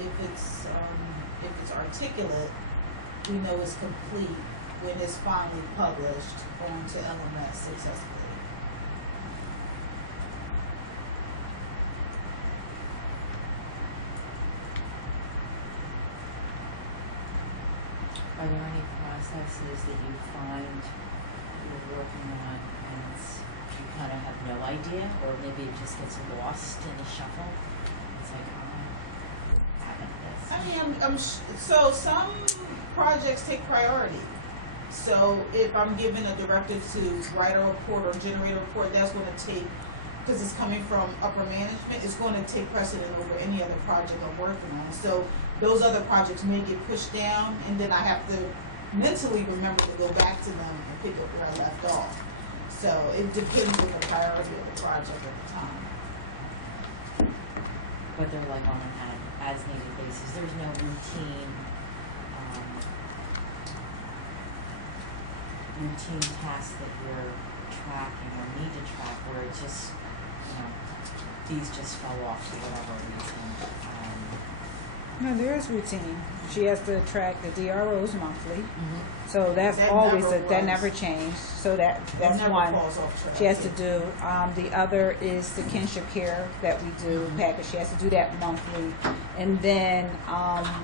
If it's articulate, we know it's complete when it's finally published onto LMS successfully. Are there any processes that you find you're working on happens, you kind of have no idea, or maybe it just gets lost in the shuffle. It's like, oh, haven't this. I mean, so some projects take priority. So if I'm given a directive to write a report or generate a report, that's going to take, because it's coming from upper management, it's going to take precedent over any other project I'm working on. So those other projects may get pushed down, and then I have to mentally remember to go back to them and pick up where I left off. So it depends on the priority of the project at the time. But they're like on an as needed basis. There's no routine tasks that you're tracking or need to track where it's just, these just fell off for whatever reason. No, there is routine. She has to track the DROs monthly. Mm-hmm. So that's That always never that was. never changed. So that's never one falls off track. she has to do. The other is the kinship care that we do package. She has to do that monthly. And then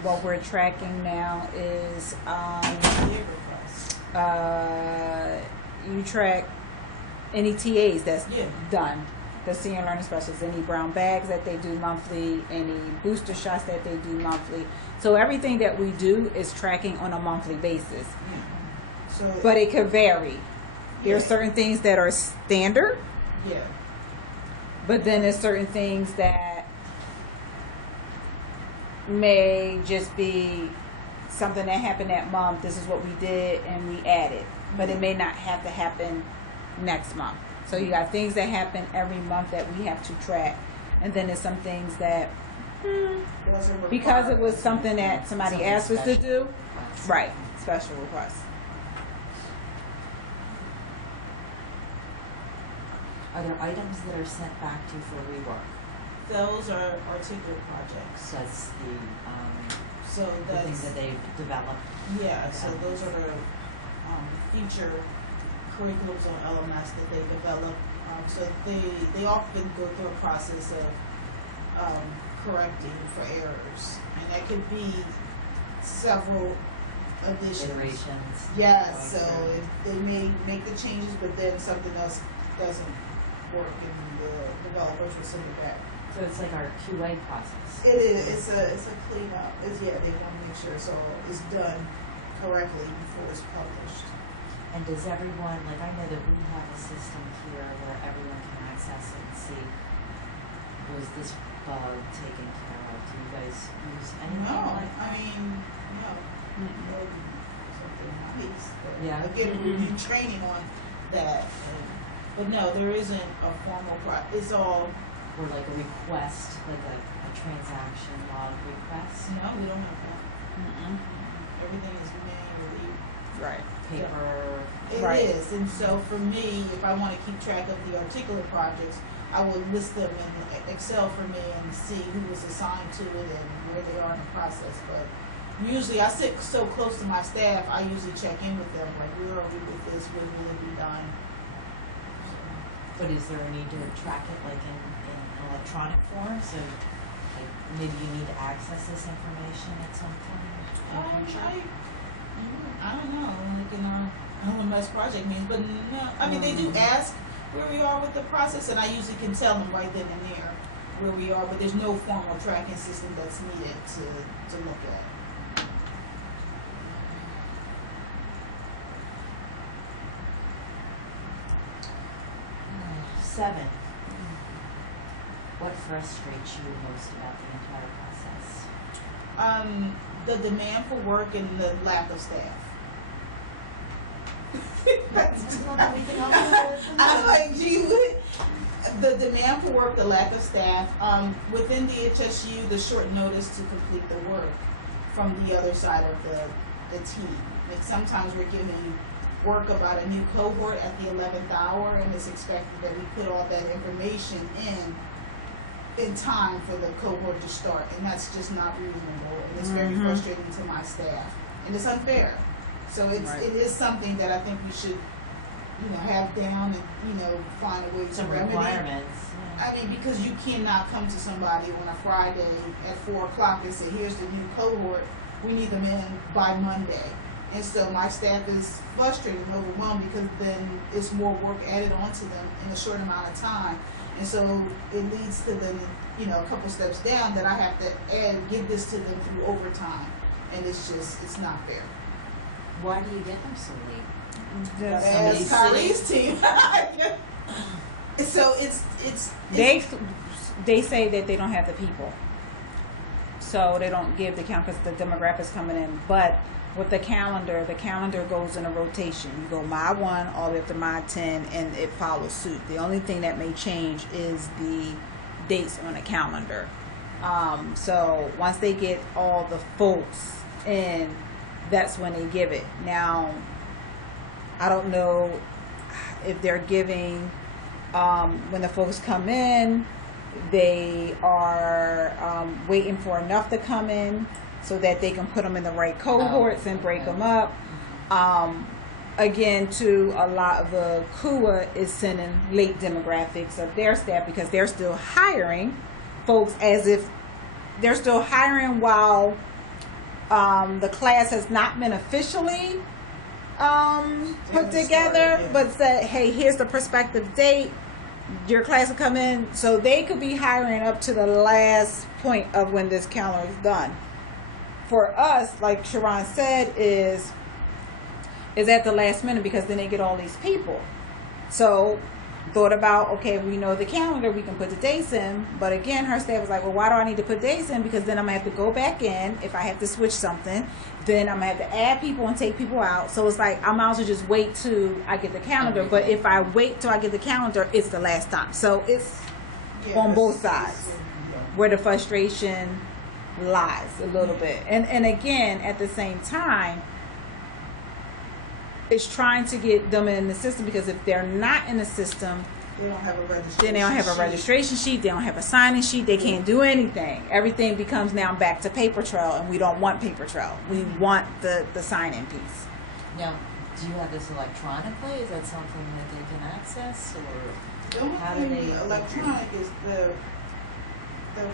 what we're tracking now is you track any TAs that's Yeah. done. The senior learning specialists, any brown bags that they do monthly, any booster shots that they do monthly. So everything that we do is tracking on a monthly basis. So But it could vary. There are Yeah. certain things that are standard, yeah. but then there's certain things that may just be something that happened that month. This is what we did and we added. But it may not have to happen next month. So you got things that happen every month that we have to track. And then there's some things that, Wasn't because it was required. something that somebody Something asked us to special. do, right, special request. Are there items that are sent back to you for rework? Those are articulate projects. That's So the things that's, that they've developed. yeah, so those are the feature curriculums on LMS that they develop. So they often go through a process of correcting for errors. And that could be several additions. Iterations. Yes, so Okay. if they may make the changes, but then something else doesn't work and the developers will send it back. So it's like our QA process. It is, it's a cleanup. They want to make sure it's done correctly before it's published. And does everyone, like, I know that we have a system here where everyone can access it and see, was this bug taken care of? Do you guys use anything No, like I that? mean, no. Something nice. But Yeah. Again, we do training on that. But no, there isn't a formal it's all, Or like a request, like a transaction log request, no, we don't have that. Mm-mm. Everything is manually. Right. paper. It Right. is, and so for me, if I want to keep track of the articulate projects, I would list them in Excel for me and see who was assigned to it and where they are in the process. But usually, I sit so close to my staff, I usually check in with them, like, where are we with this, when will it be done? But is there a need to track it like in electronic form? So like maybe you need to access this information at some point in the future? I don't know, like in our LMS project meetings, but no, I mean, they do ask where we are with the process, and I usually can tell them right then and there where we are, but there's no formal tracking system that's needed to look at. 7. What frustrates you most about the entire process? The demand for work and the lack of staff. I'm like, gee, the demand for work, the lack of staff. Within DHSU, the short notice to complete the work from the other side of the team. Like sometimes we're giving work about a new cohort at the 11th hour, and it's expected that we put all that information in time for the cohort to start, and that's just not reasonable, and it's very frustrating to my staff, and it's unfair. So it is something that I think we should, have down and, find a way to Some remedy. requirements. I mean, because you cannot come to somebody on a Friday at 4 o'clock and say, here's the new cohort, we need them in by Monday. And so my staff is frustrated and overwhelmed because then it's more work added onto them in a short amount of time. And so it leads to then, you know, a couple steps down that I have to give this to them through overtime. And it's not fair. Why do you get them so late? As Kyrie's team. So it's they say that they don't have the people, so they don't give the count because the demographics coming in. But with the calendar goes in a rotation. You go my 1 all the way up to my 10, and it follows suit. The only thing that may change is the dates on the calendar. So once they get all the folks in, that's when they give it. Now, I don't know if they're giving when the folks come in, they are waiting for enough to come in so that they can put them in the right cohorts and break them up. Again, to a lot of the KUA is sending late demographics of their staff because they're still hiring folks as if they're still hiring while the class has not been officially put together, but said, hey, here's the prospective date. Your class will come in, so they could be hiring up to the last point of when this calendar is done. For us, like Sharon said, is at the last minute because then they get all these people. So thought about, okay, we know the calendar, we can put the dates in, but again, her staff was like, well, why do I need to put dates in? Because then I'm gonna have to go back in if I have to switch something, then I'm gonna have to add people and take people out. So it's like I might as well just wait till I get the calendar. But if I wait till I get the calendar, it's the last time. So it's on both sides where the frustration lies a little bit. And again, at the same time, it's trying to get them in the system, because if they're not in the system, they don't have a registration then they don't have a registration sheet, they don't have a sign-in sheet, they can't do anything. Everything becomes now back to paper trail, and we don't want paper trail. We want the sign-in piece. Now, do you have this electronically? Is that something that they can access, or The only how do thing they? electronic is the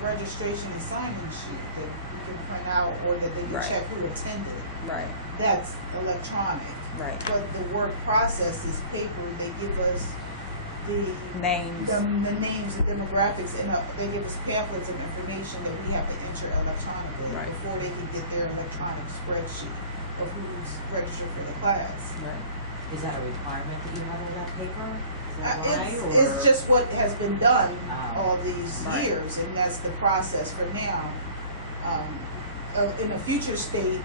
registration and sign-in sheet that you can print out, or that they can Right. check who attended. Right, That's electronic. right. But the work process is paper. They give us the Names. the names and demographics, and they give us pamphlets of information that we have to enter electronically Right. before they can get their electronic spreadsheet of who's registered for the class. Right. Is that a requirement that you have all that paper? Is that why, It's just what has been done all these Right. years, and that's the process for now. In a future state,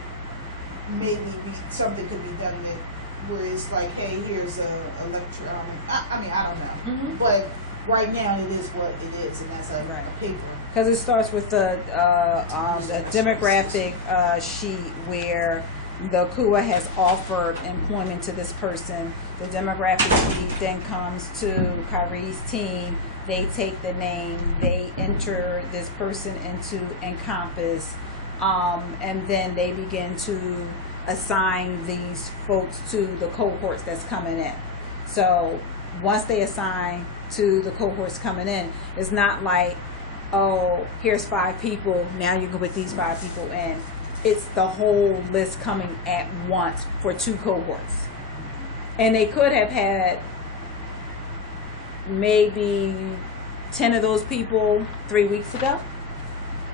maybe something could be done that where it's like, hey, here's a lecture. I mean, I don't know, Mhm. but right now it is what it is, and that's a Right. paper. Because it starts with the demographic sheet where the KUA has offered employment to this person. The demographic sheet then comes to Kyrie's team. They take the name, they enter this person into Encompass, and then they begin to assign these folks to the cohorts that's coming in. So once they assign to the cohorts coming in, it's not like, oh, here's 5 people, now you can put these 5 people in. It's the whole list coming at once for 2 cohorts. And they could have had maybe 10 of those people 3 weeks ago,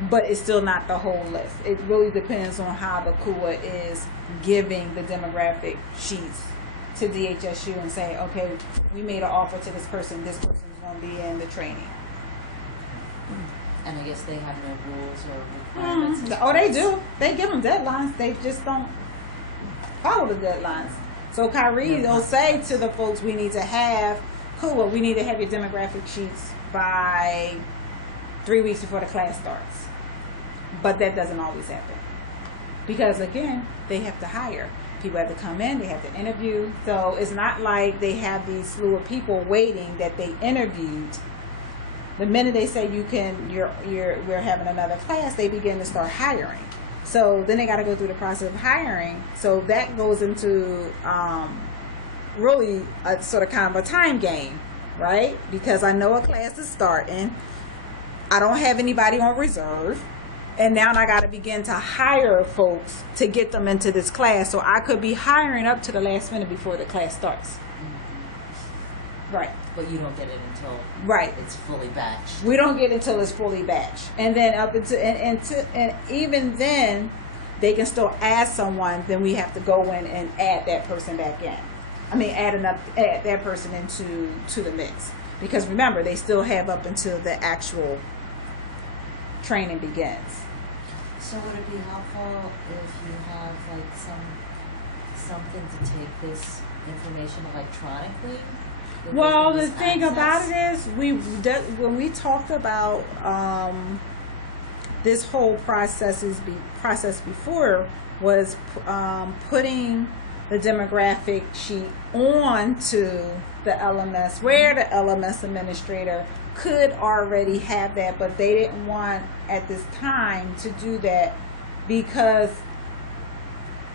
but it's still not the whole list. It really depends on how the KUA is giving the demographic sheets to DHSU and say, okay, we made an offer to this person's going to be in the training. And I guess they have no rules or requirements. Oh, they do. They give them deadlines. They just don't follow the deadlines. So Kyrie will say to the folks, we need to have KUA, we need to have your demographic sheets by 3 weeks before the class starts. But that doesn't always happen. Because again, they have to hire. People have to come in, they have to interview. So it's not like they have these slew of people waiting that they interviewed. The minute they say we're having another class, they begin to start hiring. So then they got to go through the process of hiring. So that goes into really a sort of kind of a time game, right? Because I know a class is starting. I don't have anybody on reserve. And now I got to begin to hire folks to get them into this class. So I could be hiring up to the last minute before the class starts. Right. But you don't get it until Right. it's fully batched. We don't get until it's fully batched, and then up until and even then, they can still add someone. Then we have to go in and add that person back in. I mean, add that person into the mix, because remember, they still have up until the actual training begins. So would it be helpful if you have like something to take this information electronically? that they Well, can the just thing about access? it is, when we talked about this whole process before was putting the demographic sheet onto the LMS, where the LMS administrator could already have that, but they didn't want at this time to do that because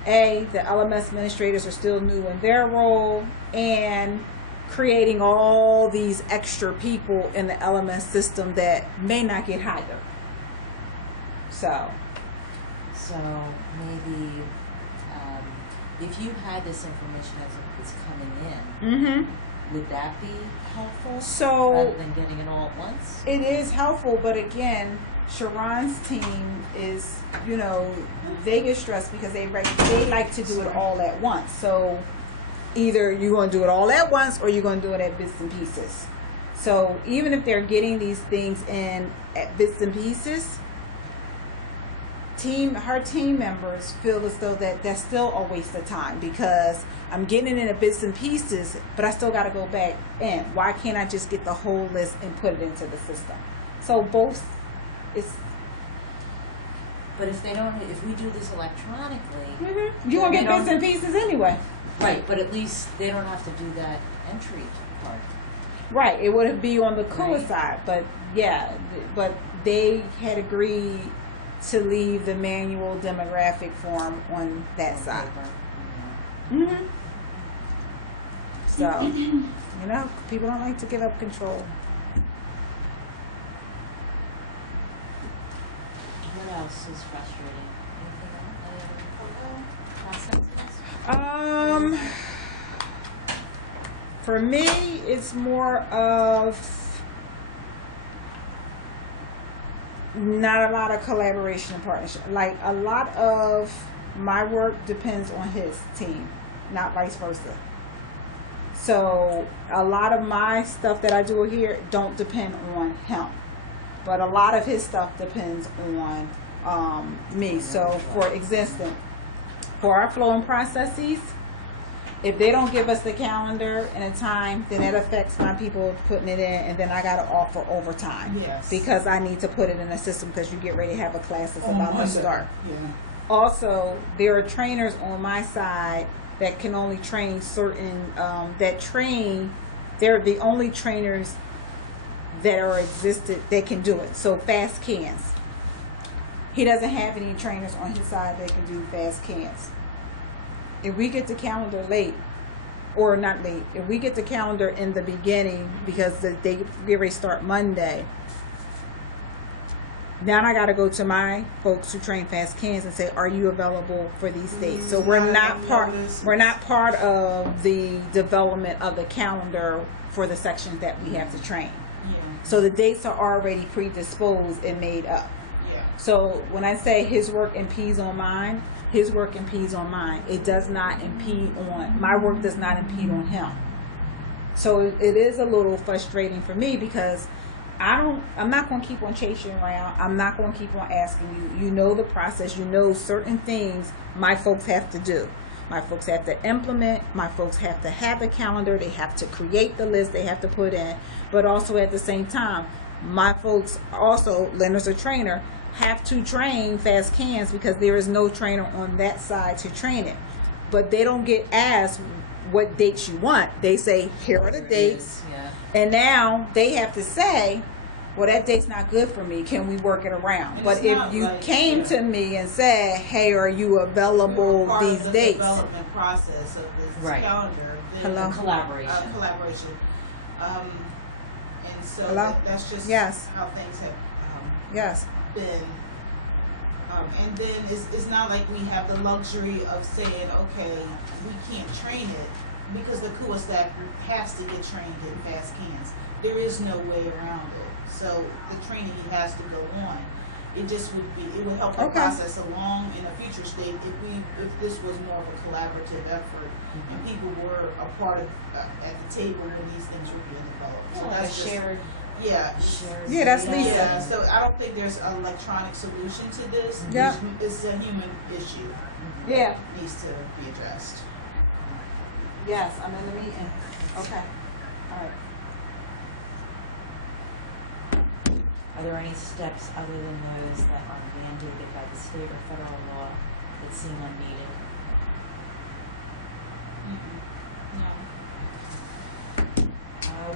the LMS administrators are still new in their role, and creating all these extra people in the LMS system that may not get hired. So maybe if you had this information as it's coming in, would that be helpful? So rather than getting it all at once? it is helpful, but again, Sharon's team is, they get stressed because they like to do it all at once. So either you're going to do it all at once or you're going to do it at bits and pieces. So even if they're getting these things in at bits and pieces, her team members feel as though that's still a waste of time, because I'm getting it in bits and pieces, but I still got to go back in. Why can't I just get the whole list and put it into the system? So both is. But if we do this electronically, You won't get They bits don't- and pieces anyway. right? But at least they don't have to do that entry part. Right, it would be on the COA Right. side, but they had agreed to leave the manual demographic form on that on side. paper. So, people don't like to give up control. What else is frustrating? Anything else? Any other processes? For me, it's more of not a lot of collaboration and partnership. Like, a lot of my work depends on his team, not vice versa. So a lot of my stuff that I do here don't depend on him, but a lot of his stuff depends on me. So for example, for our flowing processes, if they don't give us the calendar and a time, then that affects my people putting it in, and then I got to offer overtime. Yes. Because I need to put it in a system, because you get ready to have a class that's On about to Monday. start. Yeah. Also, there are trainers on my side that can only train certain, they're the only trainers that are existed that can do it. So fast cans. He doesn't have any trainers on his side that can do fast cans. If we get the calendar late, or not late, if we get the calendar in the beginning, because they get ready to start Monday, now I got to go to my folks who train fast cans and say, are you available for these dates? So we're not part of the development of the calendar for the sections that we have to train. Yeah. So the dates are already predisposed and made up. Yeah. So when I say his work impedes on mine, his work impedes on mine. It does not impede on, my work does not impede on him. So it is a little frustrating for me, because I'm not going to keep on chasing around. I'm not going to keep on asking you. You know the process. You know certain things my folks have to do. My folks have to implement. My folks have to have the calendar. They have to create the list they have to put in. But also at the same time, my folks also, Leonard's a trainer, have to train fast cans, because there is no trainer on that side to train it. But they don't get asked what dates you want. They say, here are the dates. Yeah. And now they have to say, well, that date's not good for me. Can we work it around? And But it's if not you like- came yeah. to me and said, hey, are you available Part these of the dates? development process of this Right. calendar. Then Hello? Collaboration. Collaboration. And so Hello? that's just Yes. how things have Yes. been And then it's not like we have the luxury of saying, okay, we can't train it because the KUA staff has to get trained in fast cans. There is no way around it. So the training has to go on. It just would be, it would help the Okay. process along in a future state if this was more of a collaborative effort and people were a part of, at the table when these things were being developed. So Like a that's just, shared, yeah. shared. Yeah, that's data. Lisa. Yeah, so I don't think there's an electronic solution to this. Yeah. It's a human issue. Yeah. That needs to be addressed. Yes, I'm in the meeting. Okay. All right. Are there any steps other than those that are mandated by the state or federal law that seem unneeded?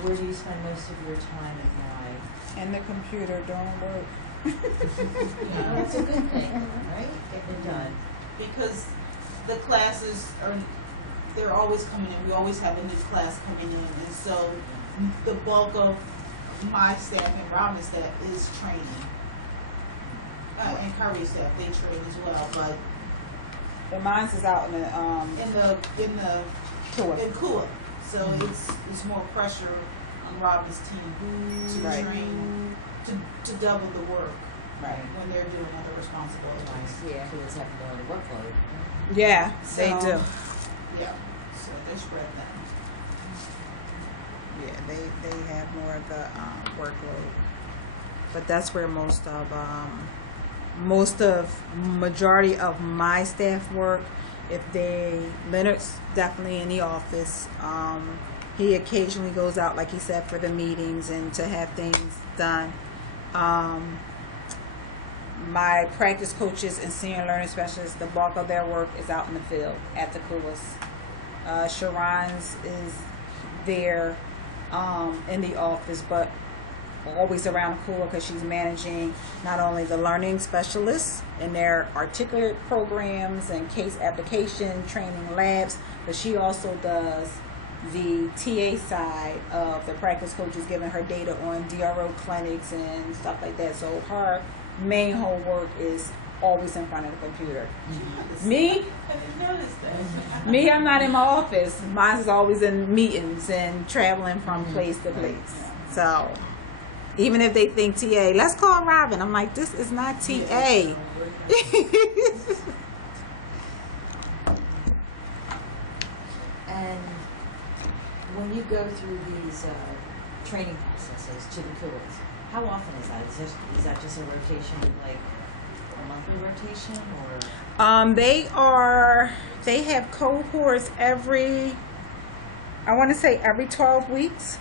Where do you spend most of your time and why? And the computer don't work. Well, that's a good thing, right? Getting it done. Because the classes are, they're always coming in. We always have a new class coming in. And so the bulk of my staff and Robin's staff is training. And Curry's staff, they train as well. But The mine's is out in the tour. in KUA. So it's more pressure on Robin's team to Right. train, to double the work Right. when they're doing other responsibilities. Yeah. Kids have more workload. Yeah, they So- do. Yeah, so they're spread that. Yeah, they have more of the workload, but that's where most of majority of my staff work. If Leonard's definitely in the office. He occasionally goes out, like he said, for the meetings and to have things done. My practice coaches and senior learning specialists, the bulk of their work is out in the field at the KUAs. Sharon's is there in the office, but always around the KUA because she's managing not only the learning specialists and their articulate programs and case application training labs, but she also does the TA side of the practice coaches, giving her data on DRO clinics and stuff like that. So her main whole work is always in front of the computer. Me? I didn't notice that. Me, I'm not in my office. Mine's always in meetings and traveling from place to place. So even if they think TA, let's call Robin. I'm like, this is not TA. And when you go through these training processes to the KUAs, how often is that? Is that just a rotation, like a monthly rotation, or? They have cohorts every 12 weeks.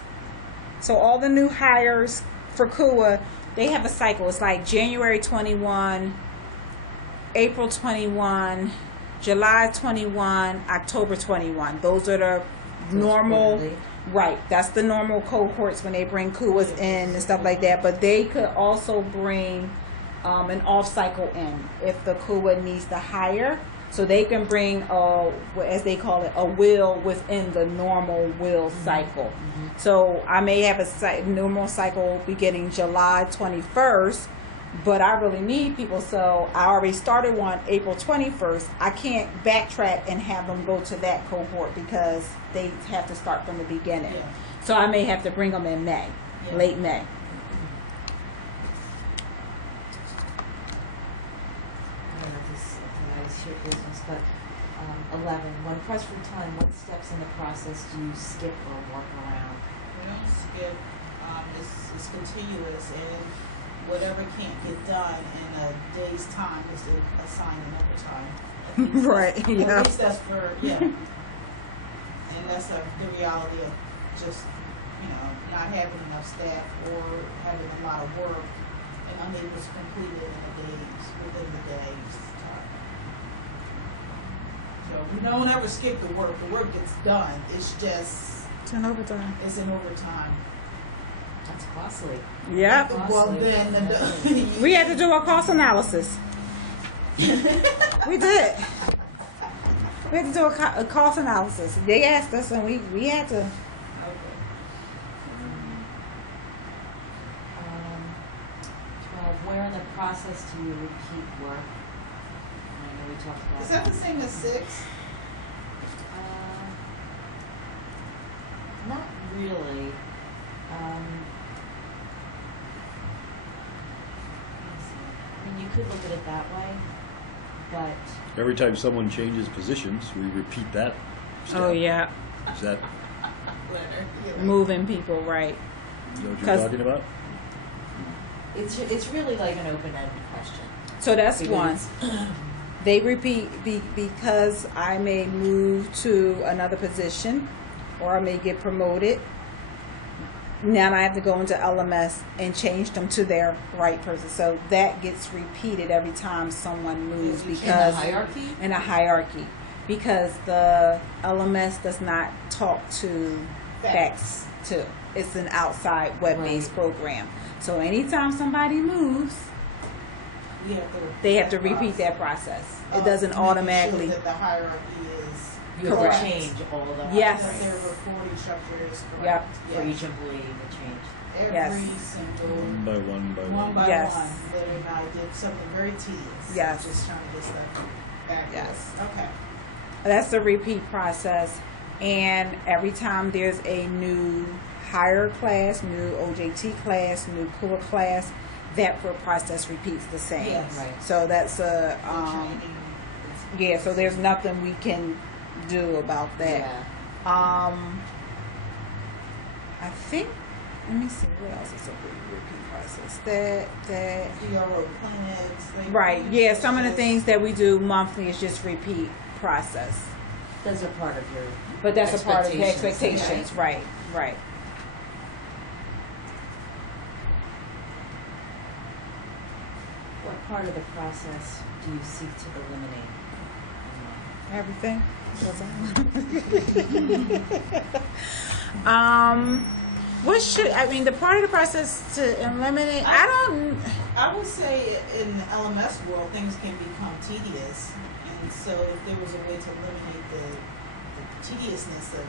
So all the new hires for KUA, they have a cycle. It's like January 21, April 21, July 21, October 21. Those are the normal, quarterly? right, that's the normal cohorts when they bring KUAs in and stuff like that. But they could also bring an off cycle in if the KUA needs to hire. So they can bring, as they call it, a will within the normal will cycle. So I may have a normal cycle beginning July 21st, but I really need people. So I already started one April 21st. I can't backtrack and have them go to that cohort because they have to start from the beginning. Yeah. So I may have to bring them in May, Yeah. late May. I don't know if this applies to your business, but 11. When pressed for time, what steps in the process do you skip or work around? We don't skip, it's continuous, and whatever can't get done in a day's time is assigned in overtime. At least Right, that's- yeah. At least that's for, yeah. And that's the reality of just, not having enough staff or having a lot of work and unable to complete it within the day's time. So we don't ever skip the work. The work gets done. It's just, It's an overtime. it's in overtime. That's costly. Yep. Well, then, We had to do a cost analysis. We did. We had to do a cost analysis. They asked us, and we had to. 12. Where in the process do you repeat work? we talked about. Is that the same as 6? Not really. Let me see. I mean, you could look at it that way, but Every time someone changes positions, we repeat that step. Oh yeah, Is that moving people, right? what you're 'Cause- talking about? it's really like an open-ended question. So that's Because one. They repeat because I may move to another position or I may get promoted. Now I have to go into LMS and change them to their right person. So that gets repeated every time someone moves In the because hierarchy? in a hierarchy, because the LMS does not talk to fax to. It's an outside web-based Right. program. So anytime somebody moves, We have to they have to process. repeat that process. It Of doesn't making sure automatically. that the hierarchy is You have Correct. to change all of the Yes. that their reporting structure is Yep. correct. for Yes. each employee to change. Every Yes. single One by one by one one. by Yes. one. Larry and I did something very tedious. Yes. Just trying to get stuff back. Yes. Okay. That's the repeat process. And every time there's a new higher class, new OJT class, new core class, that process repeats the same. Yes. Right. So that's a The training is- yeah. So there's nothing we can do about that. Yeah. I think. Let me see. What else is a repeat process? That. DRO clinics. like- Right. Yeah. Some of the things that we do monthly is just repeat process. Those are part of your. But that's a part of the Expectations, expectations. Right. Right. What part of the process do you seek to eliminate? Everything. What should I mean? The part of the process to eliminate. I don't. I would say in the LMS world, things can become tedious, and so if there was a way to eliminate the tediousness of,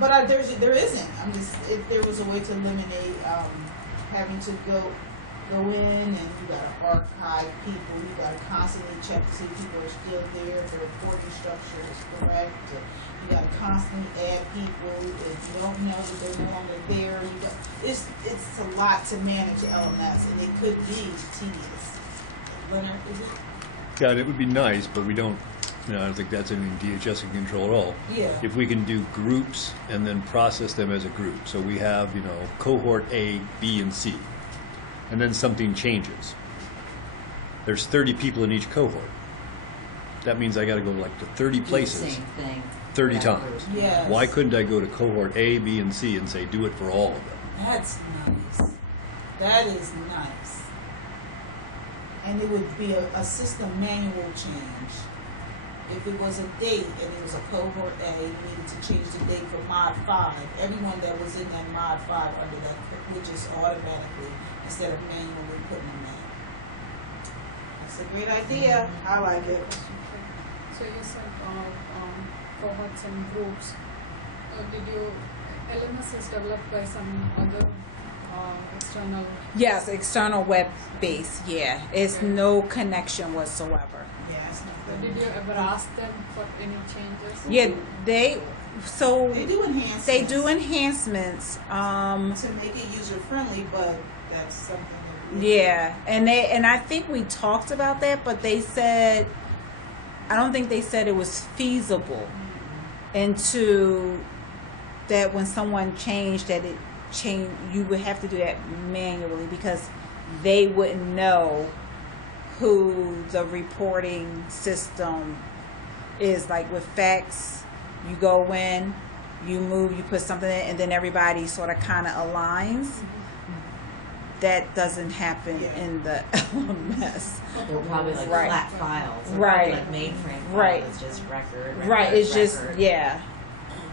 but there isn't. I'm just if there was a way to eliminate having to go in and you got to archive people, you got to constantly check to see if people are still there, if the reporting structure is correct. You got to constantly add people. If you don't know that they're no longer there, it's a lot to manage LMS, and it could be tedious. Leonard, is it? Yeah, and it would be nice, but we don't. I don't think that's anything DHS can control at all. Yeah. If we can do groups and then process them as a group, so we have cohort A, B, and C, and then something changes. There's 30 people in each cohort. That means I got to go like to 30 Do the places. Same thing. 30 That times. group. Yes. Why couldn't I go to cohort A, B, and C and say, do it for all of them? That's nice. That is nice. And it would be a system manual change. If it was a date and it was a cohort A, you needed to change the date for mod 5. Everyone that was in that mod 5 under that would just automatically, instead of manually putting them in. That's a great idea. I like it. So you said cohorts and groups. LMS is developed by some other external. Yes, external web base. Yeah, it's Okay. no connection whatsoever. Yeah, it's not But good. did you ever ask them for any changes? Yeah, they. So They do enhancements. they do enhancements. To make it user friendly, but that's something that we Yeah, and I think we talked about that, but they said, I don't think they said it was feasible into that when someone changed that it changed, you would have to do that manually because they wouldn't know who the reporting system is. Like with fax, you go in, you move, you put something in, and then everybody sort of kind of aligns. That doesn't happen Yeah. in the LMS. Or probably like Right. flat files. Or Right. probably like mainframe file Right. is just record. Right, record, it's just, record. yeah.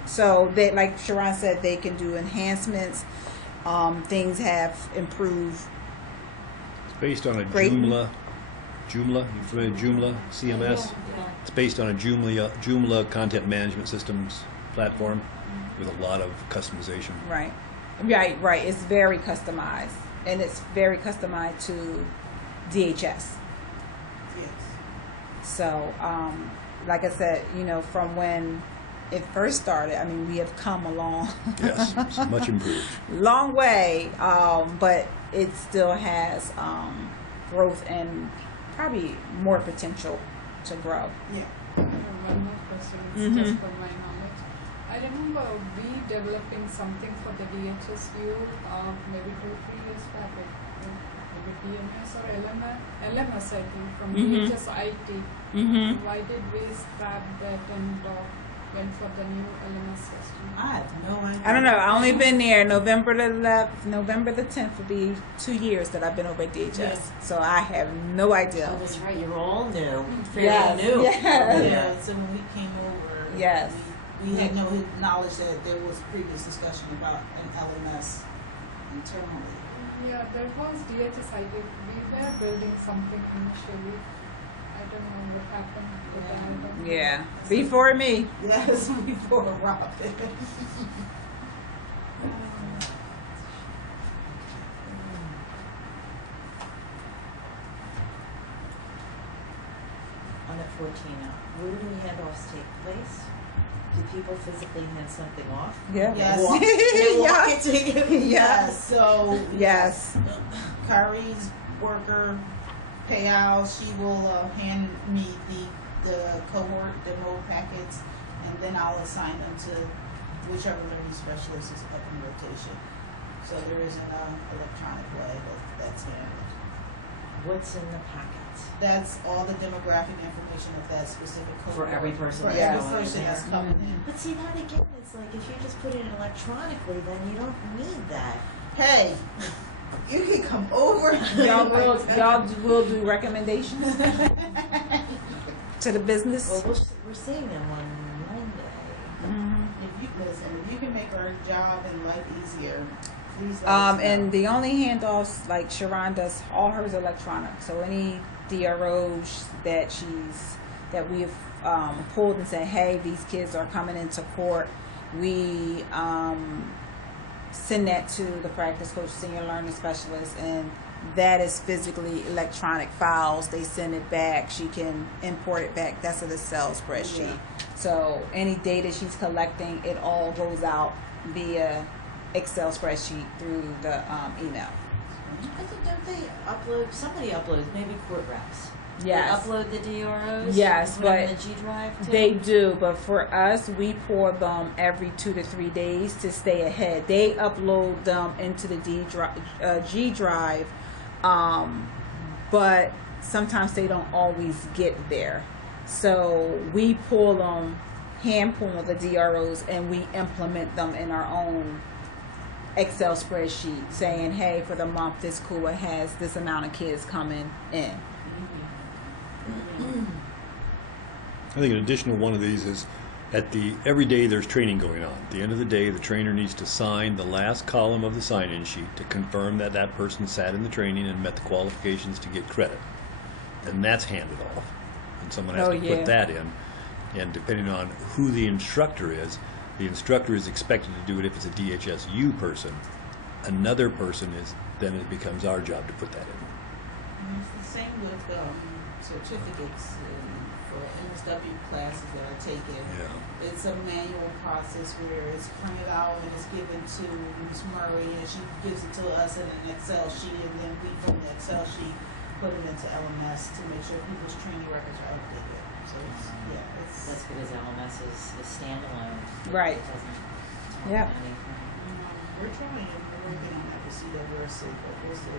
So they, like Sharon said, they can do enhancements. Things have improved. It's based on a Great. Joomla. You familiar with Joomla? CMS? Yeah. It's based on a Joomla content management systems platform with a lot of customization. Right. Right. It's very customized. And it's very customized to DHS. Yes. So, like I said, you know, from when it first started, I mean, we have come along. Yes, it's much improved. Long way, but it still has growth and probably more potential to grow. Yeah. I have one more question, it's Mhm. just for my knowledge. I remember we developing something for the DHSU, maybe 2-3 years back, like, maybe PMS or LMS I think, from Mhm. DHSIT. Mm-hmm. Why did we scrap that and went for the new LMS system? I have no idea. I don't know. I only been there November the 10th will be 2 years that I've been over at DHS. Yes. So I have no idea. Oh, that's right, you're all new, fairly Yes, new. yes. Yeah, so when we came over, Yes. we had no knowledge that there was previous discussion about an LMS internally. Yeah, there was DHSIT. We were building something initially. I don't know what happened with that. I don't know. Yeah. Before me. Yes, before Robin. On at 14 now, where do handoffs take place? Do people physically hand something off? Yeah. Yes. Walk, they walk Yeah. it to you? Yes. So Yes. Kyrie's worker, Payal, she will hand me the cohort demo packets, and then I'll assign them to whichever learning specialist is up in rotation. So there isn't an electronic way that's handled. What's in the packets? That's all the demographic information of that specific cohort. For every person For that's every going in person that's there. coming in. But see, that again, it's like if you just put it in electronically, then you don't need that. Hey, you can come over. Y'all will do recommendations to the business. Well, we're seeing them on Monday. Mhm. If you listen, if you can make our job and life easier, please let us know. And the only handoffs, like Sharon does, all hers electronic. So any DROs that we've pulled and said, hey, these kids are coming into court, we send that to the practice coach, senior learning specialist, and that is physically electronic files. They send it back. She can import it back. That's an Excel spreadsheet. Yeah. So any data she's collecting, it all goes out via Excel spreadsheet through the email. I think, don't they upload, somebody uploads, maybe court reps? Yes. They upload the DROs? Yes, and put them in but the G drive too? They do, but for us, we pour them every 2 to 3 days to stay ahead. They upload them into the G drive, but sometimes they don't always get there. So we pull them, hand pull the DROs, and we implement them in our own Excel spreadsheet, saying, hey, for the month, this CUA has this amount of kids coming in. I think an additional one of these is every day there's training going on. At the end of the day, the trainer needs to sign the last column of the sign-in sheet to confirm that that person sat in the training and met the qualifications to get credit. And that's handed off. And someone has to put that in. And depending on who the instructor is expected to do it if it's a DHSU person. Another person then it becomes our job to put that in. And it's the same with certificates for MSW classes that are taken. Yeah. It's a manual process where it's printed out and it's given to Ms. Murray, and she gives it to us in an Excel sheet, and then we from the Excel sheet put it into LMS to make sure people's training records are updated. So That's because LMS is standalone. Right. It doesn't Yep. tell anything. we're trying, we're working on that with CWRC, but we'll see.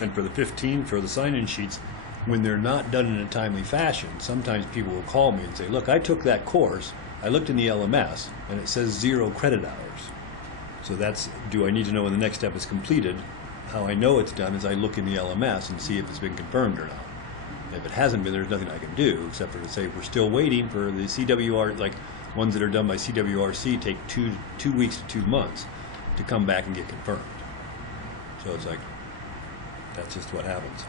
And for the 15, for the sign-in sheets, when they're not done in a timely fashion, sometimes people will call me and say, look, I took that course, I looked in the LMS, and it says 0 credit hours. So do I need to know when the next step is completed? How I know it's done is I look in the LMS and see if it's been confirmed or not. If it hasn't been, there's nothing I can do except for to say we're still waiting for the CWR, like ones that are done by CWRC take two weeks to 2 months to come back and get confirmed. So it's like, that's just what happens.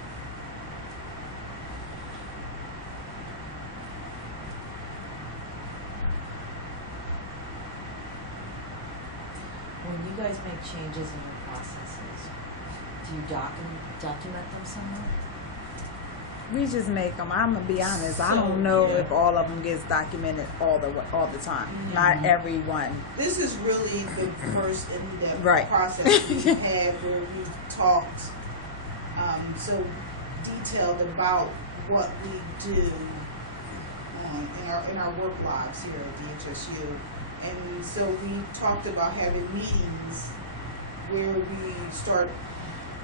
When you guys make changes in your processes, do you document them somewhere? We just make them. I'm gonna be honest. I don't know if all of them gets documented all the time. Not everyone. This is really the first in-depth Right. process we've had where we've talked so detailed about what we do in our work lives here at DHSU. And so we talked about having meetings where we start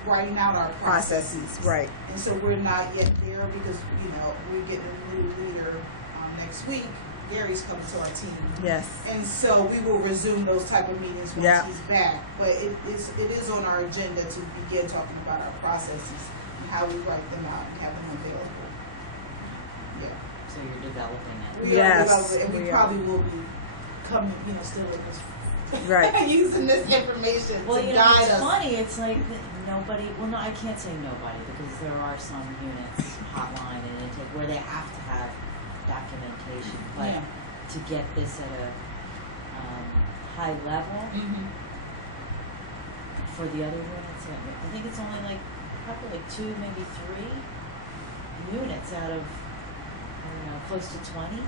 writing out our processes. Right. And so we're not yet there because, we're getting a new leader next week. Gary's coming to our team. Yes. And so we will resume those type of meetings once Yeah. he's back. But it is on our agenda to begin talking about our processes and how we write them out and have them available. Yeah. So you're developing it. We Yes, are developing, and we we are. probably will be coming, still with us. Right. Using this information Well, to guide it's us. funny. It's like nobody. Well, no, I can't say nobody because there are some units, hotline and intake, where they have to have documentation. But Yeah. to get this at a high level for the other units, I think it's only probably 2, maybe 3 units out of close to 20.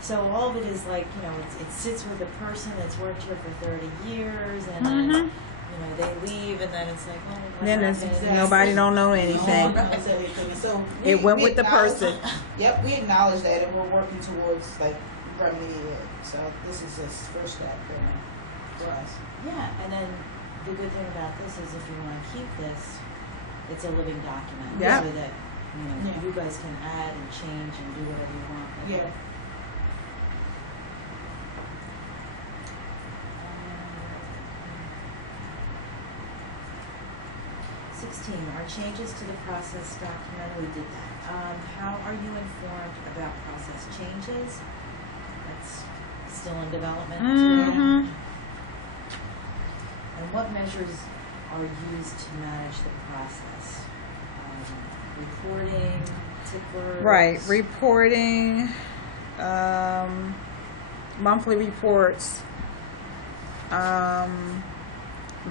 So all of it is it sits with a person that's worked here for 30 years, and then they leave, and then it's like, oh, what Then it's, happened? nobody don't know anything. No one knows anything. And so It went we with the acknowledge- person. Yep, we acknowledge that, and we're working towards remedying it. So this is the first step for us. Yeah, and then the good thing about this is if you want to keep this, it's a living document, Yeah. so that Yeah. you guys can add and change and do whatever you want. with Yeah. it. 16, our changes to the process document, we did that. How are you informed about process changes? That's still in development. Mhm. And what measures are used to manage the process? Reporting, ticklers? Right. Reporting, monthly reports,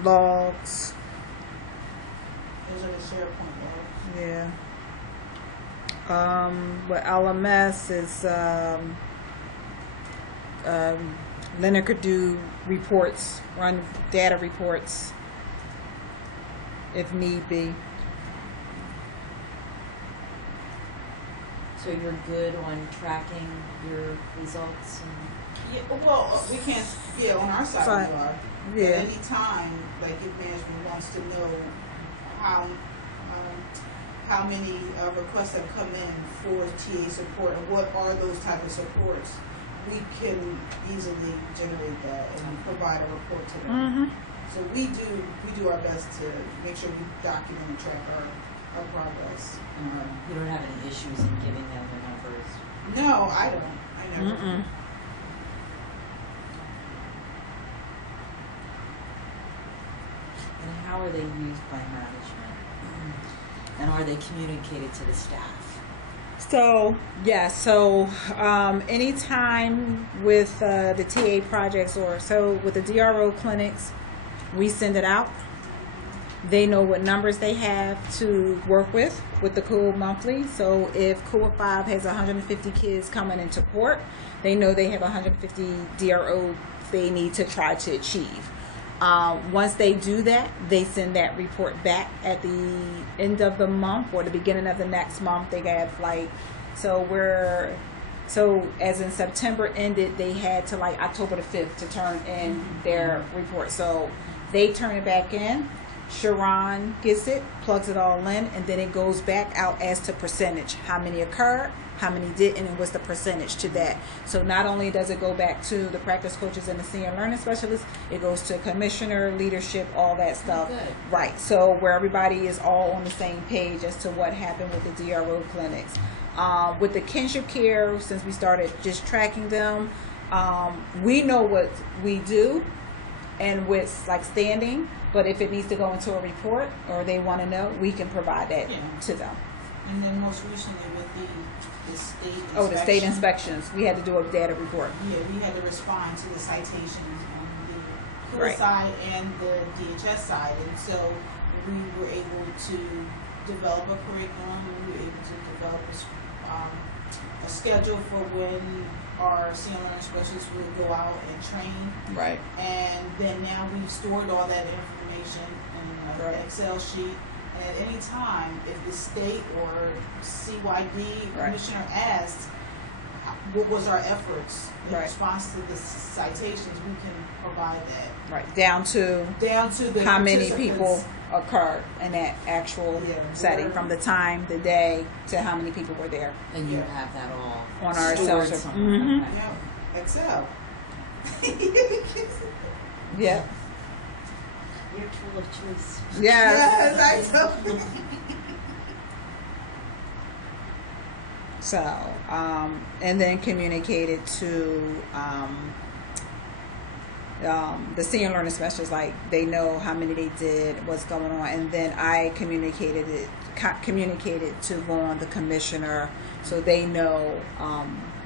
logs. Those are the SharePoint logs. Yeah. With LMS is Leonard could do reports, run data reports if need be. So you're good on tracking your results and Yeah, well, we can't. Yeah, on our side Fine. we are. Yeah. At any time, if management wants to know how many requests have come in for TA support and what are those type of supports, we can easily generate that and provide a report to them. Mm-hmm. So we do our best to make sure we document and track our progress. you don't have any issues in giving them the numbers? No, I don't. I never. Mm-mm. And how are they used by management? And are they communicated to the staff? So, yeah, anytime with the TA projects or so with the DRO clinics, we send it out. They know what numbers they have to work with the COOL monthly. So if COOL 5 has 150 kids coming into court, they know they have 150 DRO they need to try to achieve. Once they do that, they send that report back at the end of the month or the beginning of the next month. They have so as in September ended, they had to October the 5th to turn in their report. So they turn it back in. Sharon gets it, plugs it all in, and then it goes back out as to percentage. How many occurred, how many didn't, and what's the percentage to that. So not only does it go back to the practice coaches and the senior learning specialists, it goes to commissioner, leadership, all that stuff. Good. Right. So where everybody is all on the same page as to what happened with the DRO clinics. With the kinship care, since we started just tracking them, we know what we do and what's standing, but if it needs to go into a report or they want to know, we can provide that to them. And then most recently with the state inspection. Oh, the state inspections. We had to do a data report. Yeah, we had to respond to the citations on the CUA Right. side and the DHS side, and so we were able to develop a curriculum, we were able to develop a schedule for when our senior learning specialists would go out and train. Right. And then now we've stored all that information in Right. an Excel sheet. And at any time, if the state or CYD Right. commissioner asks, what was our efforts in Right. response to the citations, we can provide that. Right. Down to The how many participants. people occurred in that actual Yeah, setting, where- from the time, the day, to how many people were there And you Yeah. have that all on our stored Excel. somewhere. Mhm. Okay. Yeah, Excel. Yep. Your tool of choice. Yes. Yes, I know. So, and then communicated to the senior learning specialists, like they know how many they did, what's going on, and then I communicated to Vaughn, the commissioner, so they know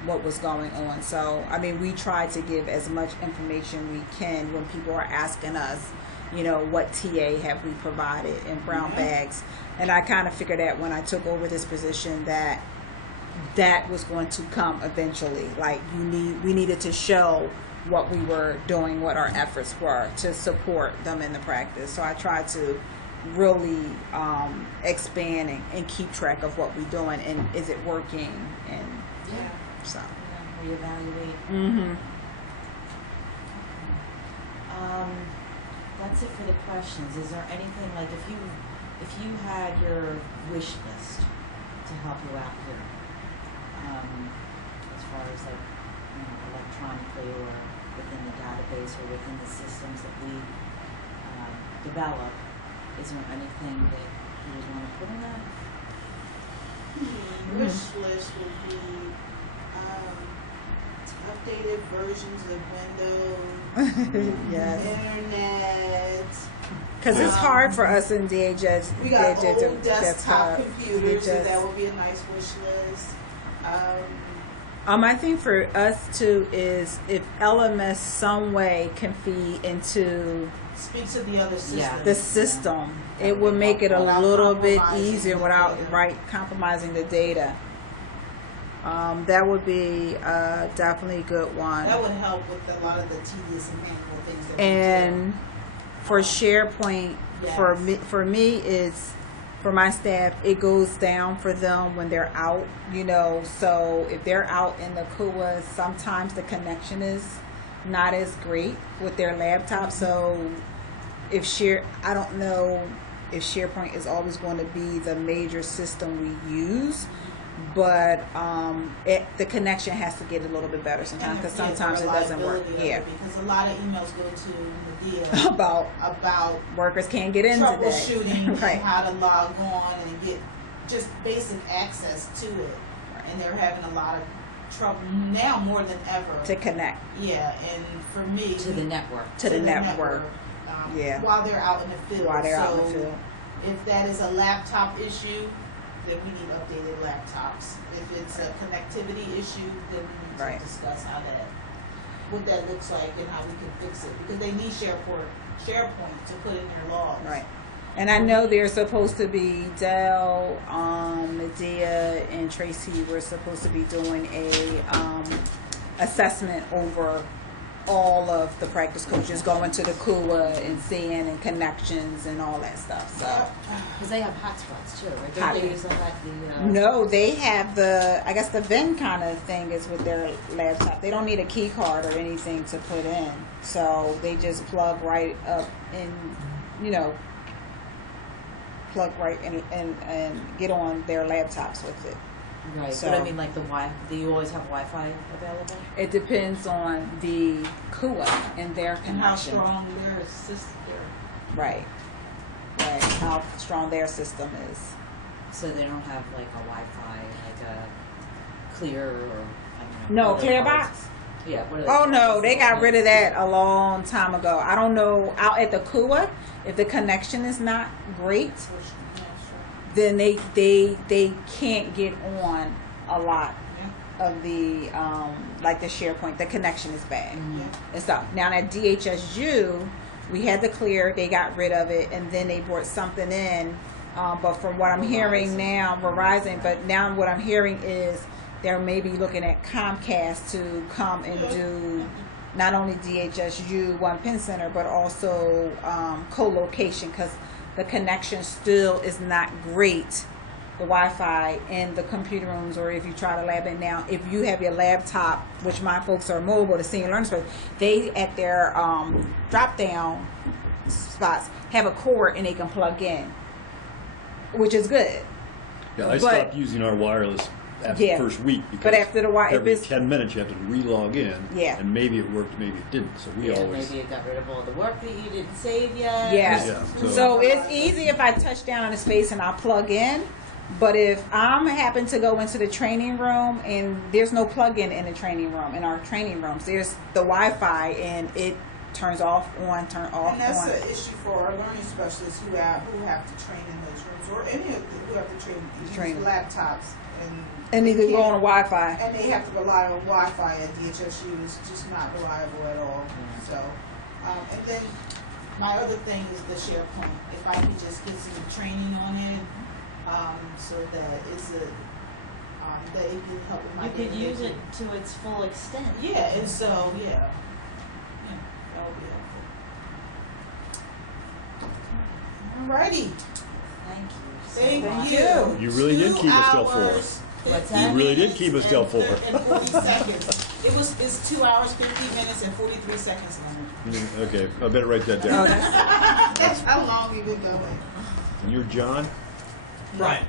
what was going on. So, I mean, we try to give as much information we can when people are asking us, you know, what TA have we provided in brown bags. And I kind of figured that when I took over this position that was going to come eventually. Like we needed to show what we were doing, what our efforts were to support them in the practice. So I tried to really expand and keep track of what we're doing and is it working, and Yeah. so. Reevaluate. Mm-hmm. That's it for the questions. Is there anything, like, if you had your wish list to help you out here, as far as like, you know, electronically or within the database or within the systems that we develop, is there anything that you would want to put in that? Wish list would be updated versions of Windows, Yes. internet. Because it's hard for us in DHS. We got DHS old desktop computers, so DHS. that would be a nice wish list. I think for us too is if LMS some way can feed into Speak to the other systems. Yeah. the system, That it would would be make it a helpful. little bit Compromising easier the without data. compromising the data. That would be definitely a good one. That would help with a lot of the tedious and painful things that we And for SharePoint, Yes. for me is for my staff, it goes down for them when they're out, you know. So if they're out in the CUA, sometimes the connection is not as great with their laptop. So I don't know if SharePoint is always going to be the major system we use, but the connection has to get a little bit better sometimes, because And sometimes it doesn't work. reliability of Yeah. it, because a lot of emails go to Medea About about workers can't get in today. troubleshooting Right. and how to log on and get just basic access to it. And they're having a lot of trouble now more than ever. To connect Yeah, and for me, To the network. to the network. Yeah. while they're out in the field. While they're out in the So field. if that is a laptop issue, then we need updated laptops. If it's a connectivity issue, then we need Right. to discuss what that looks like and how we can fix it, because they need SharePoint to put in their logs. Right. And I know they're supposed to be, Dell, Medea, and Tracy were supposed to be doing a assessment over all of the practice coaches, going to the CUA and seeing and connections and all that stuff. So Because they have hotspots too, right? Don't they use the no, they have I guess the VIN kind of thing is with their laptop. They don't need a key card or anything to put in. So they just plug right up in, plug right in and get on their laptops with it. Right, So- but I mean, like do you always have Wi-Fi available? It depends on the CUA and their And how connection. strong their system, Right. Right. How strong their system is. So they don't have like a Wi-Fi, like a Clear or, I don't No, know. what are they ClearBox? called? Yeah, what are they Oh called? no, they got rid of that a long time ago. I don't know, out at the CUA, if the connection is not great, then they can't get on a lot of the like the SharePoint, the connection is bad Yeah. and stuff. Now at DHSU, we had to clear, they got rid of it, and then they brought something in. But from what I'm hearing now, Verizon. But now what I'm hearing is they're maybe looking at Comcast to come and do not only DHSU One Penn Center, but also co-location, because the connection still is not great. The Wi-Fi in the computer rooms, or if you try to lab it now, if you have your laptop, which my folks are mobile, the senior learning space, they at their drop down spots have a cord and they can plug in, which is good. Yeah, I But- stopped using our wireless after Yeah. the first week because But after the while, if every it's 10 minutes you have to re-log in. Yeah. And maybe it worked, maybe it didn't. So we Yeah, always. maybe it got rid of all the work that you didn't save yet. Yes. Yeah, So it's easy if I touch down on the space and I plug in. But if I'm happen to go into the training room and there's no plug-in in the training room, in our training rooms, there's the Wi-Fi and it turns off, on, turn off, And that's on. an issue for our learning specialists who have to train in those rooms, or any of the, who have to use Train. laptops And they can go on a Wi-Fi. and they have to rely on Wi-Fi at DHSU. It's just not reliable at all. So, and then my other thing is the SharePoint. If I could just get some training on it, so that it's a that it can help with my. You could day-to-day use it to its full extent. Yeah, and so yeah, that would be helpful. Alrighty. Thank you. Thank you. You really did keep us till 4. 2 hours, What's 15 that? You really did minutes keep us till 4. And 40 seconds. It's 2 hours, 15 minutes, and 43 seconds, Leonard. Okay, I better write that Oh, down. that's That's how long we've been going. And you're John? Brian.